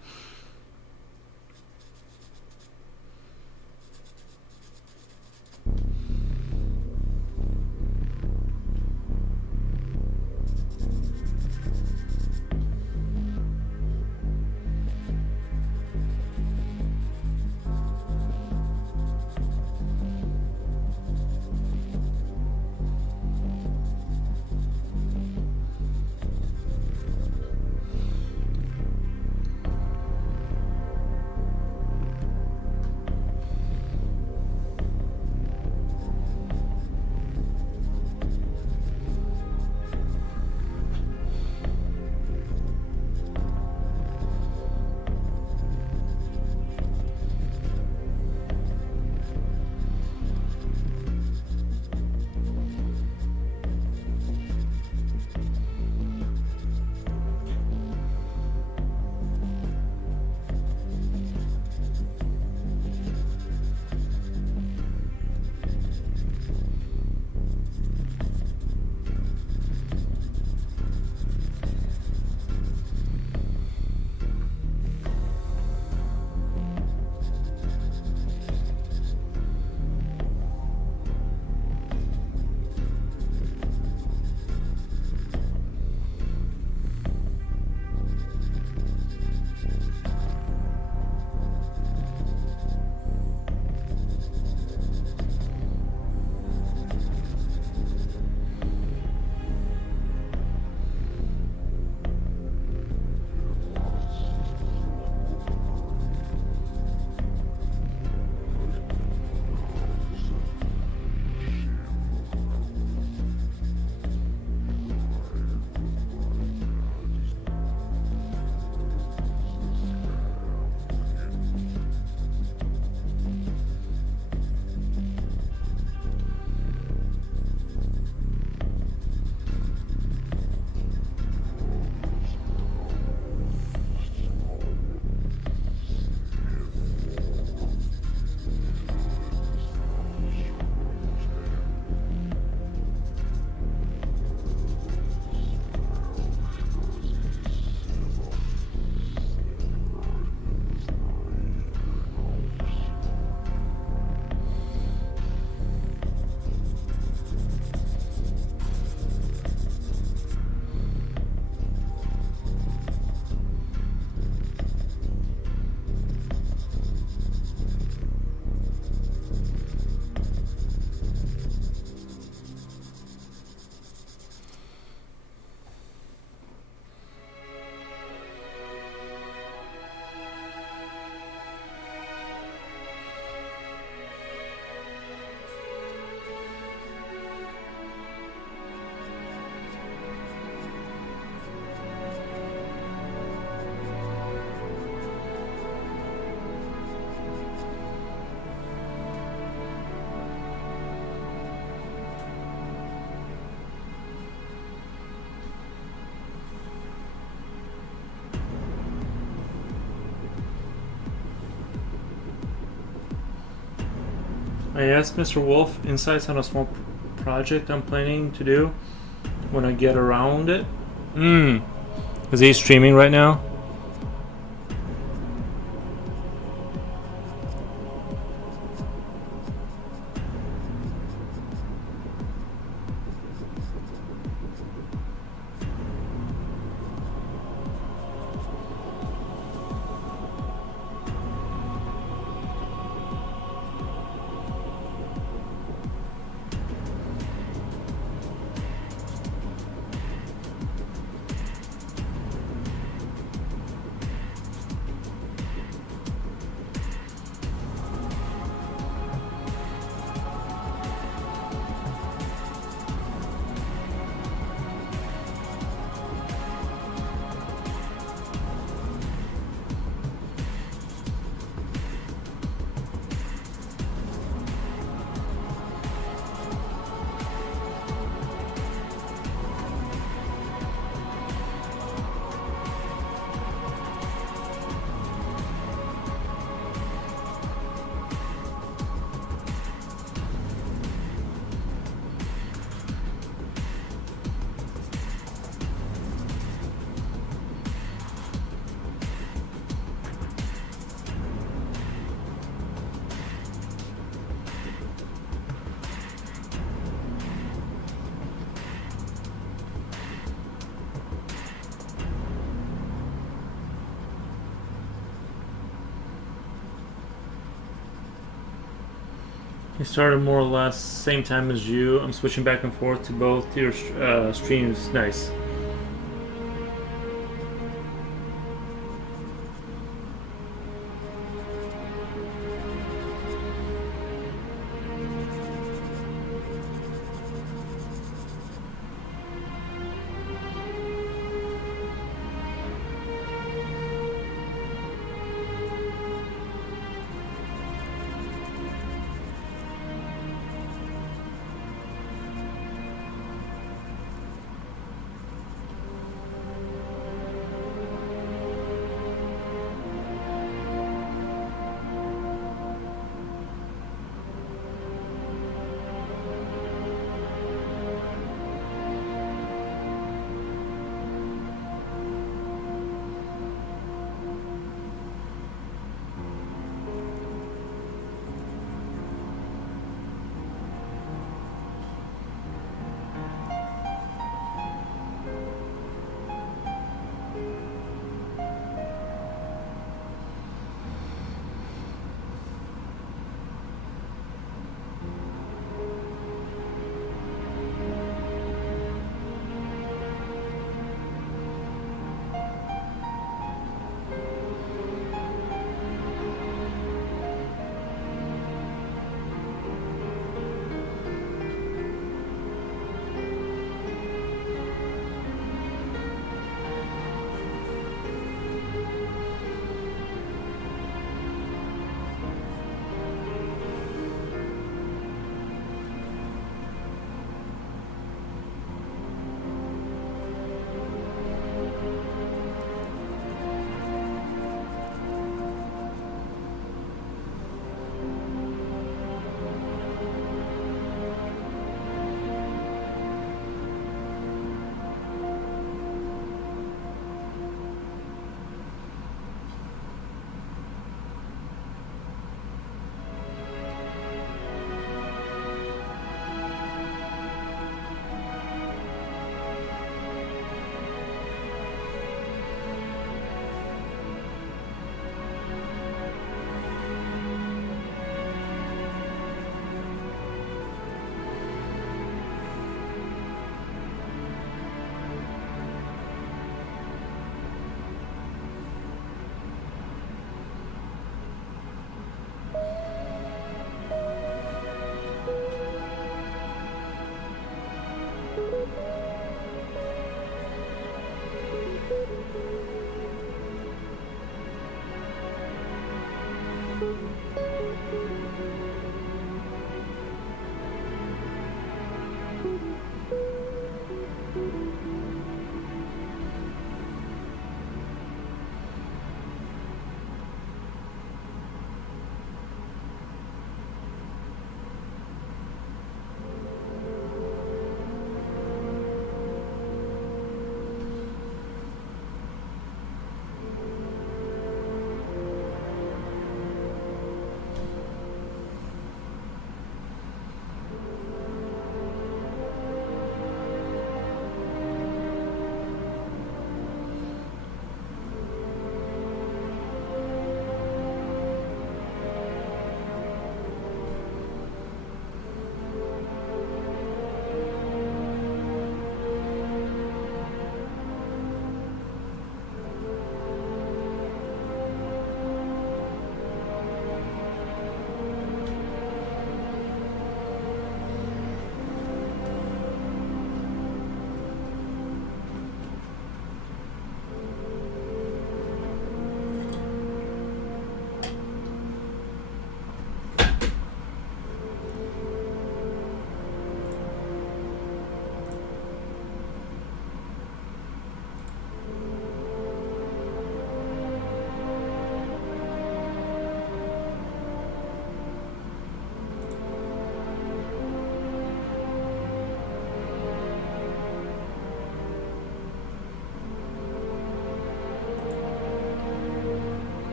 I asked Mr. Wolf insights on a small project I'm planning to do when I get around it. Is he streaming right now? He started more or less same time as you. I'm switching back and forth to both your streams. Nice.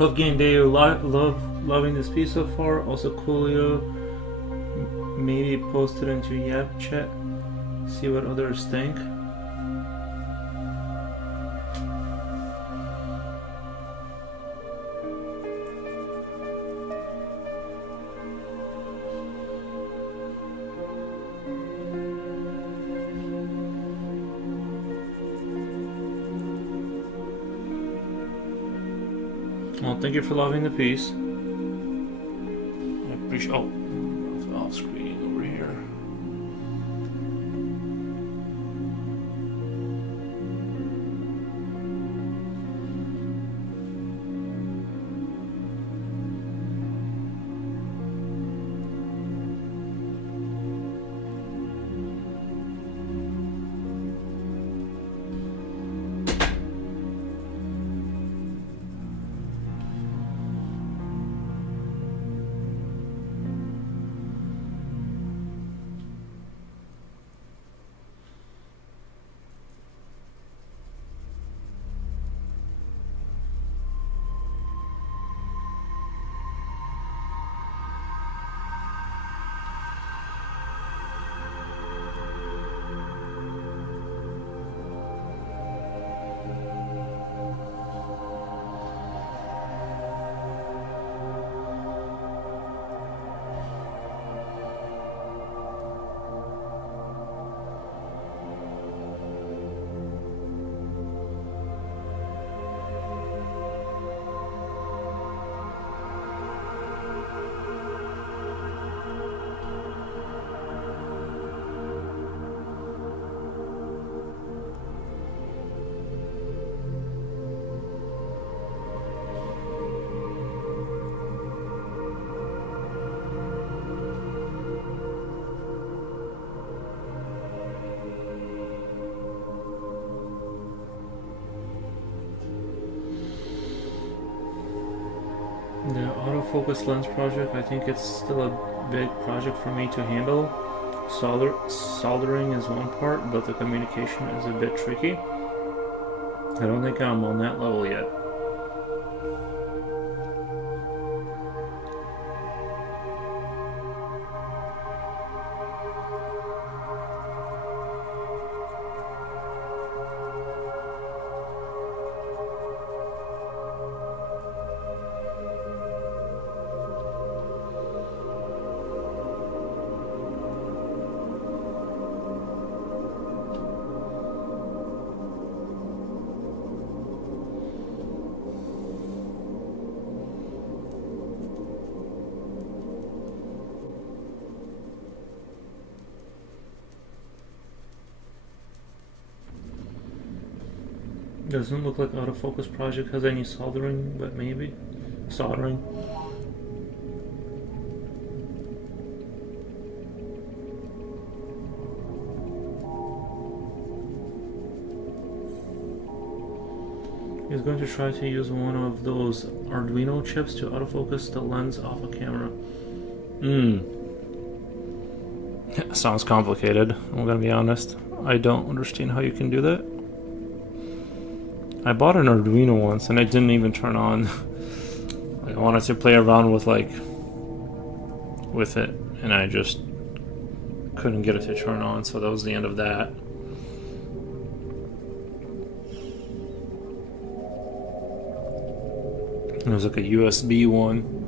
Love game day. Loving this piece so far. Also, Coolio maybe post it into Yap chat. See what others think. Well, thank you for loving the piece. I appreciate. Oh, off screen over here. The autofocus lens project, I think it's still a big project for me to handle. Soldering is one part, but the communication is a bit tricky. I don't think I'm on that level yet. Doesn't look like autofocus project has any soldering, but maybe soldering. He's going to try to use one of those Arduino chips to autofocus the lens off a camera. Sounds complicated. I'm gonna be honest. I don't understand how you can do that. I bought an Arduino once and it didn't even turn on. I wanted to play around with it, and I just couldn't get it to turn on, so that was the end of that. It was like a USB one.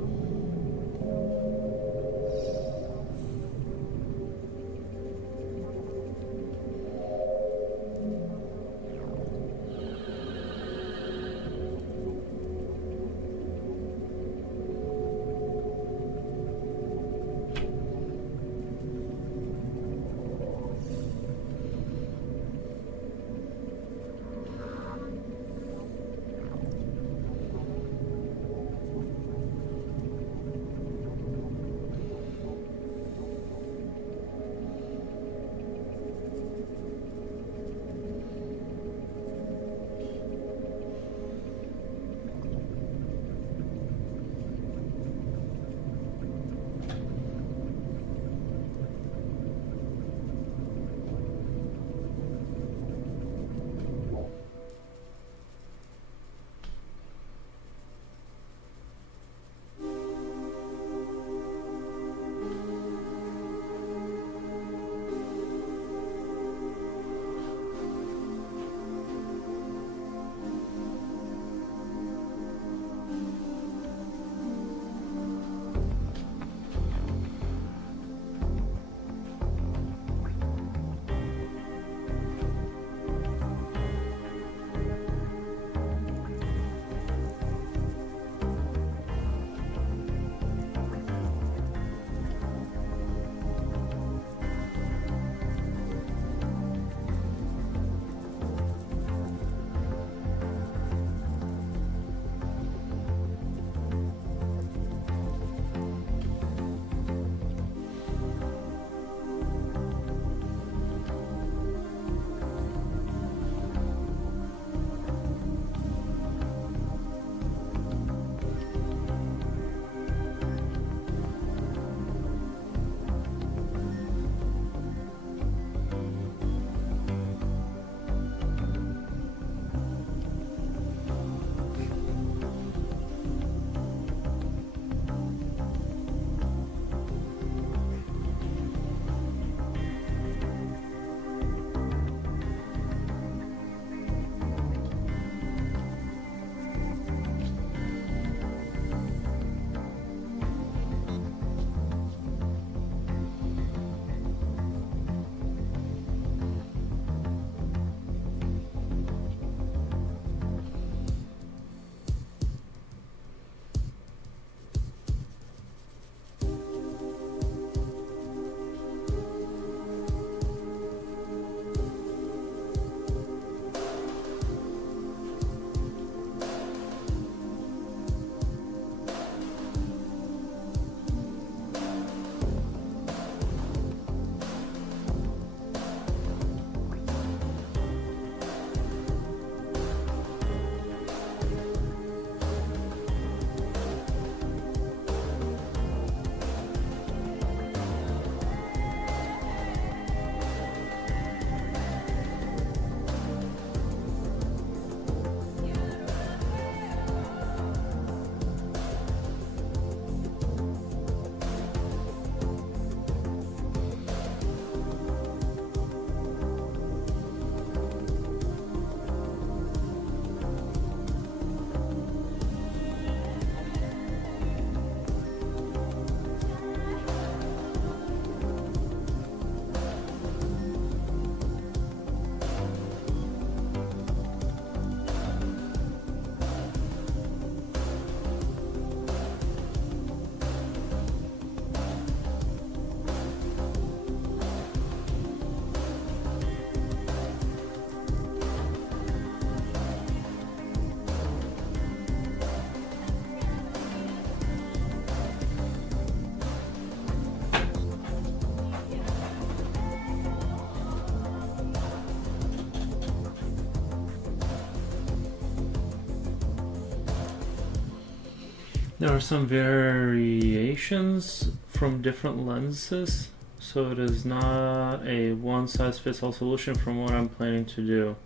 There are some variations from different lenses, so it is not a one-size-fits-all solution from what I'm planning to do.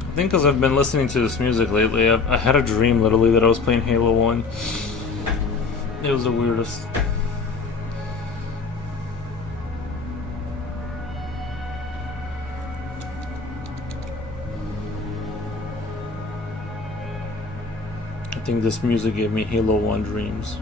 I think because I've been listening to this music lately, I had a dream literally that I was playing Halo 1. It was the weirdest. I think this music gave me Halo 1 dreams.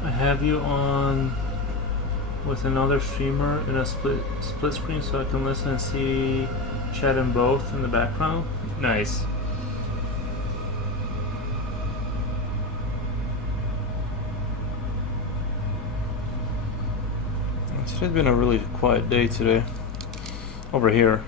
I have you on with another streamer in a split screen so I can listen and see chat in both in the background. Nice. Today's been a really quiet day today over here.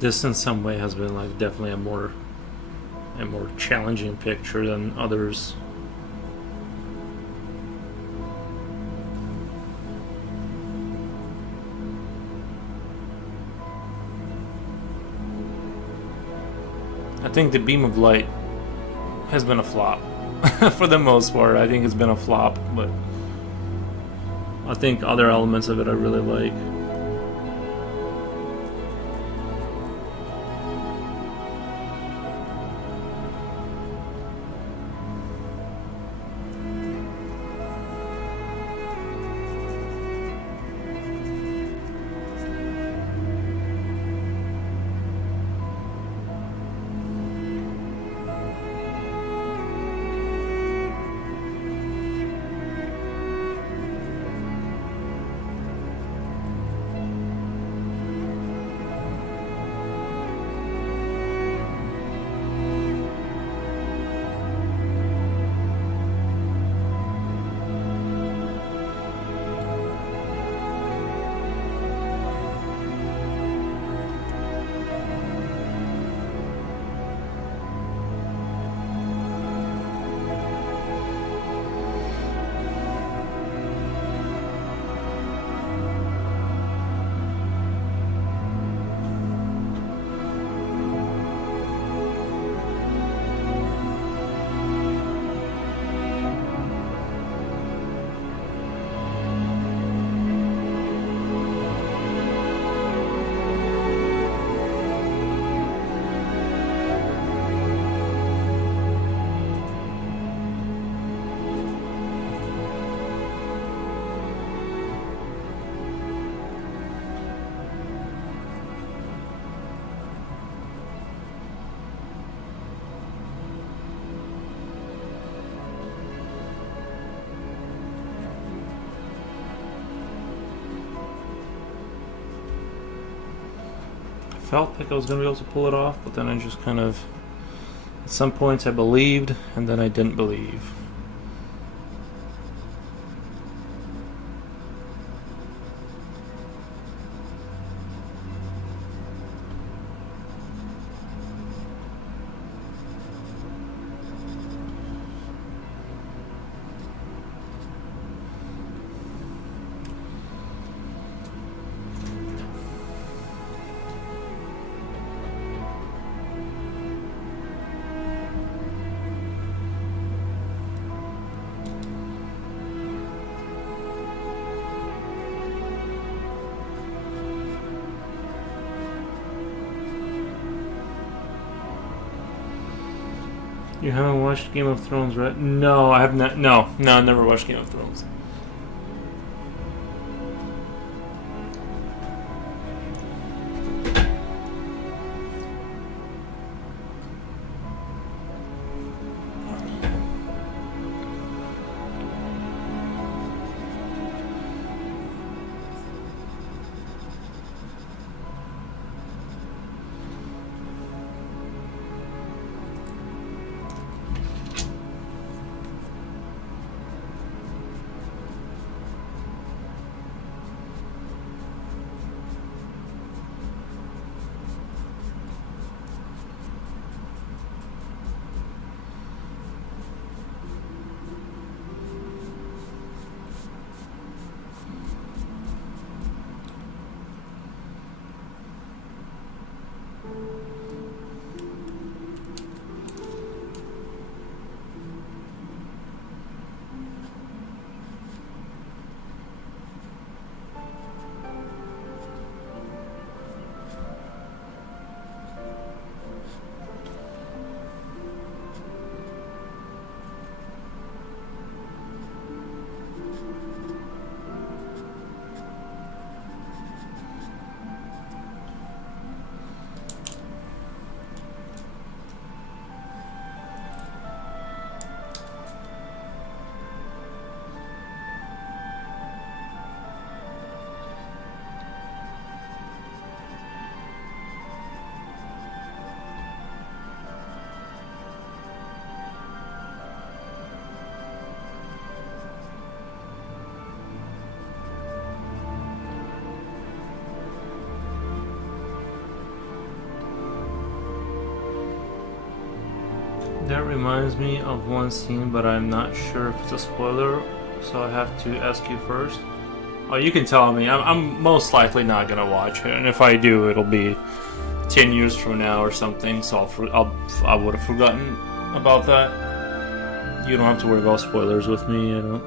this in some way has been like definitely a more challenging picture than others. I think the beam of light has been a flop. For the most part, I think it's been a flop, but I think other elements of it I really like. Felt like I was going to be able to pull it off, but then I just kind of, at some points I believed, and then I didn't believe. You haven't watched Game of Thrones, right? No, I have not. No, I never watched Game of Thrones. That reminds me of one scene, but I'm not sure if it's a spoiler, so I have to ask you first. Oh, you can tell me. I'm most likely not gonna watch it, and if I do, it'll be 10 years from now or something, so I would have forgotten about that. You don't have to worry about spoilers with me, you know.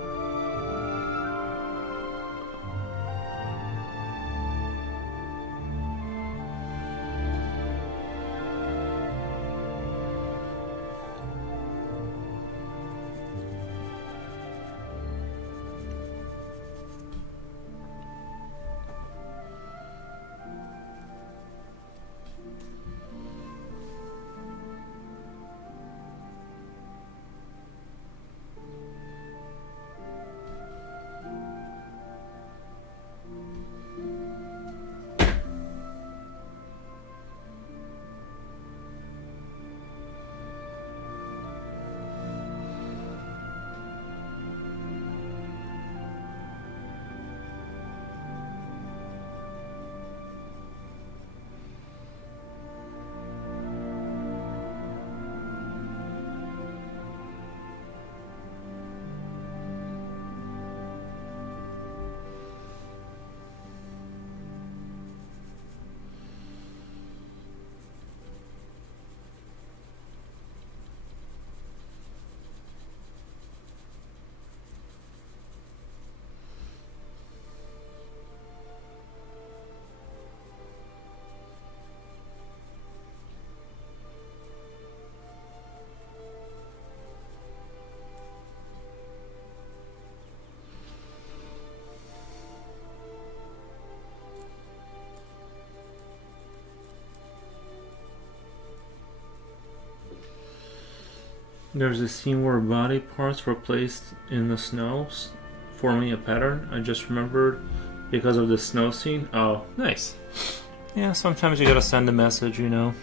There's a scene where body parts were placed in the snow, forming a pattern. I just remembered because of the snow scene. Oh, nice. Yeah, sometimes you gotta send a message, you know.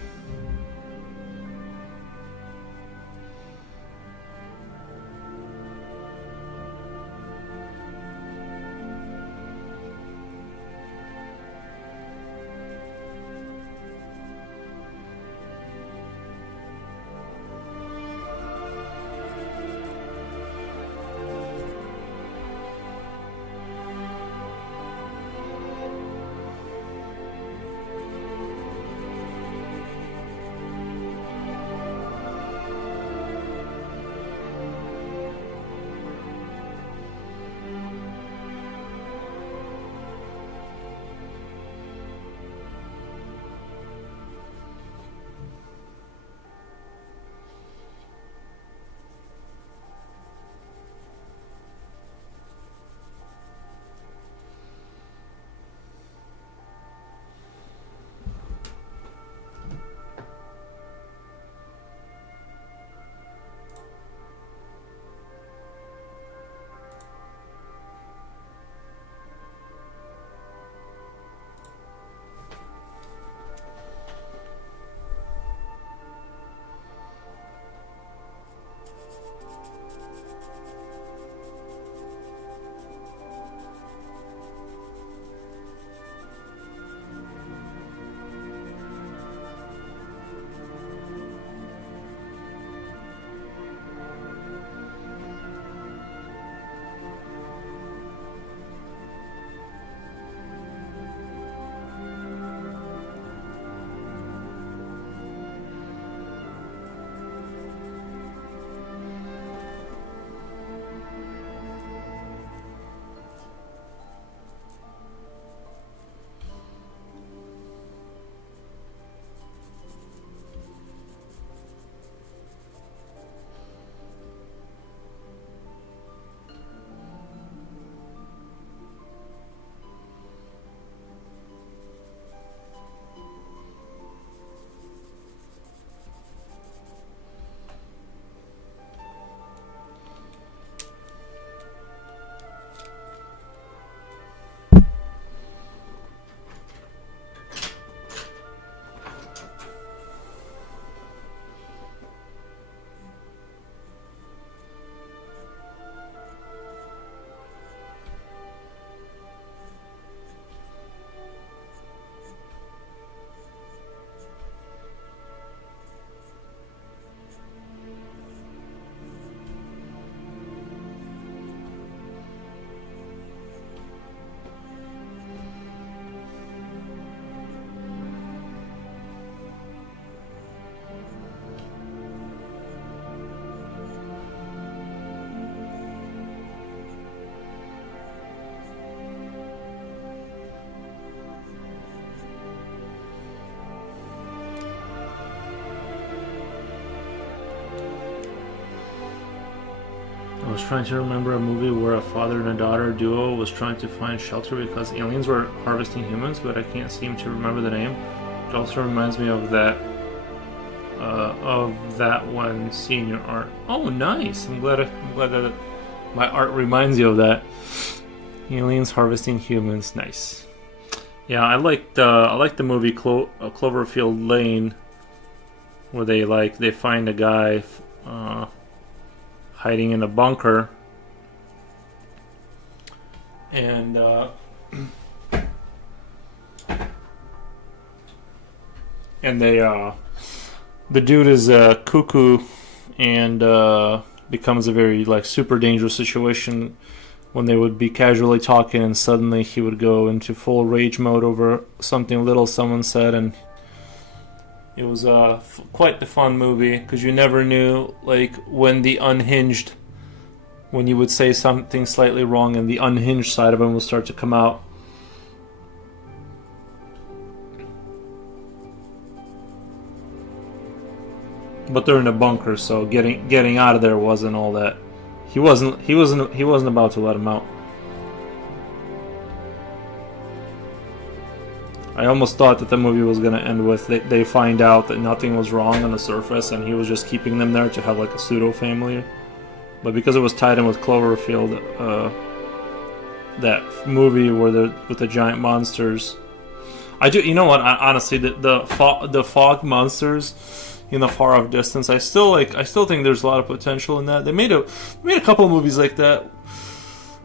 was trying to remember a movie where a father and a daughter duo was trying to find shelter because aliens were harvesting humans, but I can't seem to remember the name. It also reminds me of that one seeing your art. Oh, nice! I'm glad that my art reminds you of that. Aliens harvesting humans, nice. Yeah, I like the movie Cloverfield Lane, where they find a guy hiding in a bunker, and the dude is cuckoo, and becomes a very super dangerous situation when they would be casually talking, and suddenly he would go into full rage mode over something little someone said, and it was quite the fun movie, because you never knew when you would say something slightly wrong, and the unhinged side of him will start to come out. But they're in a bunker, so getting out of there wasn't all that. He wasn't about to let him out. I almost thought that the movie was going to end with they find out that nothing was wrong on the surface, and he was just keeping them there to have a pseudo family. But because it was tied in with Cloverfield, that movie with the giant monsters, I do. You know what? Honestly, the fog monsters in the far off distance, I still think there's a lot of potential in that. They made a couple of movies like that,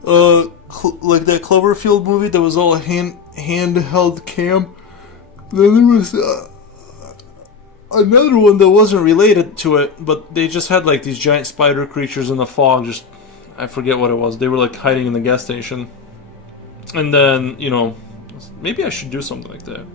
like that Cloverfield movie that was all handheld cam. Then there was another one that wasn't related to it, but they just had these giant spider creatures in the fog. I forget what it was. They were hiding in the gas station, and then maybe I should do something like that.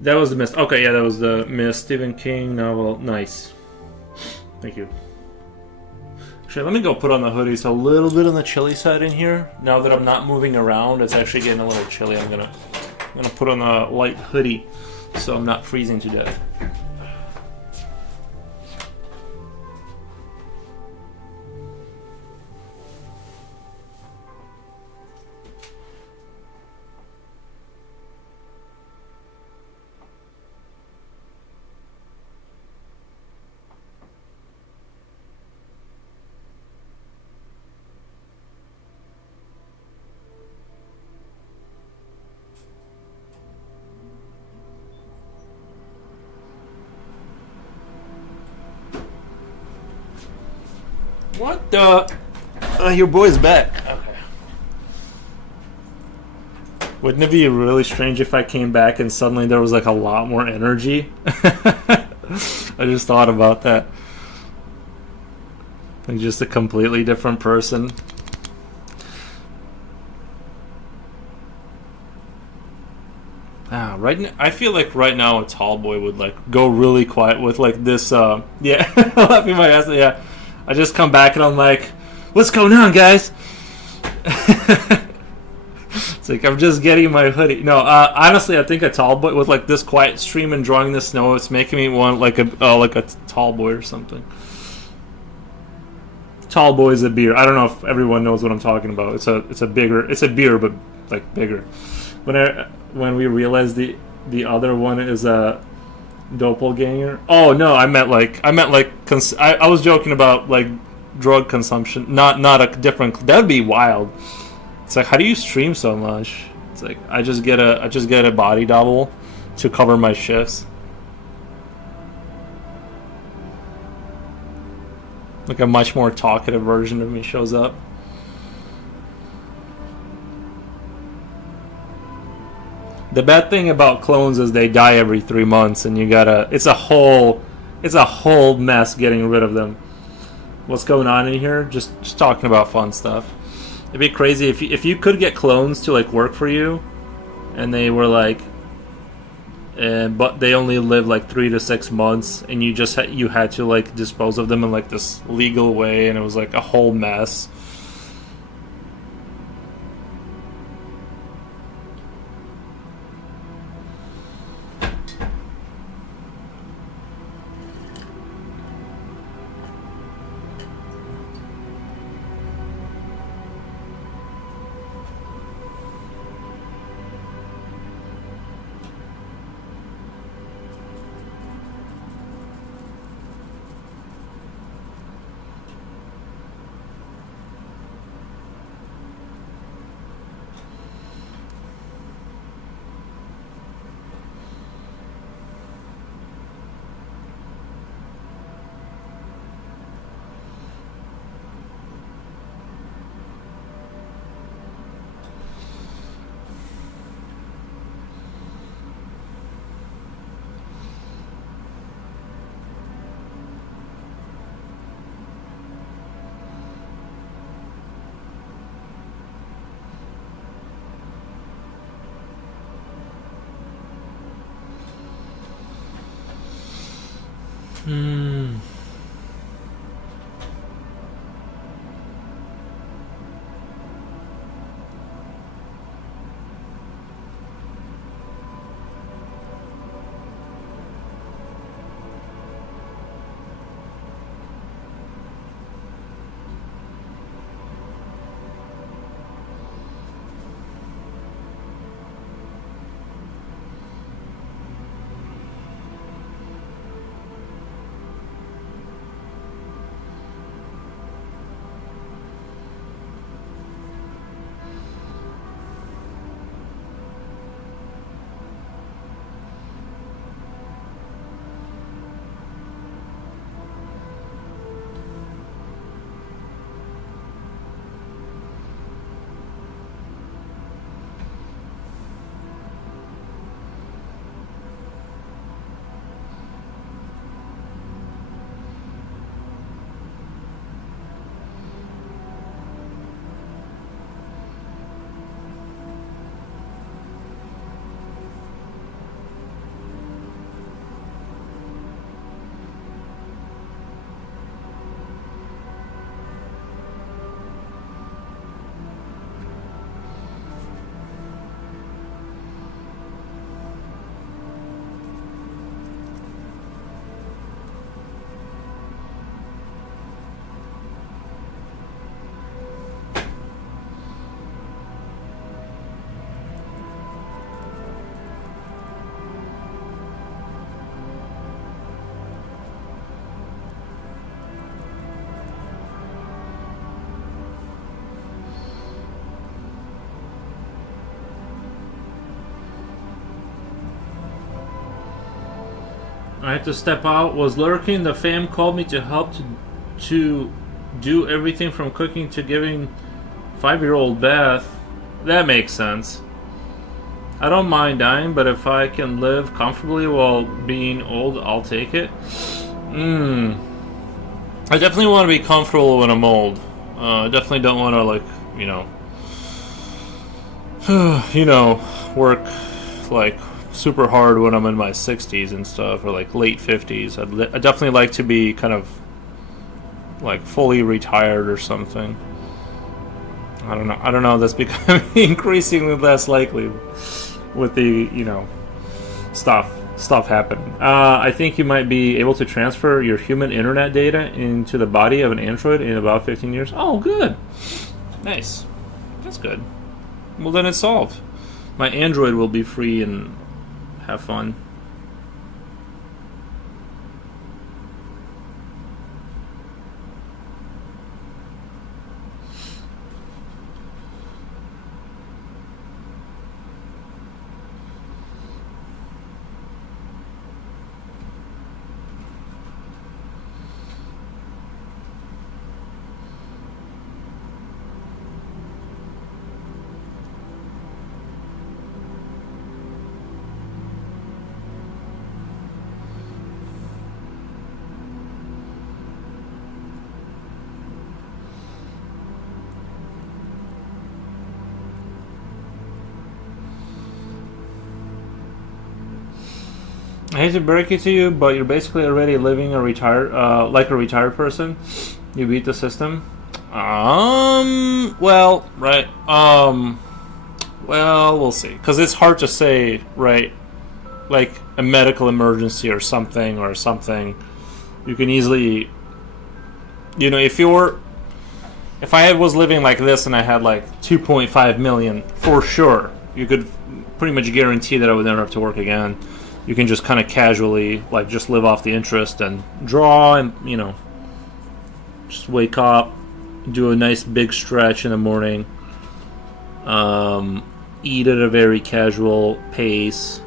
That was The Mist. Okay, yeah, that was The Mist. Stephen King novel. Nice. Thank you. Actually, let me go put on the hoodie. It's a little bit on the chilly side in here. Now that I'm not moving around, it's actually getting a little chilly. I'm gonna put on a light hoodie so I'm not freezing to death. What the? Your boy's back. Okay. Wouldn't it be really strange if I came back and suddenly there was a lot more energy? I just thought about that. Just a completely different person. I feel right now a tall boy would go really quiet with this. Yeah, laughing my ass. Yeah. I just come back and I'm what's going on, guys? It's I'm just getting my hoodie. No, honestly, I think a tall boy with this quiet stream and drawing the snow, it's making me want a tall boy or something. Tall boy is a beer. I don't know if everyone knows what I'm talking about. It's a beer, but bigger. When we realized the other one is a doppelganger. Oh no, I was joking about drug consumption. Not a different. That would be wild. It's like, how do you stream so much? It's like I just get a body double to cover my shifts. Like a much more talkative version of me shows up. The bad thing about clones is they die every 3 months, and you gotta. It's a whole mess getting rid of them. What's going on in here? Just talking about fun stuff. It'd be crazy if you could get clones to like work for you, and they were like, but they only live like 3 to 6 months, and you had to like dispose of them in like this legal way, and it was like a whole mess. I had to step out. Was lurking. The fam called me to help to do everything from cooking to giving 5-year-old bath. That makes sense. I don't mind dying, but if I can live comfortably while being old, I'll take it. I definitely want to be comfortable when I'm old. I definitely don't want to, like, work like super hard when I'm in my 60s and stuff, or like late 50s. I'd definitely like to be kind of like fully retired or something. I don't know. That's becoming increasingly less likely with the stuff happening. I think you might be able to transfer your human internet data into the body of an android in about 15 years. Oh, good. Nice. That's good. Well, then it's solved. My android will be free and have fun. I hate to break it to you, but you're basically already living a retired, like a retired person. You beat the system. Well, right. Well, we'll see. Because it's hard to say, right? Like a medical emergency or something, You can easily, if I was living like this and I had like 2.5 million, for sure, you could pretty much guarantee that I would never have to work again. You can just kind of casually, like, just live off the interest and draw and, just wake up, do a nice big stretch in the morning, eat at a very casual pace,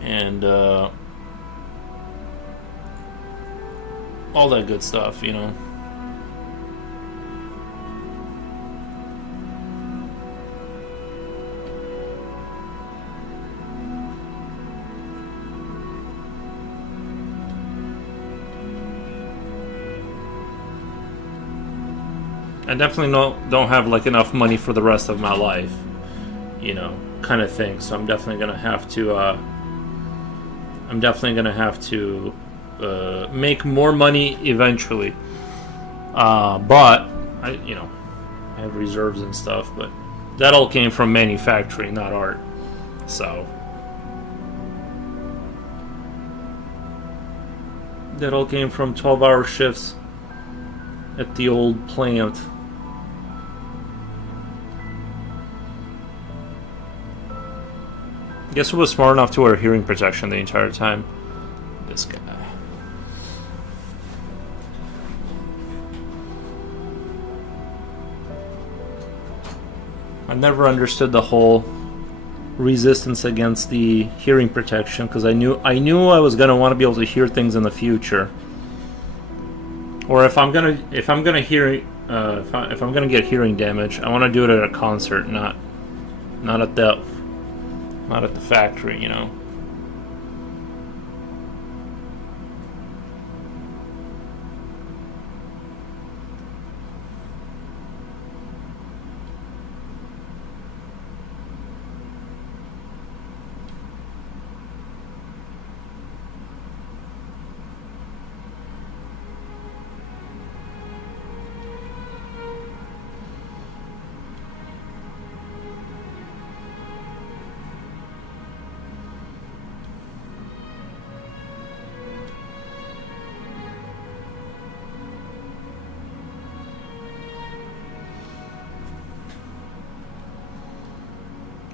and all that good stuff, I definitely don't have like enough money for the rest of my life, kind of thing. So I'm definitely gonna have to. Make more money eventually. But I have reserves and stuff. But that all came from manufacturing, not art. So that all came from 12-hour shifts at the old plant. Guess who was smart enough to wear hearing protection the entire time? This guy. I never understood the whole resistance against the hearing protection because I knew I was gonna want to be able to hear things in the future. Or if I'm gonna get hearing damage, I want to do it at a concert, not at the factory,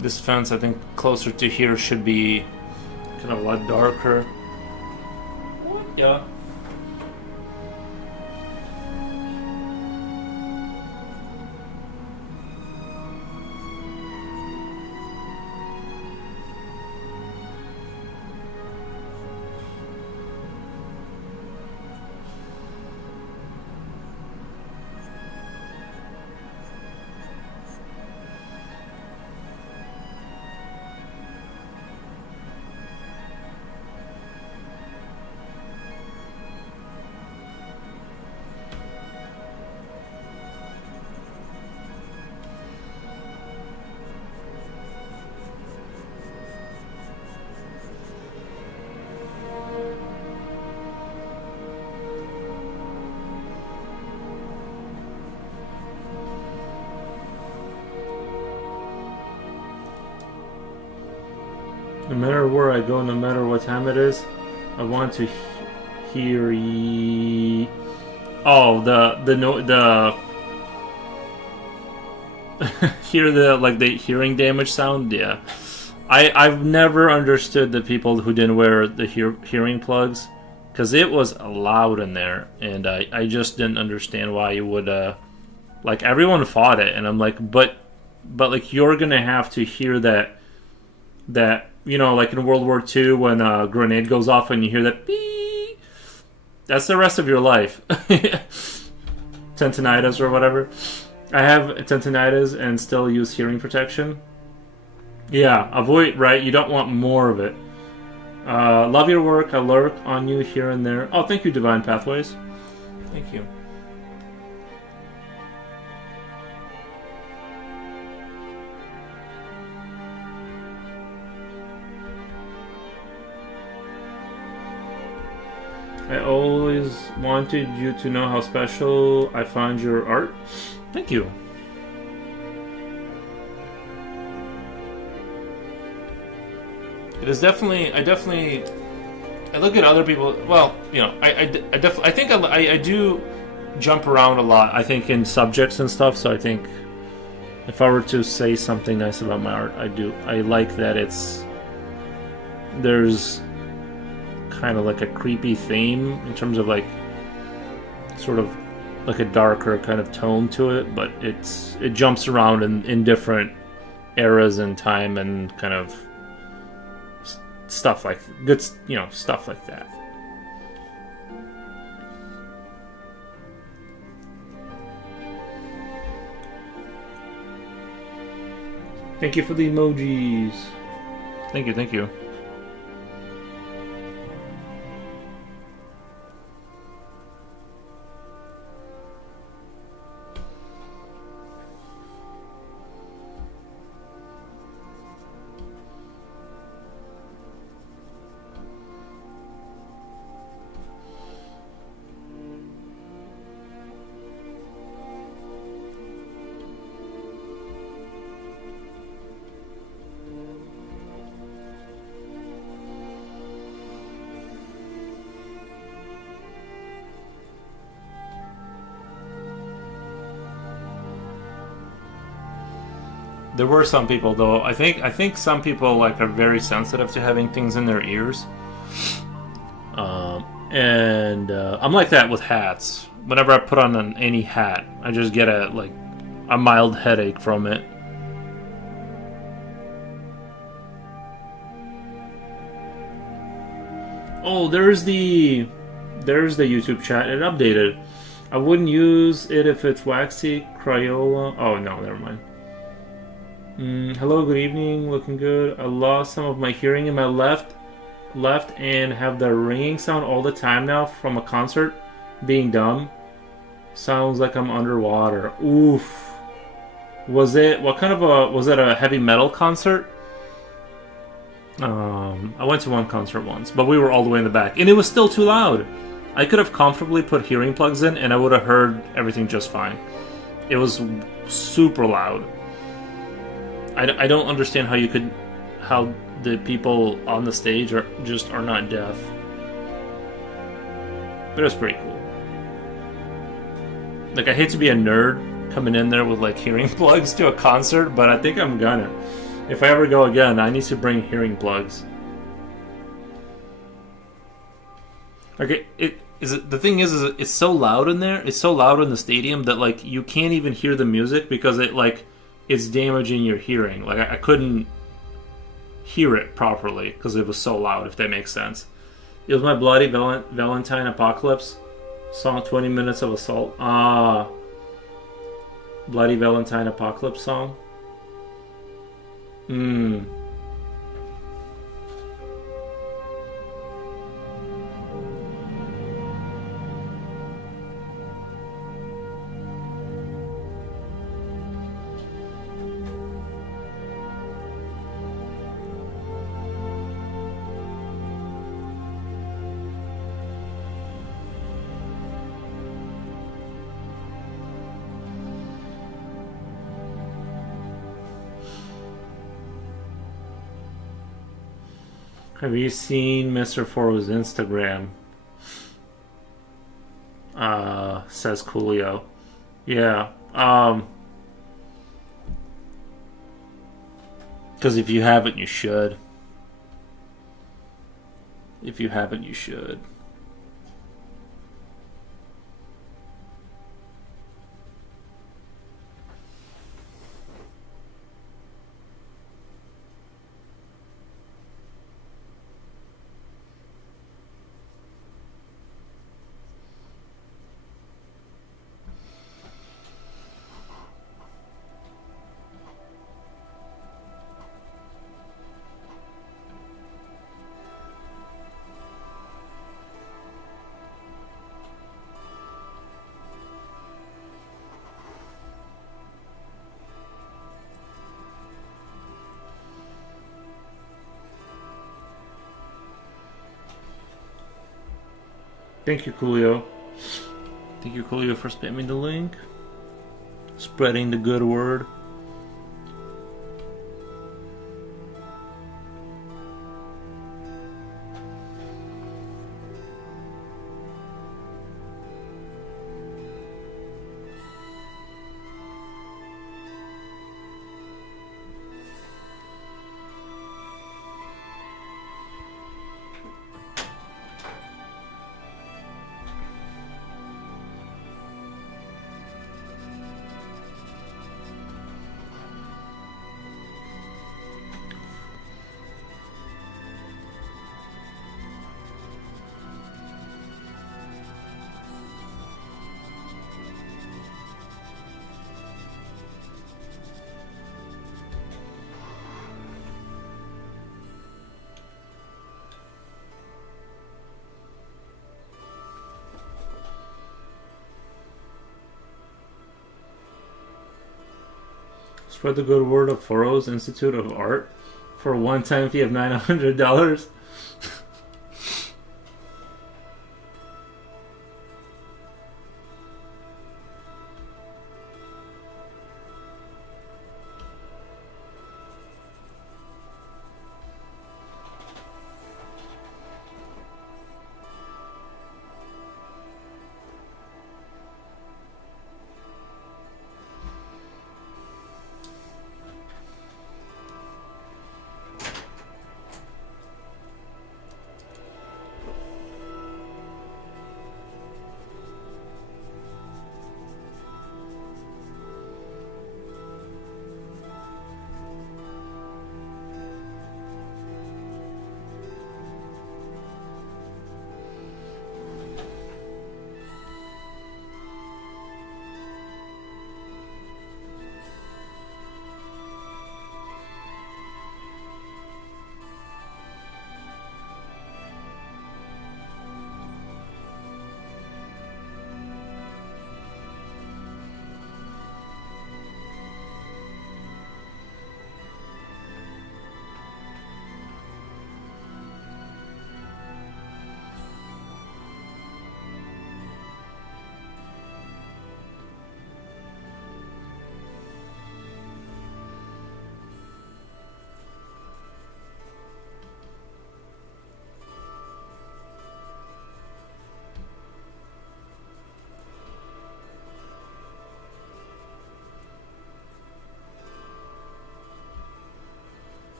This fence, I think, closer to here should be kind of a lot darker. Yeah. No matter where I go, no matter what time it is, I want to hear hear the hearing damage sound. Yeah, I've never understood the people who didn't wear the hearing plugs because it was loud in there, and I just didn't understand why you would like everyone fought it, and I'm like, but like you're gonna have to hear that like in World War II when a grenade goes off and you hear that beep, that's the rest of your life. Tendinitis or whatever. I have tendinitis and still use hearing protection. Yeah, avoid, right? You don't want more of it. Love your work. I lurk on you here and there. Oh, thank you, Divine Pathways. Thank you. I always wanted you to know how special I find your art. Thank you. It is definitely. I look at other people. Well, you know, I think I do jump around a lot. I think in subjects and stuff. So I think if I were to say something nice about my art, I do. I like that there's kind of like a creepy theme in terms of like sort of like a darker kind of tone to it, but it jumps around in different eras and time and kind of stuff like good, you know, stuff like that. Thank you for the emojis. Thank you. There were some people though. I think some people like are very sensitive to having things in their ears, and I'm like that with hats. Whenever I put on any hat, I just get a mild headache from it. Oh, there's the YouTube chat. It updated. I wouldn't use it if it's waxy Crayola. Oh no, never mind. Hello, good evening. Looking good. I lost some of my hearing in my left and have the ringing sound all the time now from a concert. Being dumb. Sounds like I'm underwater. Oof. Was it a heavy metal concert? I went to one concert once, but we were all the way in the back, and it was still too loud. I could have comfortably put hearing plugs in, and I would have heard everything just fine. It was super loud. I don't understand how the people on the stage are not deaf. But it was pretty cool. Like, I hate to be a nerd coming in there with like hearing plugs to a concert, but I think I'm gonna. If I ever go again, I need to bring hearing plugs. Okay, the thing is it's so loud in there. It's so loud in the stadium that like you can't even hear the music because it's damaging your hearing. Like I couldn't hear it properly because it was so loud. If that makes sense. It was my Bloody Valentine Apocalypse song. 20 Minutes of Assault. Bloody Valentine Apocalypse song. Have you seen Mr. Foro's Instagram? Says Coolio. Yeah. Because if you haven't, you should. If you haven't, you should. Thank you, Coolio. Thank you, Coolio, for spamming the link. Spreading the good word. Spread the good word of Foro's Institute of Art for a one-time fee of $900.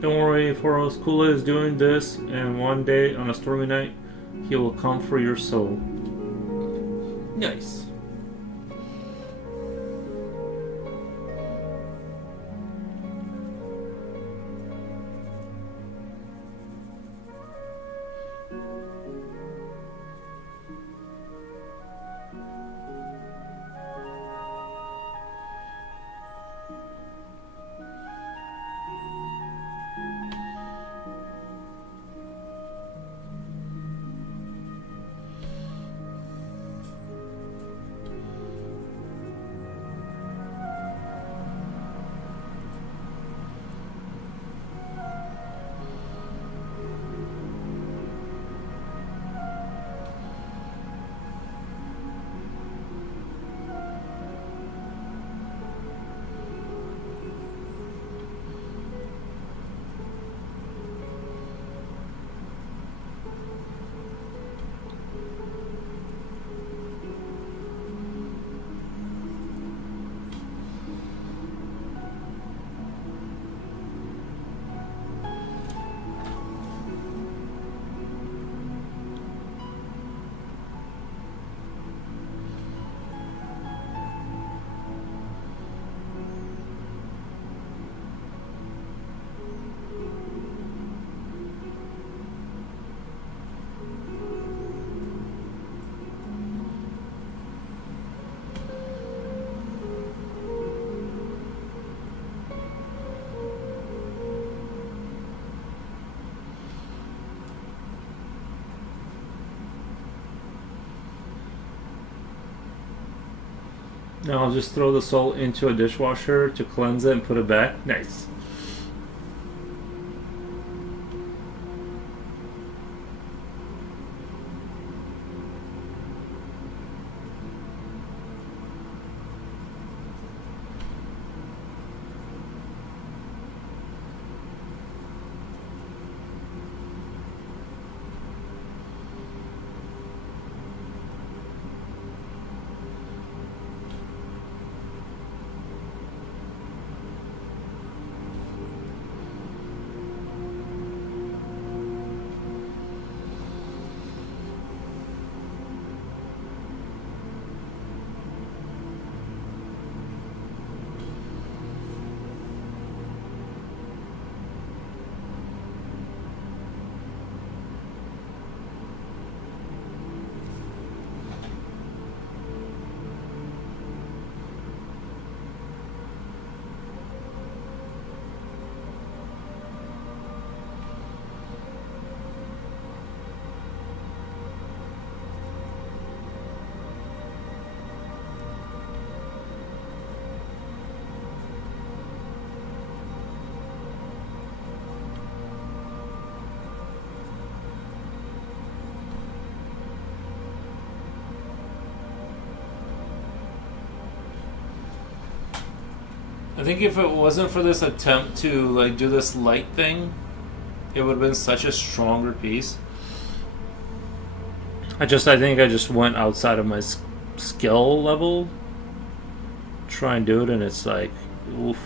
Don't worry, Foro's Kula is doing this, and one day on a stormy night, he will come for your soul. Nice. Now I'll just throw the salt into a dishwasher to cleanse it and put it back. Nice. I think if it wasn't for this attempt to like do this light thing, it would have been such a stronger piece. I think I just went outside of my skill level. Try and do it, and it's like, oof.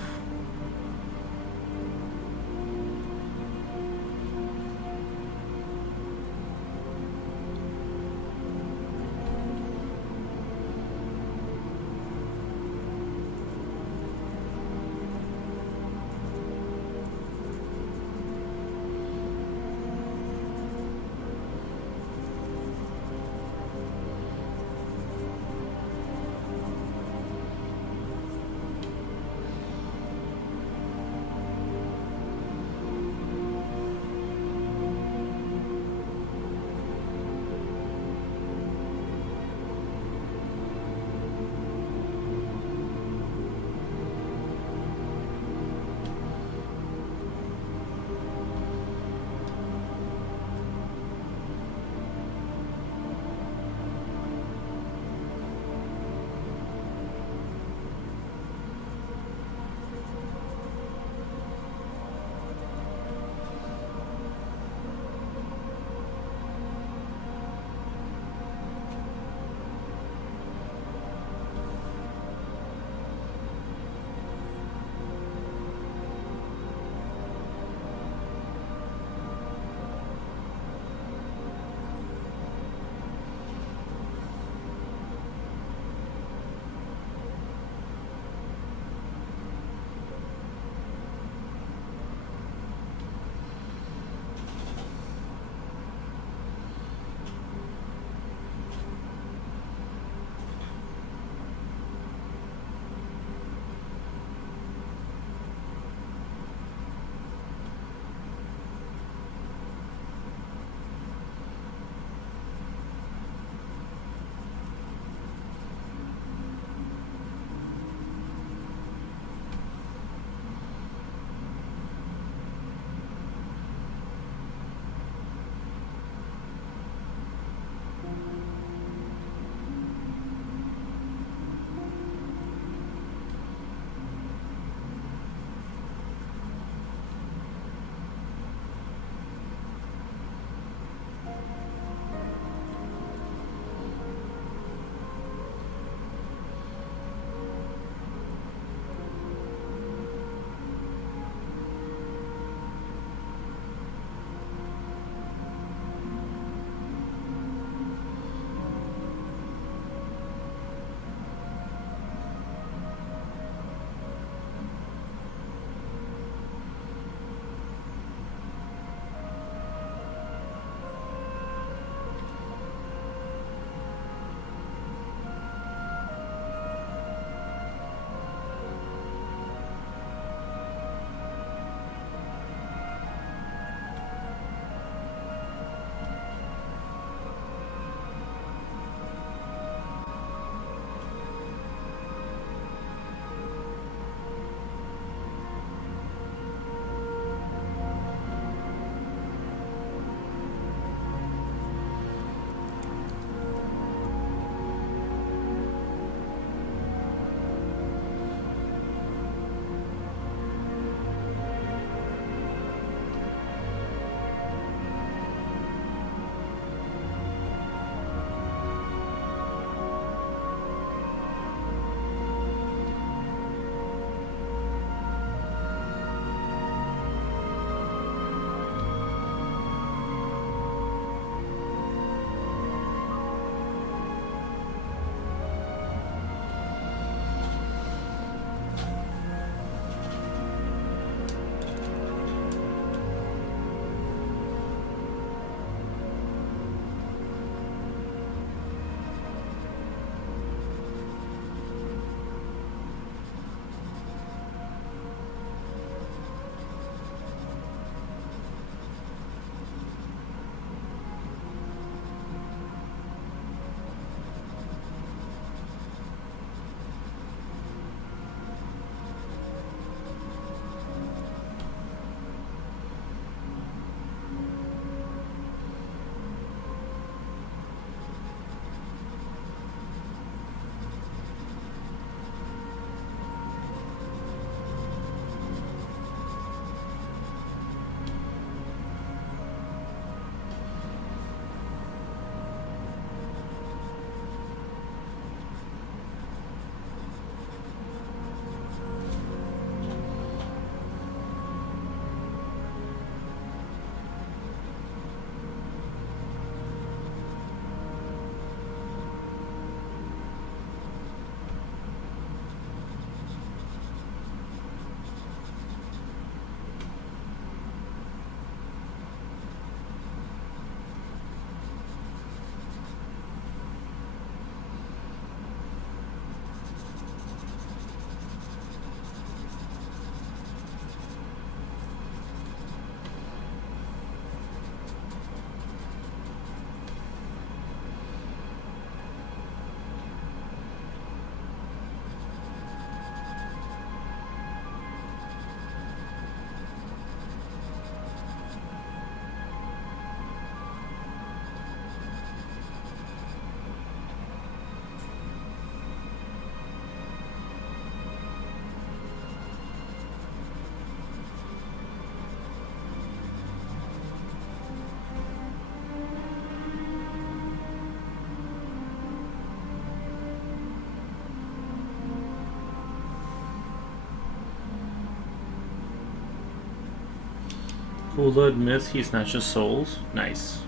Hula admits he snatches souls. Nice.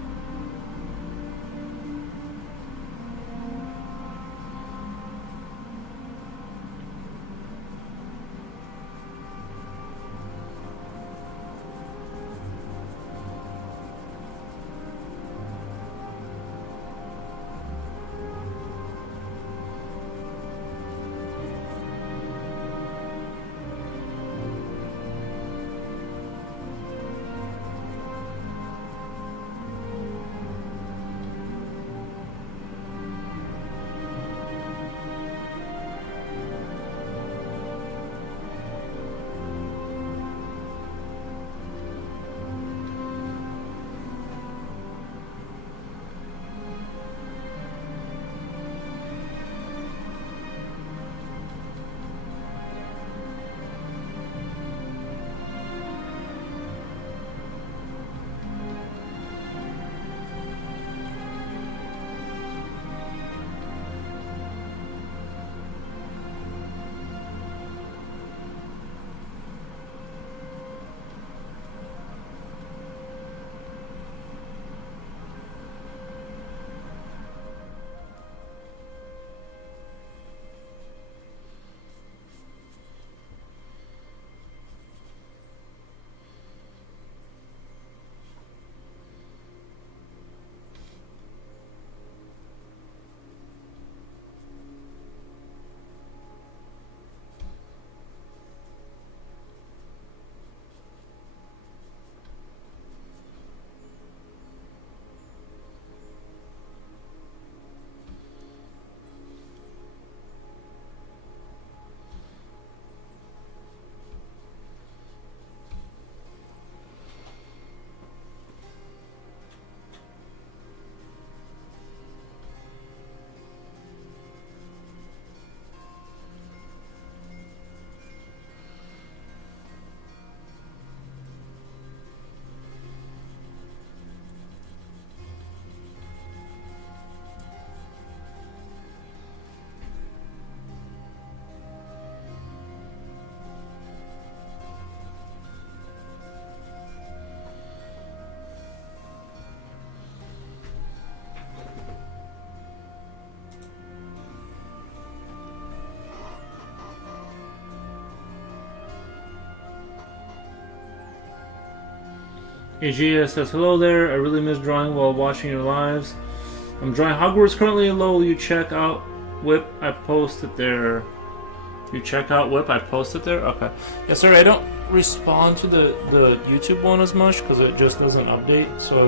AGS says, hello there, I really miss drawing while watching your lives. I'm drawing Hogwarts currently. Low, you check out Whip, I posted there. You check out Whip, I posted there? Okay. Yes, sir, I don't respond to the YouTube one as much because it just doesn't update. So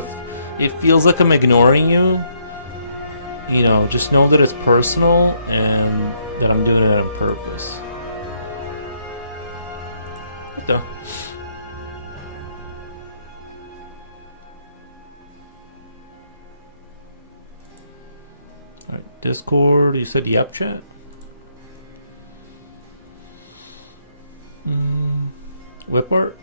if it feels like I'm ignoring you, you know, just know that it's personal and that I'm doing it on purpose. Duh. Alright, Discord, you said yep chat? Whip art?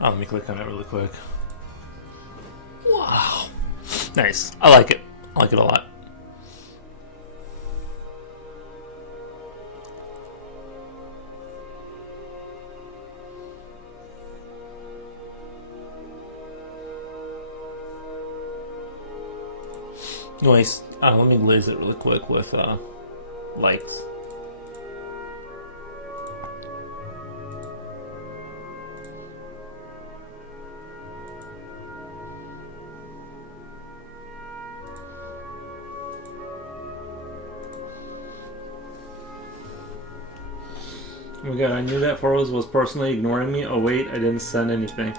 Oh, let me click on it really quick. Wow. Nice. I like it. I like it a lot. Anyways, let me glaze it really quick with lights. Oh my god, I knew that Forrest was personally ignoring me. Oh wait, I didn't send anything.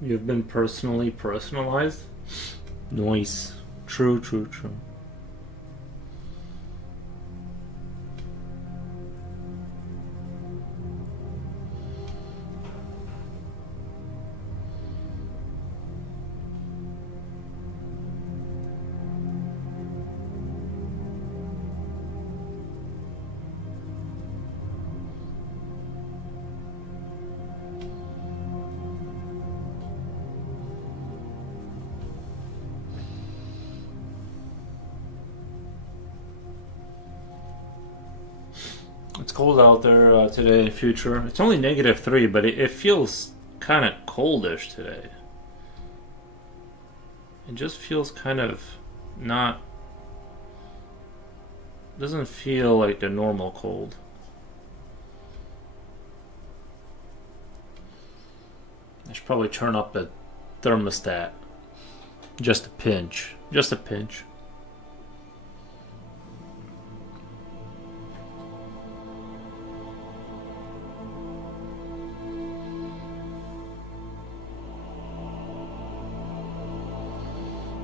You've been personally personalized? Nice. True, true, true. It's cold out there today, future. It's only -3, but it feels kind of coldish today. It just feels kind of not... doesn't feel like the normal cold. I should probably turn up the thermostat. Just a pinch. Just a pinch.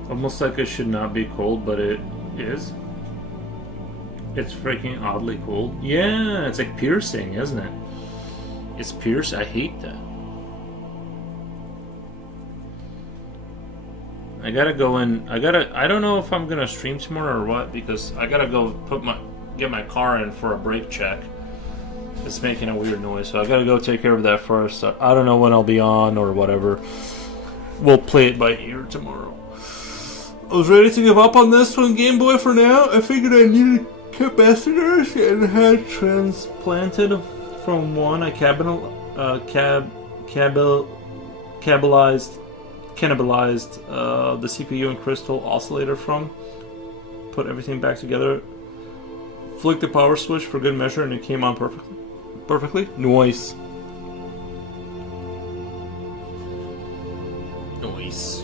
Almost like it should not be cold, but it is. It's freaking oddly cold. Yeah, it's like piercing, isn't it? It's piercing. I hate that. I gotta go in. I don't know if I'm gonna stream tomorrow or what, because I gotta go get my car in for a brake check. It's making a weird noise, so I gotta go take care of that first. I don't know when I'll be on or whatever. We'll play it by ear tomorrow. I was ready to give up on this one, Game Boy, for now. I figured I needed capacitors and had transplanted from one I cannibalized the CPU and crystal oscillator from. Put everything back together. Flicked the power switch for good measure, and it came on perfectly. Nice. Nice.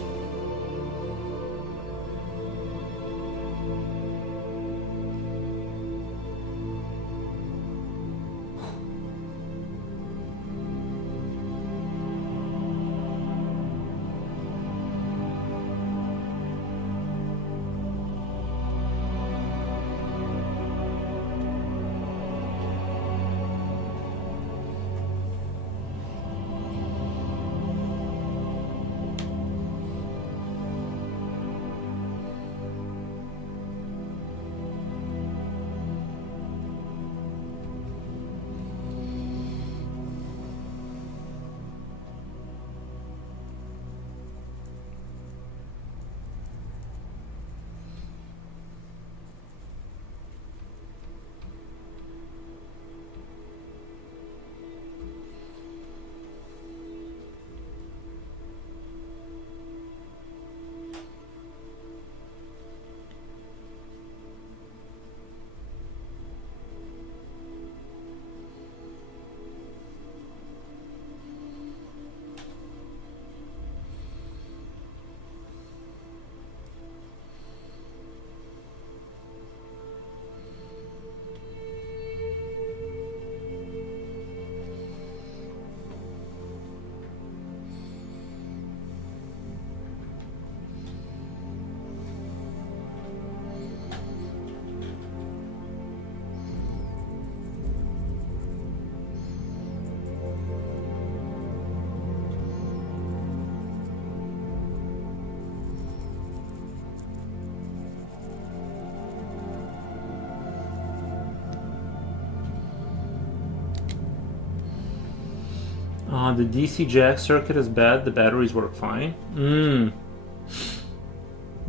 The DC jack circuit is bad. The batteries work fine.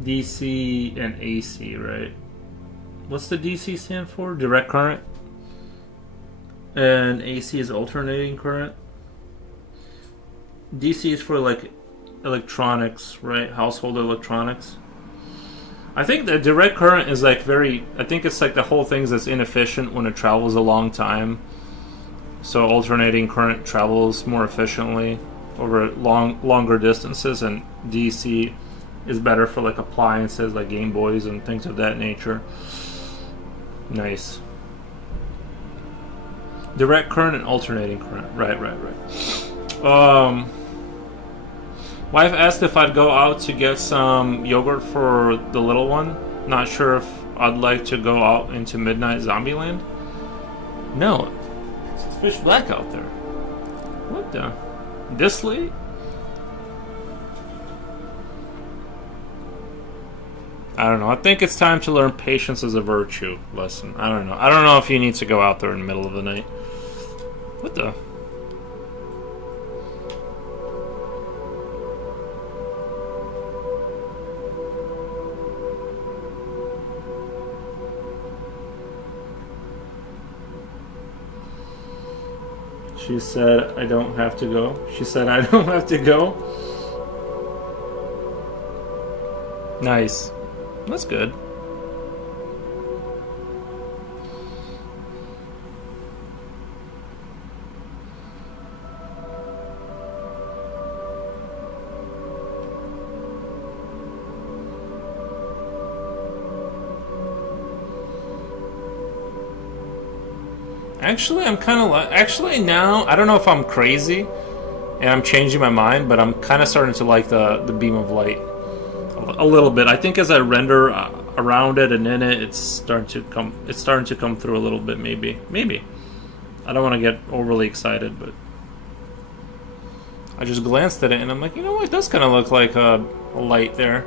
DC and AC, right? What's the DC stand for? Direct current. And AC is alternating current. DC is for like electronics, right? Household electronics. I think the direct current is like I think it's like the whole thing that's inefficient when it travels a long time. So alternating current travels more efficiently over longer distances, and DC is better for like appliances like Game Boys and things of that nature. Nice. Direct current and alternating current. Right. Wife asked if I'd go out to get some yogurt for the little one. Not sure if I'd like to go out into Midnight Zombieland. No, it's pitch black out there. What the? This late? I don't know. I think it's time to learn patience as a virtue lesson. I don't know. I don't know if you need to go out there in the middle of the night. What the? She said, I don't have to go. She said, I don't have to go. Nice. That's good. Actually, I'm kind of actually now, I don't know if I'm crazy and I'm changing my mind, but I'm kind of starting to like the beam of light a little bit. I think as I render around it and in it, it's starting to come through a little bit. Maybe I don't want to get overly excited, but I just glanced at it and I'm like, you know what, it does kind of look like a light there.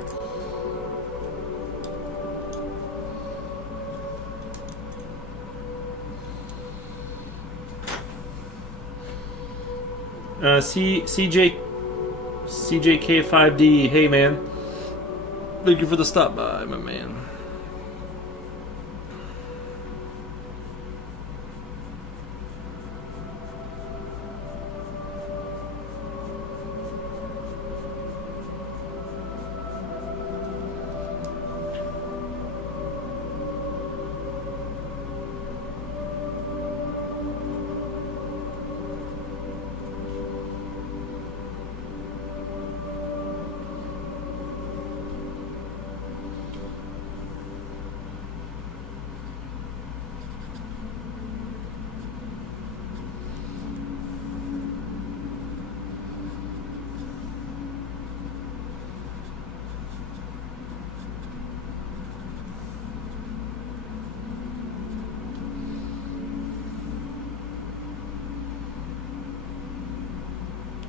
CJK5D, hey man. Thank you for the stop by, my man.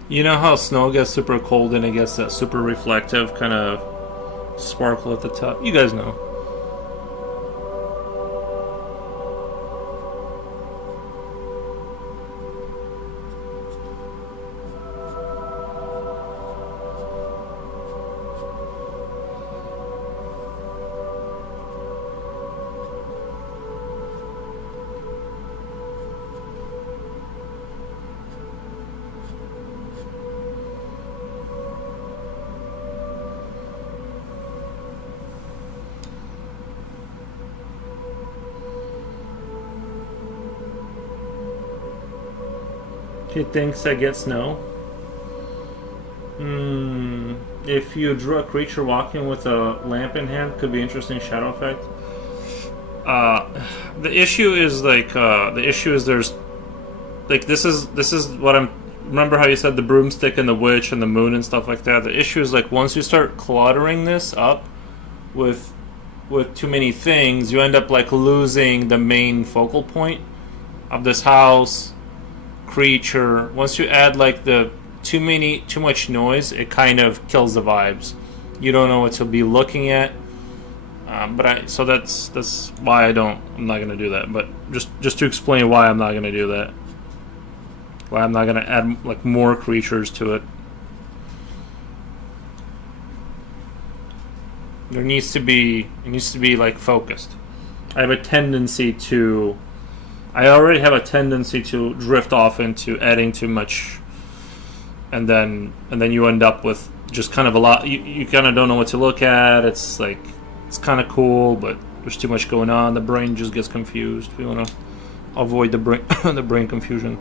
You know how snow gets super cold and it gets that super reflective kind of sparkle at the top? You guys know. He thinks I get snow. If you drew a creature walking with a lamp in hand, could be interesting shadow effect. The issue is there's like this is what I'm. Remember how you said the broomstick and the witch and the moon and stuff like that? The issue is like once you start cluttering this up with too many things, you end up like losing the main focal point of this house. Creature. Once you add like the too much noise, it kind of kills the vibes. You don't know what to be looking at. So that's why I'm not gonna do that. But just to explain why I'm not gonna do that. Why I'm not gonna add like more creatures to it. It needs to be like focused. I already have a tendency to drift off into adding too much, and then you end up with just kind of a lot. You kind of don't know what to look at. It's like it's kind of cool, but there's too much going on. The brain just gets confused. We want to avoid the brain the brain confusion.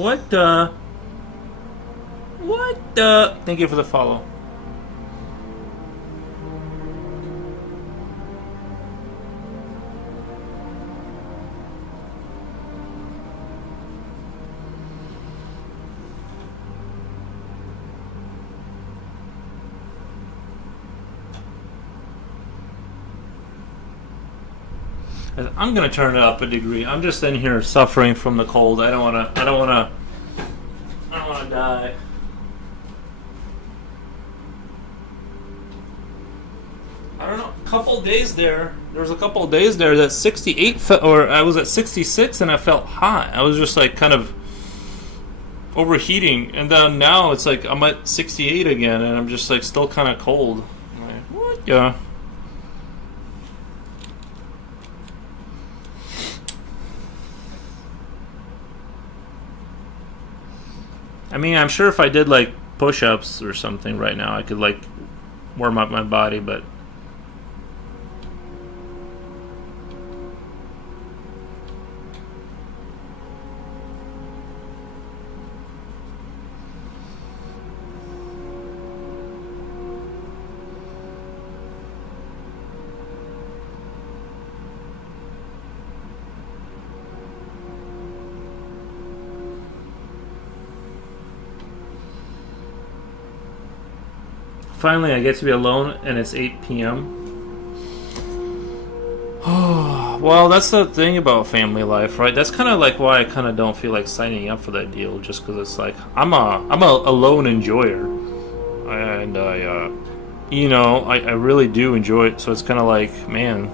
What the? What the? Thank you for the follow. I'm gonna turn it up a degree. I'm just in here suffering from the cold. I don't wanna die. I don't know. There was a couple of days there that 68 or I was at 66 and I felt hot. I was just like kind of overheating, and then now it's like I'm at 68 again, and I'm just like still kind of cold. I'm like, what? Yeah. I mean, I'm sure if I did like push-ups or something right now, I could like warm up my body, but finally I get to be alone and it's 8 p.m. Well, that's the thing about family life, right? That's kind of like why I kind of don't feel like signing up for that deal, just because it's like I'm a lone enjoyer, and I really do enjoy it. So it's kind of like, man,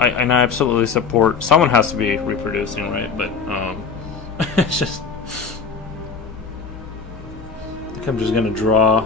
I absolutely support. Someone has to be reproducing, right? But it's just. I'm just gonna draw.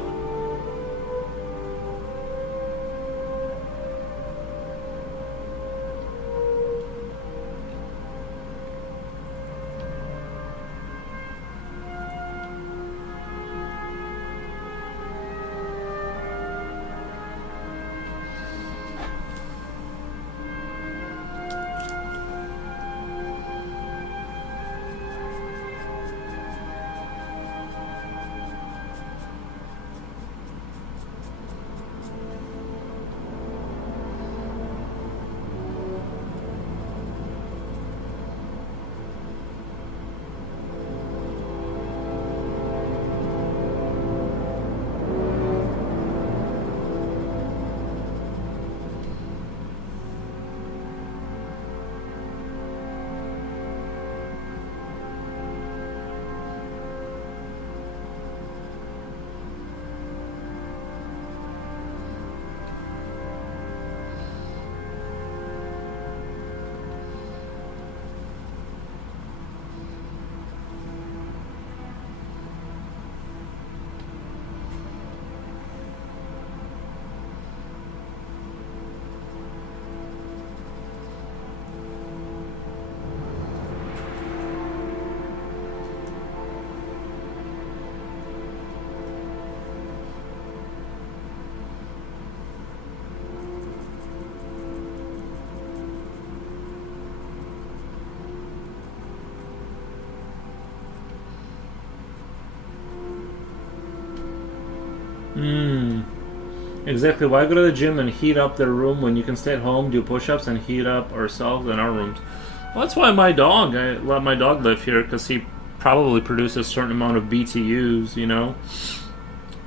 Exactly. Why go to the gym and heat up their room when you can stay at home, do push-ups, and heat up ourselves in our rooms? Well, that's why I let my dog live here, because he probably produces a certain amount of BTUs,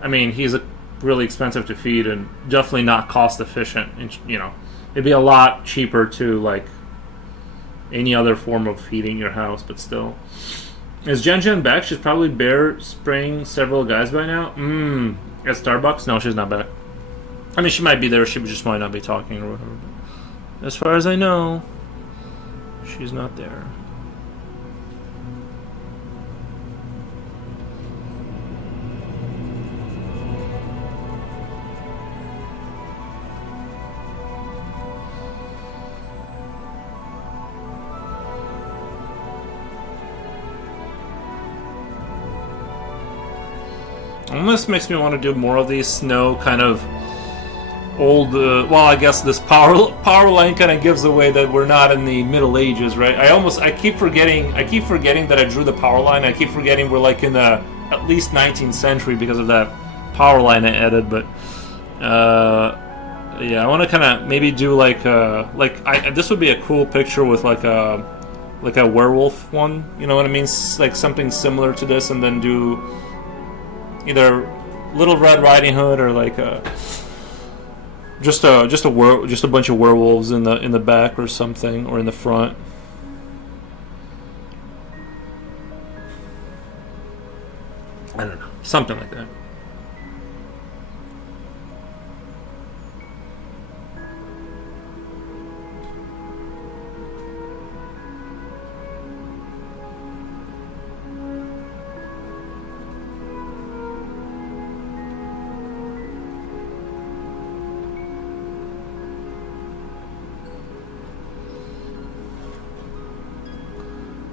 I mean, he's really expensive to feed and definitely not cost efficient. It'd be a lot cheaper to, like, any other form of feeding your house, but still. Is Jen back? She's probably bear spraying several guys by now. At Starbucks? No, she's not back. I mean, she might be there. She just might not be talking or whatever. But as far as I know, she's not there. And this makes me want to do more of these snow kind of old. Well, I guess this power line kind of gives away that we're not in the Middle Ages, right? I keep forgetting that I drew the power line. I keep forgetting we're like in the at least 19th century because of that power line I added. But yeah, I want to kind of maybe do like this would be a cool picture with like a werewolf one. You know what I mean? Like something similar to this, and then do either Little Red Riding Hood or like just a bunch of werewolves in the back or something, or in the front. I don't know, something like that.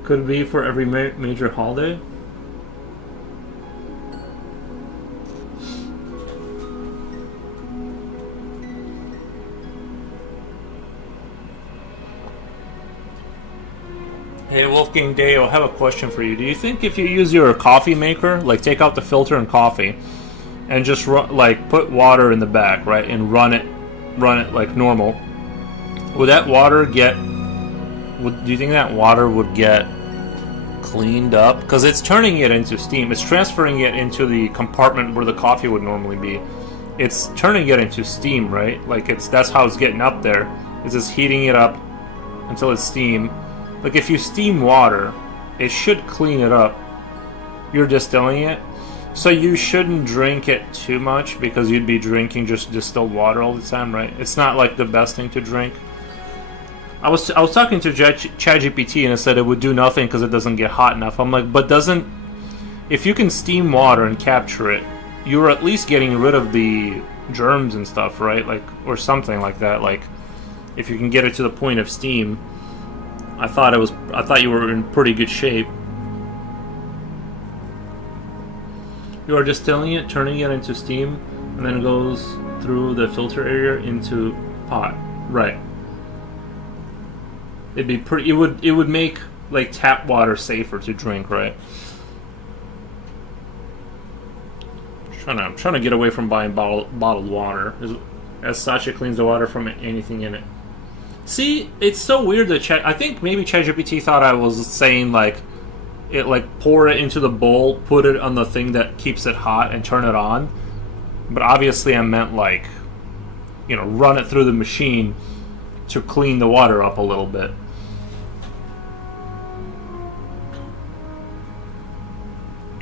Could be for every major holiday. Hey, Wolfgang Deo, I have a question for you. Do you think if you use your coffee maker, like take out the filter and coffee, and just like put water in the back, right, and run it like normal, would that water get? Do you think that water would get cleaned up? Because it's turning it into steam. It's transferring it into the compartment where the coffee would normally be. It's turning it into steam, right? Like that's how it's getting up there. It's just heating it up until it's steam. Like if you steam water, it should clean it up. You're distilling it, so you shouldn't drink it too much because you'd be drinking just distilled water all the time, right? It's not like the best thing to drink. I was talking to ChatGPT and it said it would do nothing because it doesn't get hot enough. I'm like, but if you can steam water and capture it, you're at least getting rid of the germs and stuff, right? Like, or something like that. Like, if you can get it to the point of steam, I thought you were in pretty good shape. You are distilling it, turning it into steam, and then it goes through the filter area into pot, right? It'd be pretty. It would make like tap water safer to drink, right? I'm trying to get away from buying bottled water, as Sasha cleans the water from anything in it. See, it's so weird that I think maybe ChatGPT thought I was saying like pour it into the bowl, put it on the thing that keeps it hot, and turn it on. But obviously, I meant like, run it through the machine to clean the water up a little bit.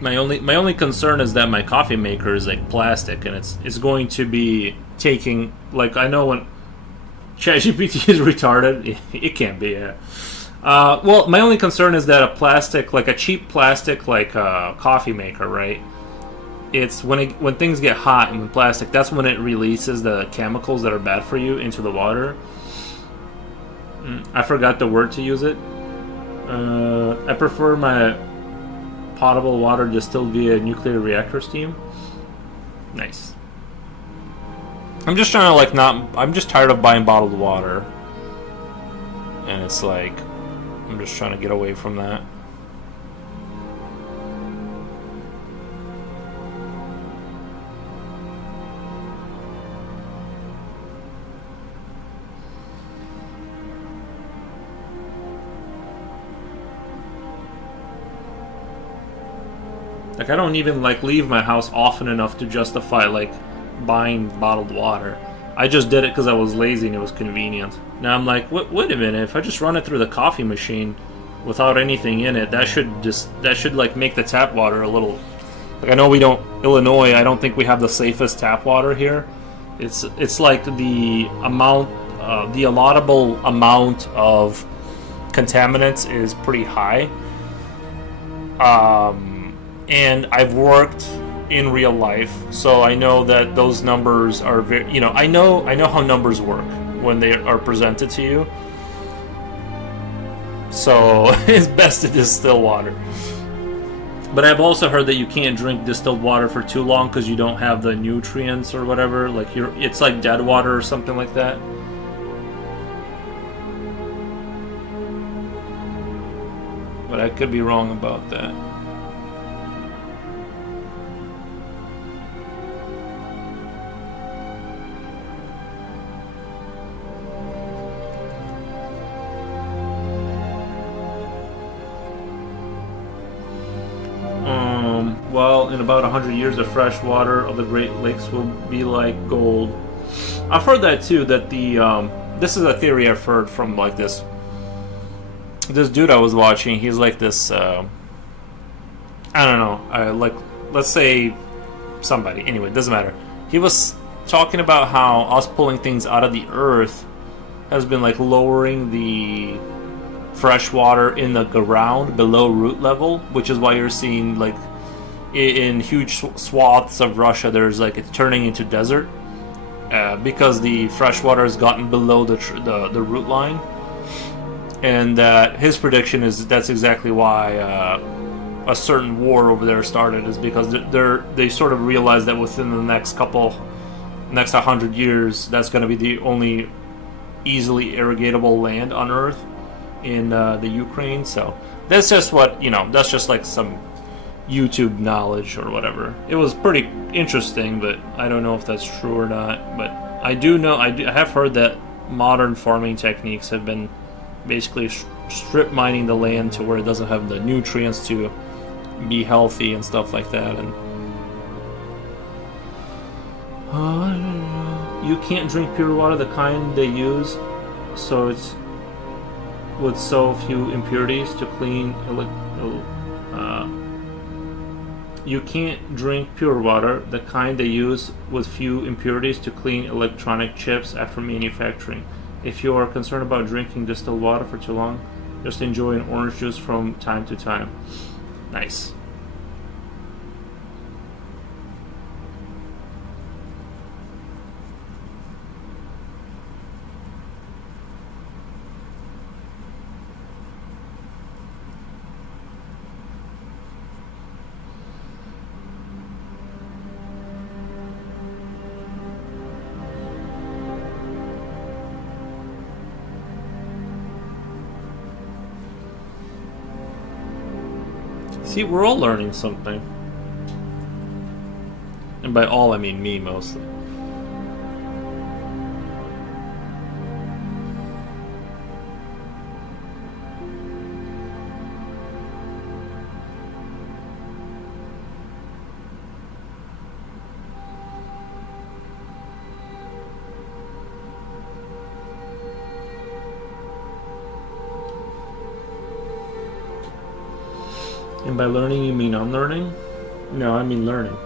My only concern is that my coffee maker is like plastic, and it's going to be taking, like, I know when ChatGPT is retarded, it can't be. Well, my only concern is that a cheap plastic like coffee maker, right? It's when things get hot and when plastic, that's when it releases the chemicals that are bad for you into the water. I forgot the word to use it. I prefer my potable water distilled via nuclear reactor steam. Nice. I'm just trying to I'm just tired of buying bottled water. And it's like, I'm just trying to get away from that. Like, I don't even leave my house often enough to justify buying bottled water. I just did it because I was lazy and it was convenient. Now I'm like, wait a minute, if I just run it through the coffee machine without anything in it, that should make the tap water a little, I know Illinois, I don't think we have the safest tap water here. It's like the allowable amount of contaminants is pretty high. And I've worked in real life, so I know that those numbers are very, I know how numbers work when they are presented to you. So it's best to distill water. But I've also heard that you can't drink distilled water for too long because you don't have the nutrients or whatever. Like it's like dead water or something like that. But I could be wrong about that. Well, in about 100 years, the fresh water of the Great Lakes will be like gold. I've heard that too. That this is a theory I've heard from like this dude I was watching. He's like this. I don't know. Like, let's say somebody. Anyway, it doesn't matter. He was talking about how us pulling things out of the earth has been like lowering the fresh water in the ground below root level, which is why you're seeing like in huge swaths of Russia there's like it's turning into desert because the fresh water has gotten below the root line, and his prediction is that's exactly why a certain war over there started, is because they sort of realized that within the next 100 years that's going to be the only easily irrigatable land on Earth in the Ukraine. So that's just what, that's just like some YouTube knowledge or whatever. It was pretty interesting, but I don't know if that's true or not. But I do know, I have heard that modern farming techniques have been basically strip mining the land to where it doesn't have the nutrients to be healthy and stuff like that. And you can't drink pure water, the kind they use, so it's with so few impurities to clean. You can't drink pure water, the kind they use with few impurities to clean electronic chips after manufacturing. If you are concerned about drinking distilled water for too long, just enjoy an orange juice from time to time. Nice. See, we're all learning something. And by all, I mean me mostly. And by learning, you mean unlearning? No, I mean learning.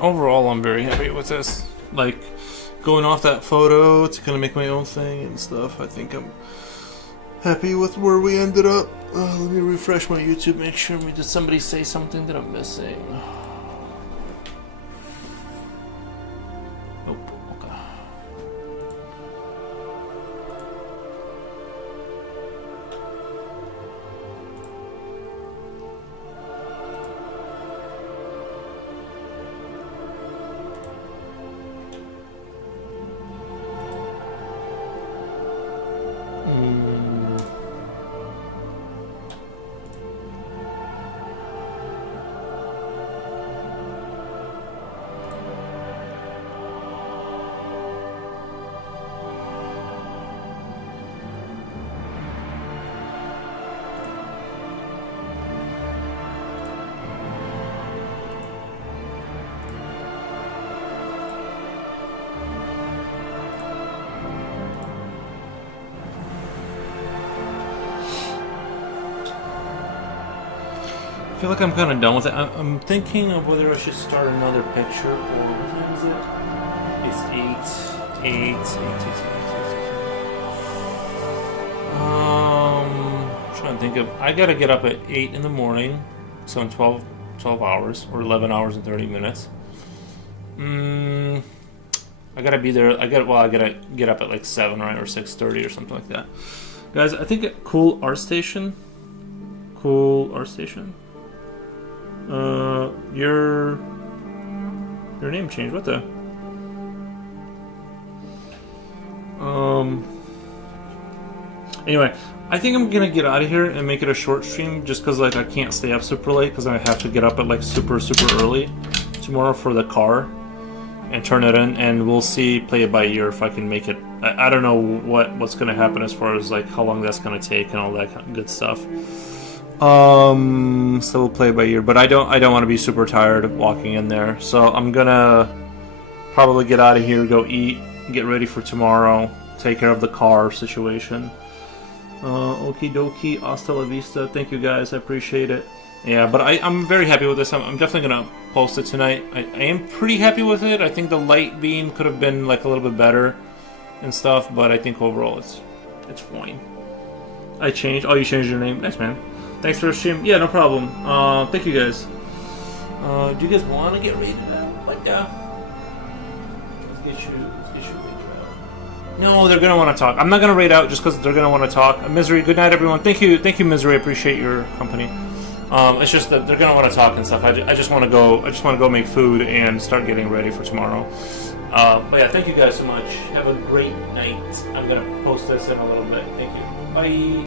overall, I'm very happy with this. Like, going off that photo to kind of make my own thing and stuff, I think I'm happy with where we ended up. Let me refresh my YouTube, make sure. Did somebody say something that I'm missing? Nope. Okay. I feel like I'm kind of done with it. I'm thinking of whether I should start another picture or what time is it? It's 8. Trying to think of. I gotta get up at 8 in the morning, so in 12 hours or 11 hours and 30 minutes. I gotta be there. I gotta get up at like 7, right, or 6:30 or something like that. Guys, I think Cool Art Station. Your name changed. What the? Anyway, I think I'm gonna get out of here and make it a short stream, just because like I can't stay up super late because I have to get up at like super early tomorrow for the car and turn it in, and we'll see, play it by ear if I can make it. I don't know what's gonna happen as far as like how long that's gonna take and all that kind of good stuff. So we'll play it by ear, but I don't want to be super tired of walking in there, so I'm gonna probably get out of here, go eat, get ready for tomorrow, take care of the car situation. Okie dokie, hasta la vista. Thank you guys, I appreciate it. Yeah, but I'm very happy with this. I'm definitely gonna post it tonight. I am pretty happy with it. I think the light beam could have been like a little bit better and stuff, but I think overall it's fine. I changed. Oh, you changed your name. Nice, man. Thanks for the stream. Yeah, no problem. Thank you guys. Do you guys want to get rated out? Like, let's get you rated out. No, they're gonna want to talk. I'm not gonna raid out just because they're gonna want to talk. Misery. Good night, everyone. Thank you, Misery. I appreciate your company. It's just that they're gonna want to talk and stuff. I just want to go. I just want to go make food and start getting ready for tomorrow. But yeah, thank you guys so much. Have a great night. I'm gonna post this in a little bit. Thank you. Bye.